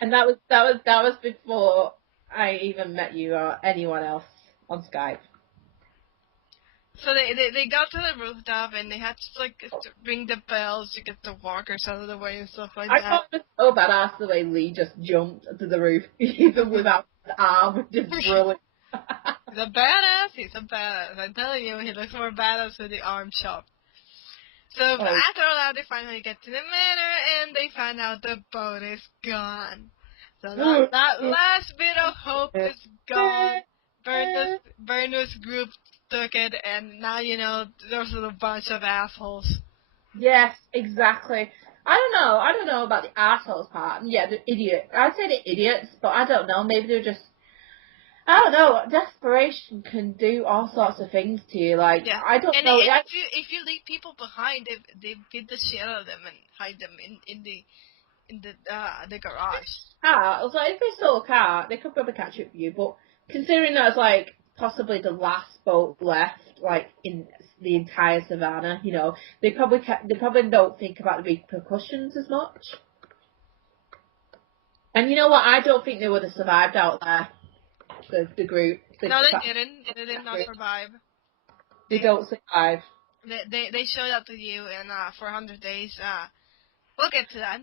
And that was before I even met you or anyone else on Skype. So they got to the rooftop and they had to like ring the bells to get the walkers out of the way and stuff like that. I thought it was so badass the way Lee just jumped to the roof, even without his arm, which is brilliant. He's a badass. I'm telling you, he looks more badass with the arm chop. So after all that, they finally get to the manor and they find out the boat is gone. So that last bit of hope is gone. Bernard's group took it, and now there's a bunch of assholes. Yes, exactly. I don't know about the assholes part. Yeah, the idiot. I'd say the idiots, but I don't know. Maybe they're just, I don't know. Desperation can do all sorts of things to you. Like, yeah. I don't know. If you leave people behind, they beat the shit out of them and hide them in the garage. Car. I was like, if they stole a car, they could probably catch up with you. But considering that it's like possibly the last boat left, like, in the entire savannah. You know, they probably don't think about the repercussions as much. And you know what? I don't think they would have survived out there. The group. No, they didn't. They did not survive. They don't survive. They showed up to you in 400 days. We'll get to that.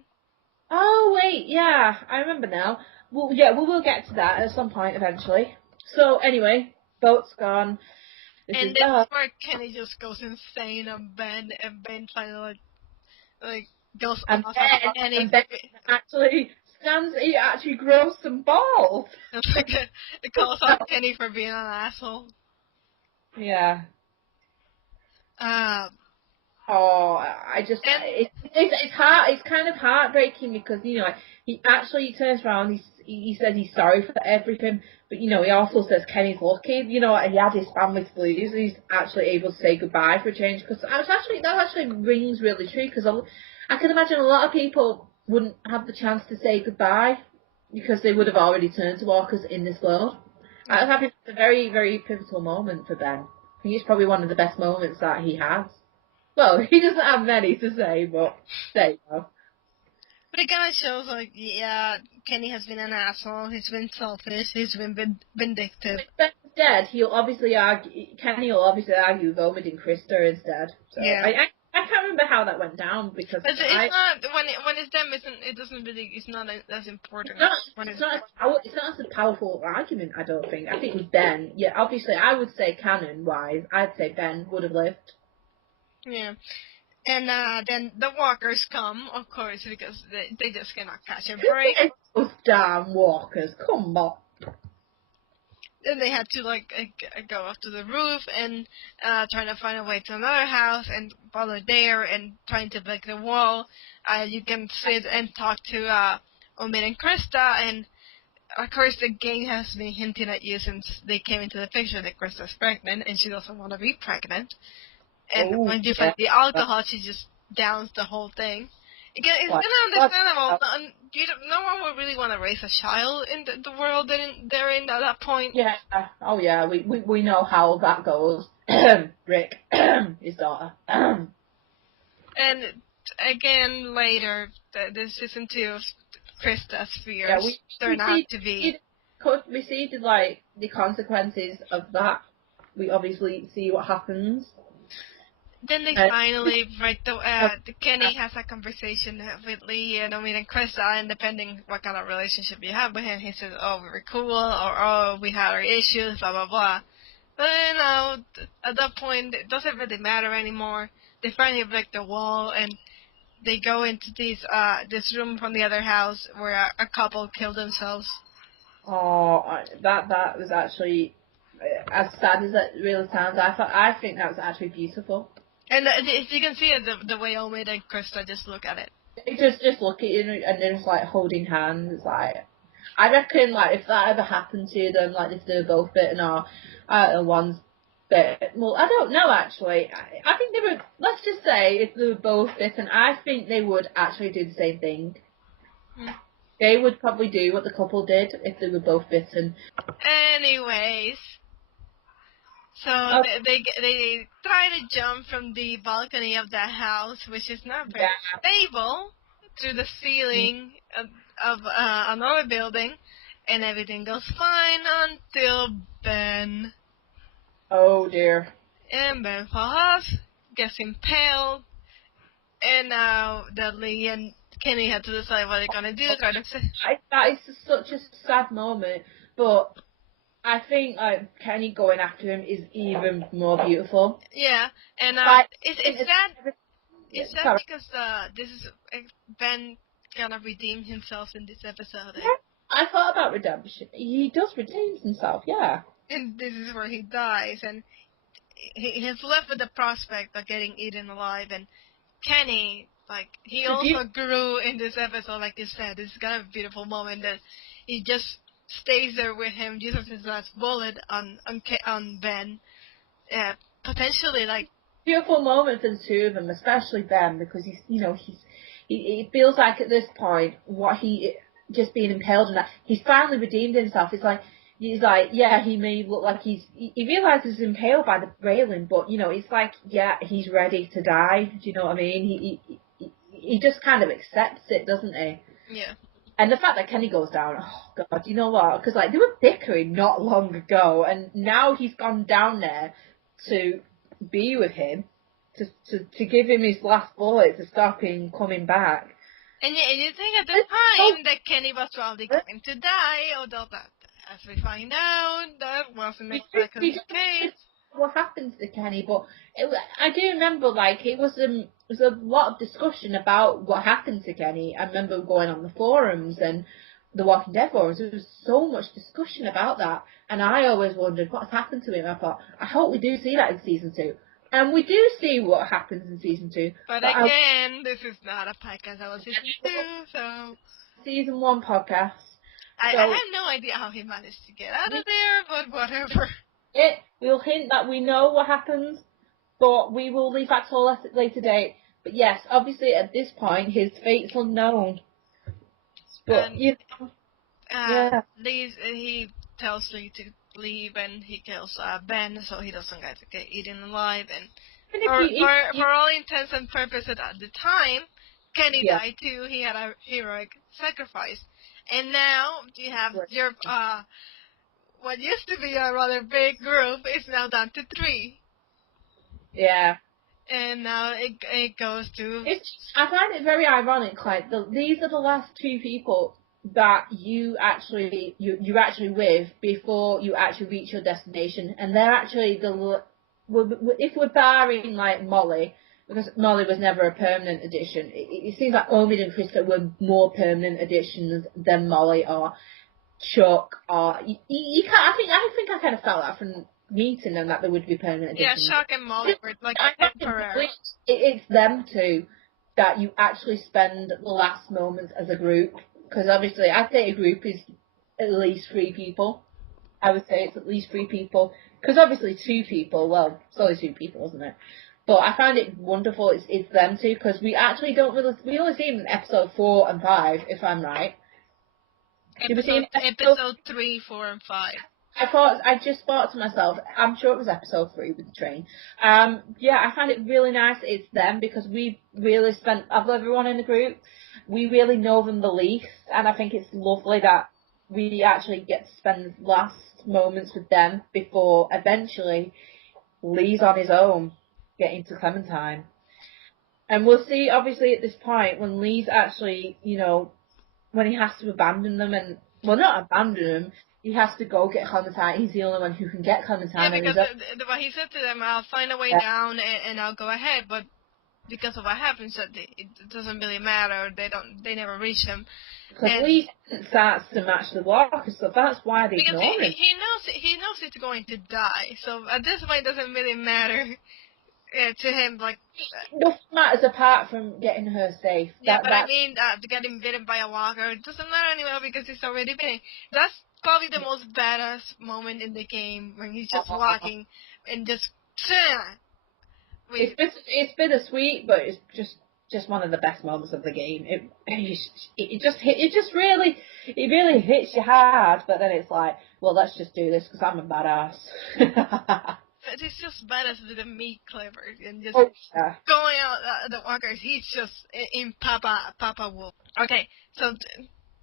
Oh wait, yeah, I remember now. Well, yeah, we will get to that at some point eventually. So anyway, boat's gone. This is where Kenny just goes insane on Ben, and Ben trying to like goes and off Ben, and Ben actually stands. He actually grows some balls. It calls out Kenny for being an asshole. Yeah. It's hard. It's kind of heartbreaking because he actually turns around. He says he's sorry for everything, but he also says Kenny's lucky. He had his family to lose. He's actually able to say goodbye for a change because that actually rings really true. Because I can imagine a lot of people wouldn't have the chance to say goodbye because they would have already turned to walkers in this world. I think it's a very, very pivotal moment for Ben. I think it's probably one of the best moments that he has. Well, he doesn't have many to say, but there you go. But it kind of shows, Kenny has been an asshole. He's been selfish. He's been vindictive. If Ben's dead, Kenny will obviously argue Vomit and Krista instead. So yeah. I can't remember how that went down because it's not when it's them. It's not as important. It's not as a powerful argument. I don't think. I think with Ben, yeah, obviously I would say canon wise, I'd say Ben would have lived. Yeah. And then the walkers come, of course, because they just cannot catch a break. Those damn walkers, come on. Then they had to go up to the roof and trying to find a way to another house, and while they're there and trying to break the wall, you can sit and talk to Omid and Krista, and of course the gang has been hinting at you since they came into the picture that Krista's pregnant and she doesn't want to be pregnant. And when you find the alcohol, she just downs the whole thing. It's kind of understandable. No one would really want to raise a child in the world they're in at that point. Yeah. Oh, yeah. We know how that goes. Rick, his daughter. And again, later, this season 2 of Krista's fears turn out to be... We see the consequences of that. We obviously see what happens. Then they finally, Kenny has a conversation with Lee and Omid and Krista, and depending what kind of relationship you have with him, he says, oh, we were cool, or we had our issues, blah, blah, blah. But, at that point, it doesn't really matter anymore. They finally break the wall, and they go into this room from the other house where a couple killed themselves. Oh, that was actually, as sad as it really sounds, I think that was actually beautiful. And if you can see it, the way Omid and Krista just look at it. They just look at you and they're just holding hands. I reckon if that ever happened to them, if they were both bitten or one's bit. Well, I don't know actually. I think they were. Let's just say if they were both bitten, I think they would actually do the same thing. They would probably do what the couple did if they were both bitten. Anyways. So they try to jump from the balcony of that house, which is not very stable, through the ceiling of another building, and everything goes fine until Ben. Oh dear. And Ben falls, gets impaled, and now Dudley and Kenny had to decide what they're gonna do. That is such a sad moment, but I think Kenny going after him is even more beautiful. Yeah, and it's sad. It's sad because this is Ben gonna redeem himself in this episode. Yeah, I thought about redemption. He does redeem himself, yeah. And this is where he dies, and he's left with the prospect of getting eaten alive. And Kenny, he also grew in this episode, like you said. This is kind of a beautiful moment that he just stays there with him, uses his last bullet on Ben. Potentially, beautiful moment for the two of them, especially Ben, because he feels like at this point what he just being impaled on that he's finally redeemed himself. It's he's like, yeah, he may look like he realises he's impaled by the railing, but, you know, it's like, yeah, he's ready to die. Do you know what I mean? He just kind of accepts it, doesn't he? Yeah. And the fact that Kenny goes down, oh God, you know what? Because like they were bickering not long ago, and now he's gone down there to be with him, to give him his last bullet to stop him coming back. And you think at the time that Kenny was probably going to die, although that, as we find out, that wasn't exactly the case. What happened to Kenny? But I do remember, like, it was a lot of discussion about what happened to Kenny. I remember going on the forums and the Walking Dead forums. There was so much discussion about that, and I always wondered what's happened to him. I thought, I hope we do see that in season 2. And we do see what happens in season 2. But again, this is not a podcast about season 2, so... Season 1 podcast. I have no idea how he managed to get out of there, but whatever. We'll hint that we know what happens, but we will leave that till a later date. But yes, obviously at this point, his fate's unknown. But, you know, yeah. He tells Lee to leave, and he kills Ben, so he doesn't get eaten alive. And for all intents and purposes at the time, Kenny died too. He had a heroic sacrifice. And now you have your what used to be a rather big group is now down to 3. Yeah. And now it goes to... I find it very ironic, like, these are the last 2 people that you're actually with before you actually reach your destination, and they're actually if we're barring, like, Molly, because Molly was never a permanent addition, it seems like Omid and Krista were more permanent additions than Molly or Chuck, or you can't. I think I kind of felt that from meeting them, that they would be permanent additions. Yeah, Chuck and Molly were like temporary. It's them 2 that you actually spend the last moments as a group, because obviously I'd say a group is at least 3 people. I would say it's at least 3 people, because obviously 2 people. Well, it's only 2 people, isn't it? But I find it wonderful. It's them 2, because we actually don't really. We only see them in episode 4 and 5, if I'm right. Episode 3, 4, and 5. I just thought to myself, I'm sure it was episode 3 with the train. Yeah, I find it really nice it's them, because we really spent, of everyone in the group, we really know them the least, and I think it's lovely that we actually get to spend the last moments with them before eventually Lee's on his own getting to Clementine. And we'll see, obviously, at this point, when Lee's actually, you know, when he has to abandon them, and, well, not abandon them, he has to go get Clementine. He's the only one who can get Clementine. Yeah, because what he said to them, I'll find a way down and I'll go ahead, but because of what happens, it doesn't really matter. They never reach him. Because Lee starts to match the walkers, so that's why they ignore him. Because he knows he's going to die, so at this point it doesn't really matter to him, like... Nothing matters apart from getting her safe. Yeah, I mean, getting bitten by a walker, it doesn't matter anymore because he's already bitten. That's probably the most badass moment in the game, when he's just walking and just... It's bittersweet, but it's just one of the best moments of the game. It really hits you hard, but then it's like, well, let's just do this because I'm a badass. It's just badass with the meat clever and just going out the walkers. He's just in Papa Wolf. Okay, so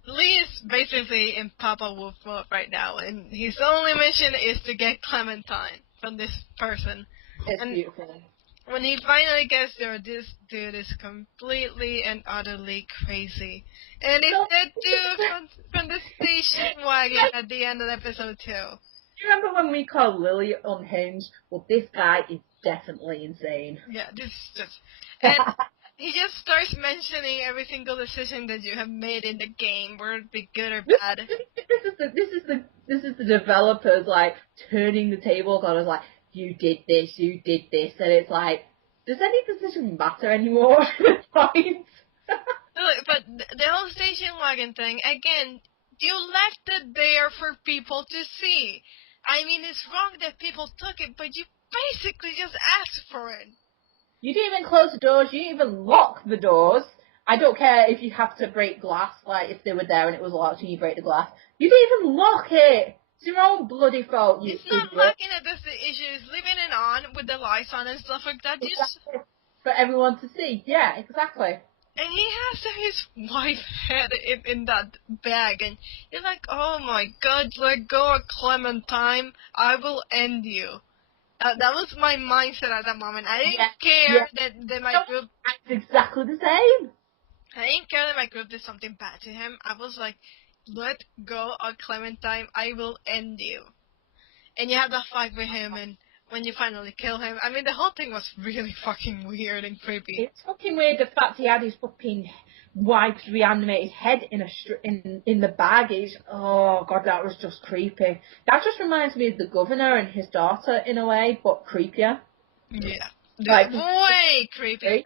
Lee is basically in Papa Wolf mode right now, and his only mission is to get Clementine from this person. It's beautiful. When he finally gets there, this dude is completely and utterly crazy. And it's that dude from the station wagon at the end of episode 2. Do you remember when we called Lily unhinged? Well, this guy is definitely insane. Yeah, this is just... And he just starts mentioning every single decision that you have made in the game, whether it be good or bad. This is the developers, like, turning the tables on us, like, you did this, and it's like, does any decision matter anymore? Look, but the whole station wagon thing, again, you left it there for people to see. I mean, it's wrong that people took it, but you basically just asked for it. You didn't even close the doors, you didn't even lock the doors. I don't care if you have to break glass, like if they were there and it was locked and you break the glass. You didn't even lock it. It's your own bloody fault, you It's not idiot. looking at this issue. It's leaving it on with the lights on and stuff like that. Exactly. For everyone to see. Yeah, exactly. And he has his wife's head in that bag, and you're like, oh my god, let go of Clementine. I will end you. That was my mindset at that moment. I didn't care that my group. It's exactly the same. I didn't care that my group did something bad to him. I was like, let go of Clementine. I will end you. And you have that fight with him, and when you finally kill him, I mean, the whole thing was really fucking weird and creepy. It's fucking weird the fact he had his fucking wife's reanimated head in the baggage. Oh god, that was just creepy. That just reminds me of the governor and his daughter in a way, but creepier. Yeah, Like, way creepier.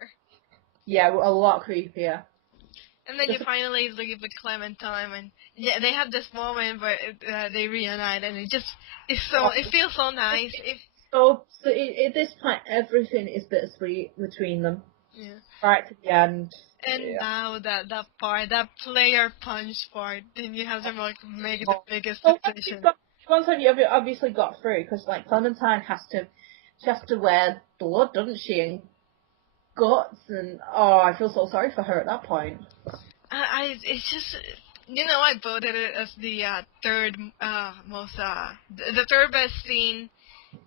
Yeah, a lot creepier. And then you finally leave with Clementine, and yeah, they have this moment where they reunite, and it feels so nice. So at this point, everything is bittersweet between them. Yeah. Right to the end. And now that part, that player punch part, then you have to make the biggest decision. Once you obviously got through, because like Clementine has to wear blood, doesn't she, and guts, and I feel so sorry for her at that point. It's just, I voted it as the third the third best scene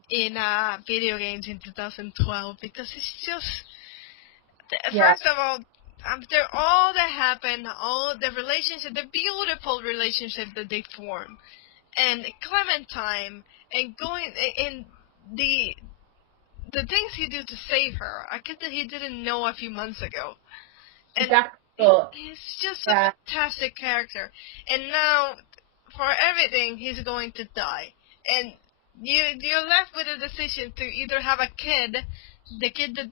in video games in 2012, because it's just, first of all, after all that happened, all the relationship, the beautiful relationship that they form, and Clementine, and going in the things he did to save her, a kid that he didn't know a few months ago. And he's just a fantastic character. And now, for everything, he's going to die. And you're left with a decision to either have a kid, the kid that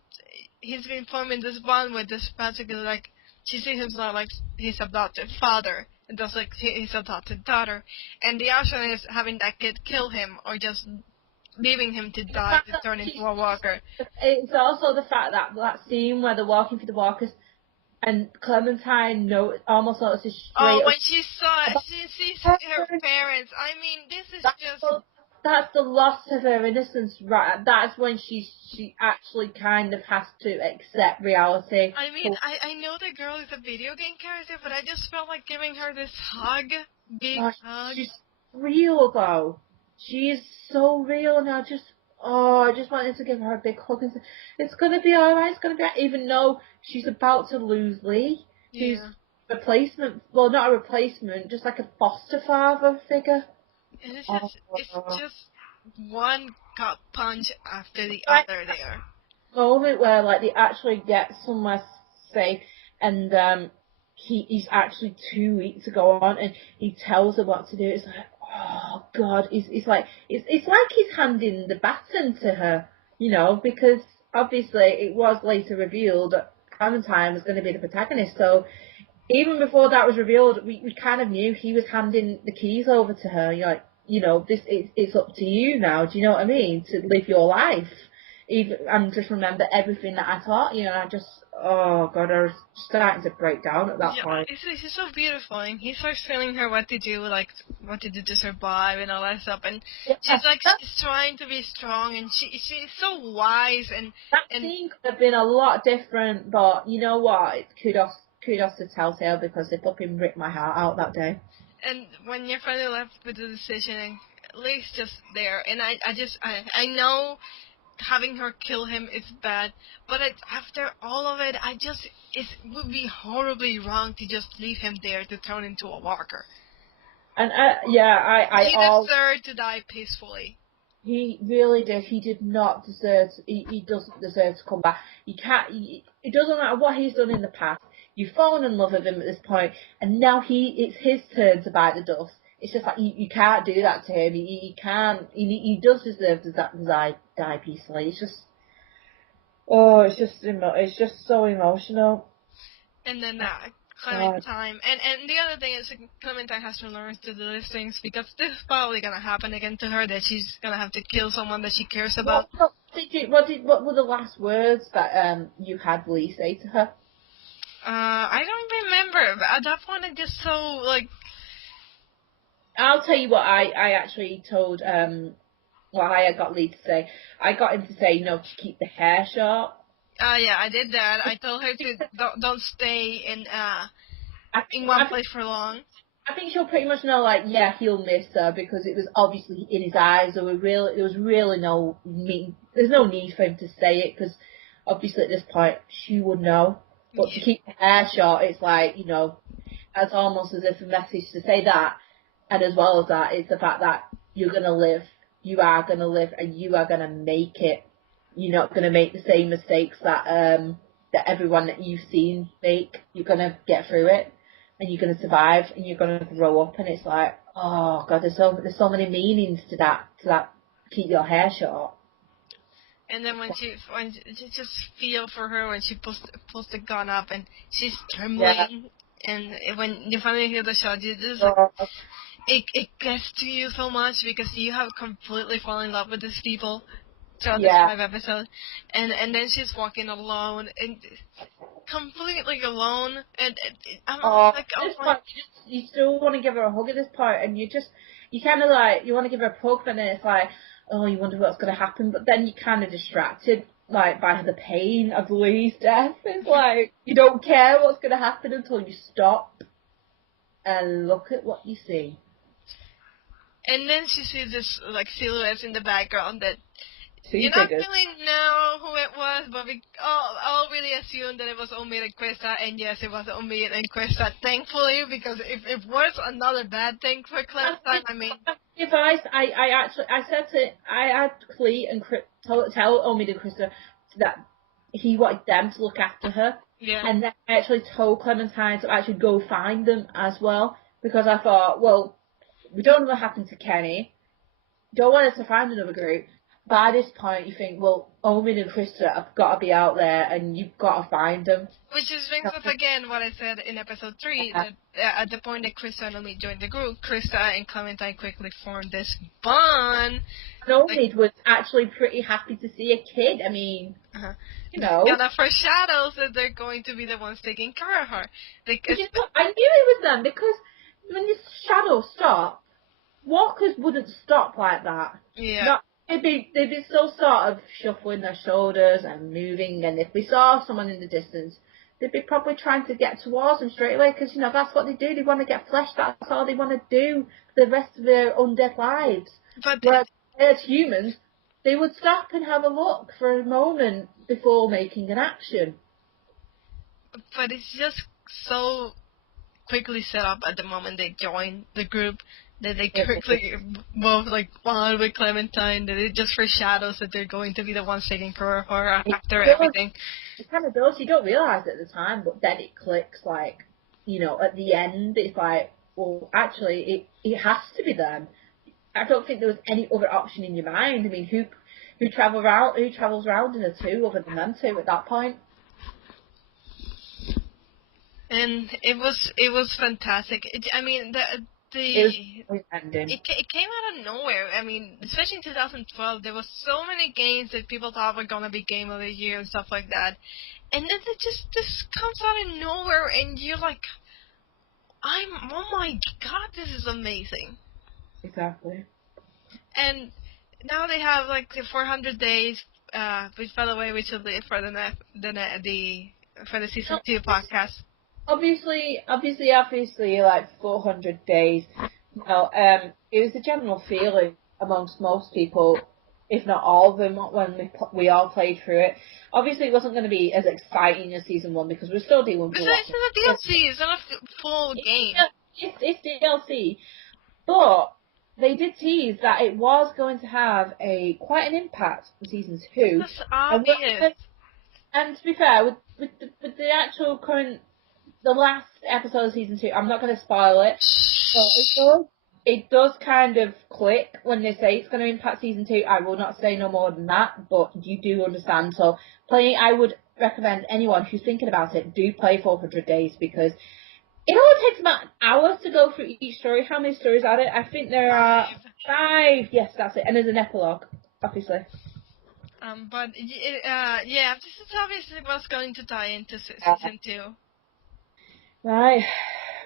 he's been forming this bond with, this particular, like, she sees himself like his adopted father, and that's like his adopted daughter. And the option is having that kid kill him, or just leaving him to die to turn into a walker. It's also the fact that scene where they're walking through the walkers, and Clementine almost notices straight when she sees her parents. I mean, this is that's the loss of her innocence, right? That's when she actually kind of has to accept reality. I mean, I know the girl is a video game character, but I just felt like giving her this hug, big hug. She's real though. She is so real, and I just wanted to give her a big hug and say, it's gonna be alright, it's gonna be alright, even though she's about to lose Lee, who's a replacement, well, not a replacement, just like a foster father figure. And it's just one gut punch after the other there. Moment where like they actually get somewhere safe, and he's actually 2 weeks to go on, and he tells her what to do. It's like, oh god, it's like he's handing the baton to her, because obviously it was later revealed that Clementine was going to be the protagonist. So even before that was revealed, we kind of knew he was handing the keys over to her. You're like, this it's up to you now. Do you know what I mean? To live your life. And just remember everything that I taught you, and I just, oh god, I was starting to break down at that point. It's so beautiful, and he starts telling her what to do, like what to do to survive and all that stuff, and she's trying to be strong, and she's so wise, and that scene could have been a lot different, but you know what? It's kudos to Telltale, because they fucking ripped my heart out that day. And when you're finally left with the decision, and Lee's just there, and I know having her kill him is bad, but after all of it, it would be horribly wrong to just leave him there to turn into a walker. And he deserved to die peacefully. He really did. He did not deserve. He doesn't deserve to come back. It doesn't matter what he's done in the past. You've fallen in love with him at this point, and now it's his turn to bite the dust. It's just like you can't do that to him. He can't. He does deserve to die peacefully. It's just, it's just so emotional. And then Clementine, and the other thing is Clementine has to learn to do these things, because this is probably gonna happen again to her, that she's gonna have to kill someone that she cares about. What were the last words that you had Lee say to her? I don't remember, but at that point I just so like. I'll tell you what I actually told what I got Lee to say. I got him to say to keep the hair short. Yeah, I did that. I told her to don't stay in one place for long. I think she'll pretty much know, like, yeah, he'll miss her because it was obviously in his eyes. There was really no need. There's no need for him to say it because obviously at this point she would know. But to keep the hair short, it's like that's almost as if a message to say that, and as well as that, it's the fact that you're gonna live, you are gonna live, and you are gonna make it. You're not gonna make the same mistakes that that everyone that you've seen make. You're gonna get through it. And you're going to survive, and you're going to grow up, and it's like, oh god, there's so many meanings to that keep your hair short. And then when you just feel for her when she pulls the gun up and she's trembling, and when you finally hear the shot, you just it gets to you so much because you have completely fallen in love with these people throughout this 5 episodes, and then she's walking alone and completely alone, and I'm like, oh my. You still want to give her a hug at this point, and you kind of like, you want to give her a hug, but then it's like, oh, you wonder what's going to happen, but then you're kind of distracted, like, by the pain of Lee's death. It's like, you don't care what's going to happen until you stop and look at what you see. And then she sees this, like, silhouettes in the background that you don't really know who it was, but we all really assumed that it was Omid and Krista, and yes, it was Omid and Krista, thankfully, because if it was another bad thing for Clementine, I mean... Advice, I had Clee and tell Omid and Krista that he wanted them to look after her, and then I actually told Clementine to actually go find them as well, because I thought, well, we don't know what happened to Kenny, don't want us to find another group. By this point, you think, well, Omin and Krista have got to be out there, and you've got to find them. Which is brings up again what I said in episode 3, that at the point that Krista and Omid joined the group, Krista and Clementine quickly formed this bond. And Omid was actually pretty happy to see a kid. I mean, Yeah, that foreshadows that they're going to be the ones taking care of her. Because I knew it was them, because when the shadows stop, walkers wouldn't stop like that. Yeah. They'd be so sort of shuffling their shoulders and moving, and if they saw someone in the distance, they'd be probably trying to get towards them straight away, because, that's what they do. They want to get flesh. That's all they want to do for the rest of their undead lives. But whereas as humans, they would stop and have a look for a moment before making an action. But it's just so quickly set up at the moment they join the group that they quickly both bond with Clementine, that it just foreshadows that they're going to be the ones taking care of her after everything. It kind of does. You don't realise it at the time, but then it clicks, at the end, it's like, well, actually, it has to be them. I don't think there was any other option in your mind. I mean, who travels around in a two other than them two at that point? And it was fantastic. It came out of nowhere. I mean, especially in 2012, there was so many games that people thought were gonna be Game of the Year and stuff like that, and then this comes out of nowhere, and you're like, oh my god, this is amazing. Exactly. And now they have the 400 days. Which, by the way, we should leave for the season 2 podcast. Obviously, 400 days. It was a general feeling amongst most people, if not all of them, when we all played through it. Obviously, it wasn't going to be as exciting as season 1 because we're still dealing with. It's a DLC. It's not a full game. It's DLC, but they did tease that it was going to have quite an impact in season 2. That's obvious. And to be fair, with the actual the last episode of season 2, I'm not going to spoil it, but it does kind of click when they say it's going to impact season 2. I will not say no more than that, but you do understand. So I would recommend anyone who's thinking about it, do play 400 Days, because it only takes about an hour to go through each story. How many stories are there? I think there are 5. Yes, that's it. And there's an epilogue, obviously. But this is obviously what's going to tie into season 2. Right.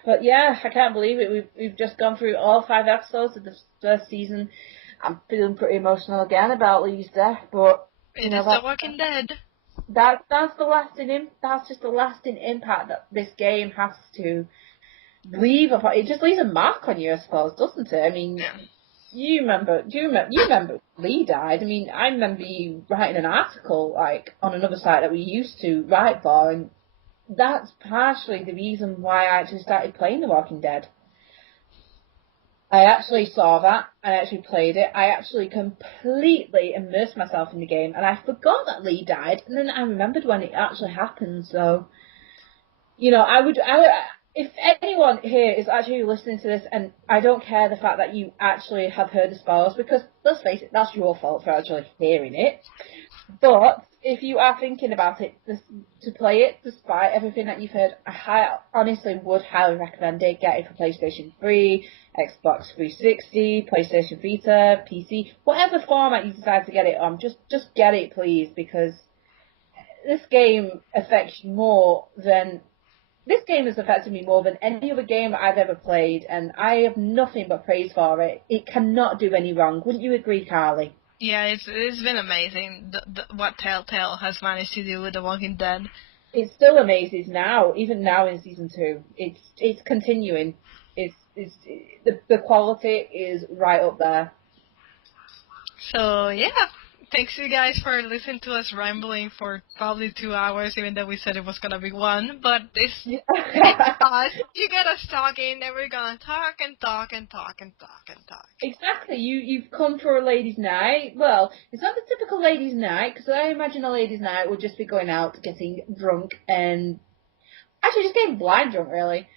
But yeah, I can't believe it. We've just gone through all 5 episodes of the first season. I'm feeling pretty emotional again about Lee's death, but It is The Walking Dead. That's the lasting that's just the lasting impact that this game has to leave upon. It just leaves a mark on you, I suppose, doesn't it? I mean, Yeah. you remember Lee died. I mean, I remember you writing an article like on another site that we used to write for, and that's partially the reason why I actually started playing The Walking Dead. I actually saw that, I actually played it, I actually completely immersed myself in the game, and I forgot that Lee died, and then I remembered when it actually happened, so, you know, if anyone here is actually listening to this, and I don't care the fact that you actually have heard the spoilers, because, let's face it, that's your fault for actually hearing it, but if you are thinking about it, to play it, despite everything that you've heard, I honestly would highly recommend it. Get it for PlayStation 3, Xbox 360, PlayStation Vita, PC, whatever format you decide to get it on. Just get it, please, because this game affects more than... This game has affected me more than any other game I've ever played, and I have nothing but praise for it. It cannot do any wrong. Wouldn't you agree, Carlie? Yeah, it's been amazing what Telltale has managed to do with The Walking Dead. It still amazes now, even now in season 2. It's continuing. The quality is right up there. So yeah, thanks you guys for listening to us rambling for probably 2 hours, even though we said it was gonna be 1. But it's us. You get us talking, and we're gonna talk and talk and talk and talk and talk. Exactly. You've come for a ladies' night. Well, it's not the typical ladies' night, because I imagine a ladies' night would just be going out, getting drunk, and actually just getting blind drunk, really,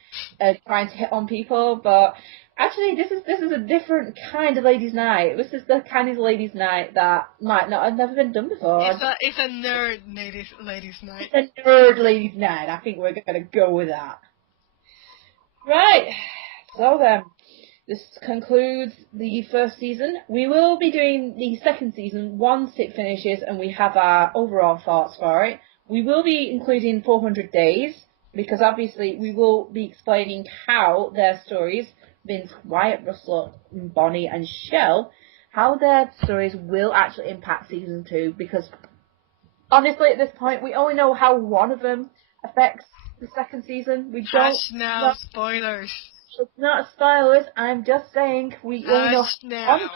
trying to hit on people. But actually, this is a different kind of ladies' night. This is the kind of ladies' night that might not have never been done before. It's a nerd ladies' night. It's a nerd ladies' night. I think we're gonna go with that. Right. So then, this concludes the first season. We will be doing the second season once it finishes and we have our overall thoughts for it. We will be including 400 Days, because obviously we will be explaining how their stories, Vince, Wyatt, Russell, Bonnie and Shell, how their stories will actually impact season 2, because honestly at this point we only know how one of them affects the second season. We don't now, spoilers. It's not spoilers, I'm just saying we only know one,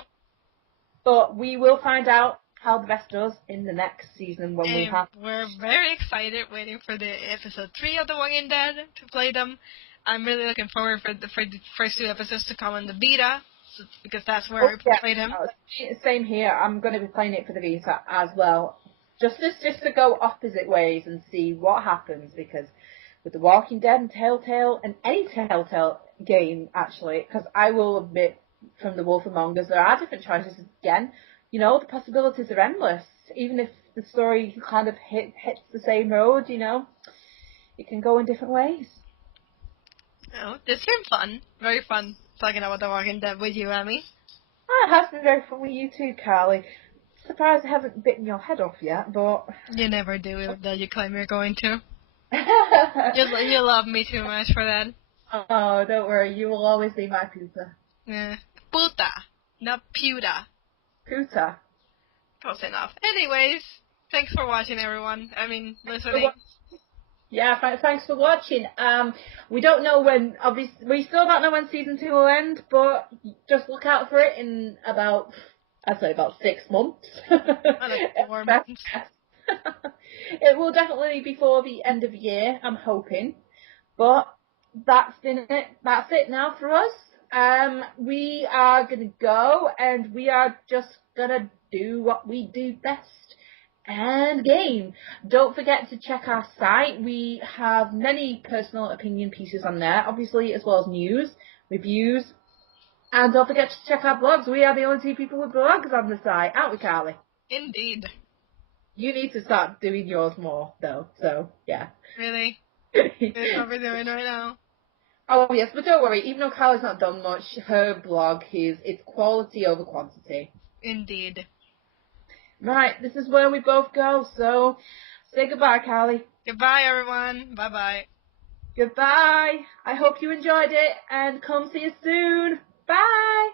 but we will find out how the rest does in the next season when we have... We're very excited waiting for the episode 3 of The Walking Dead to play them. I'm really looking forward for the first 2 episodes to come on the Vita, because that's where I played them. Same here, I'm going to be playing it for the Vita as well. Just to go opposite ways and see what happens, because with The Walking Dead and Telltale, and any Telltale game, actually, because I will admit, from The Wolf Among Us, there are different choices again. You know, the possibilities are endless. Even if the story kind of hits the same road, you know, it can go in different ways. Oh, it's been fun. Very fun talking about The Walking Dead with you, Emmy. Oh, it has been very fun with you too, Carlie. Surprised I haven't bitten your head off yet, but... You never do, though you claim you're going to. You love me too much for that. Oh, don't worry, you will always be my puta. Yeah. Puta, not puta. Puta. Close enough. Anyways, thanks for watching, everyone. I mean, listening. Yeah, thanks for watching. We don't know when, obviously, we still don't know when season 2 will end, but just look out for it in about, I'd say about 6 months. Like 4 months. It will definitely be before the end of the year, I'm hoping. But that's been it. That's it now for us. We are going to go, and we are just going to do what we do best. And game. Don't forget to check our site. We have many personal opinion pieces on there, obviously, as well as news, reviews. And don't forget to check our blogs. We are the only 2 people with blogs on the site, aren't we, Carlie? Indeed. You need to start doing yours more, though, so, yeah. Really? That's what we're doing right now. Oh, yes, but don't worry. Even though Carlie's not done much, her blog it's quality over quantity. Indeed. Right, this is where we both go, so say goodbye, Carlie. Goodbye, everyone. Bye-bye. Goodbye. I hope you enjoyed it, and come see you soon. Bye.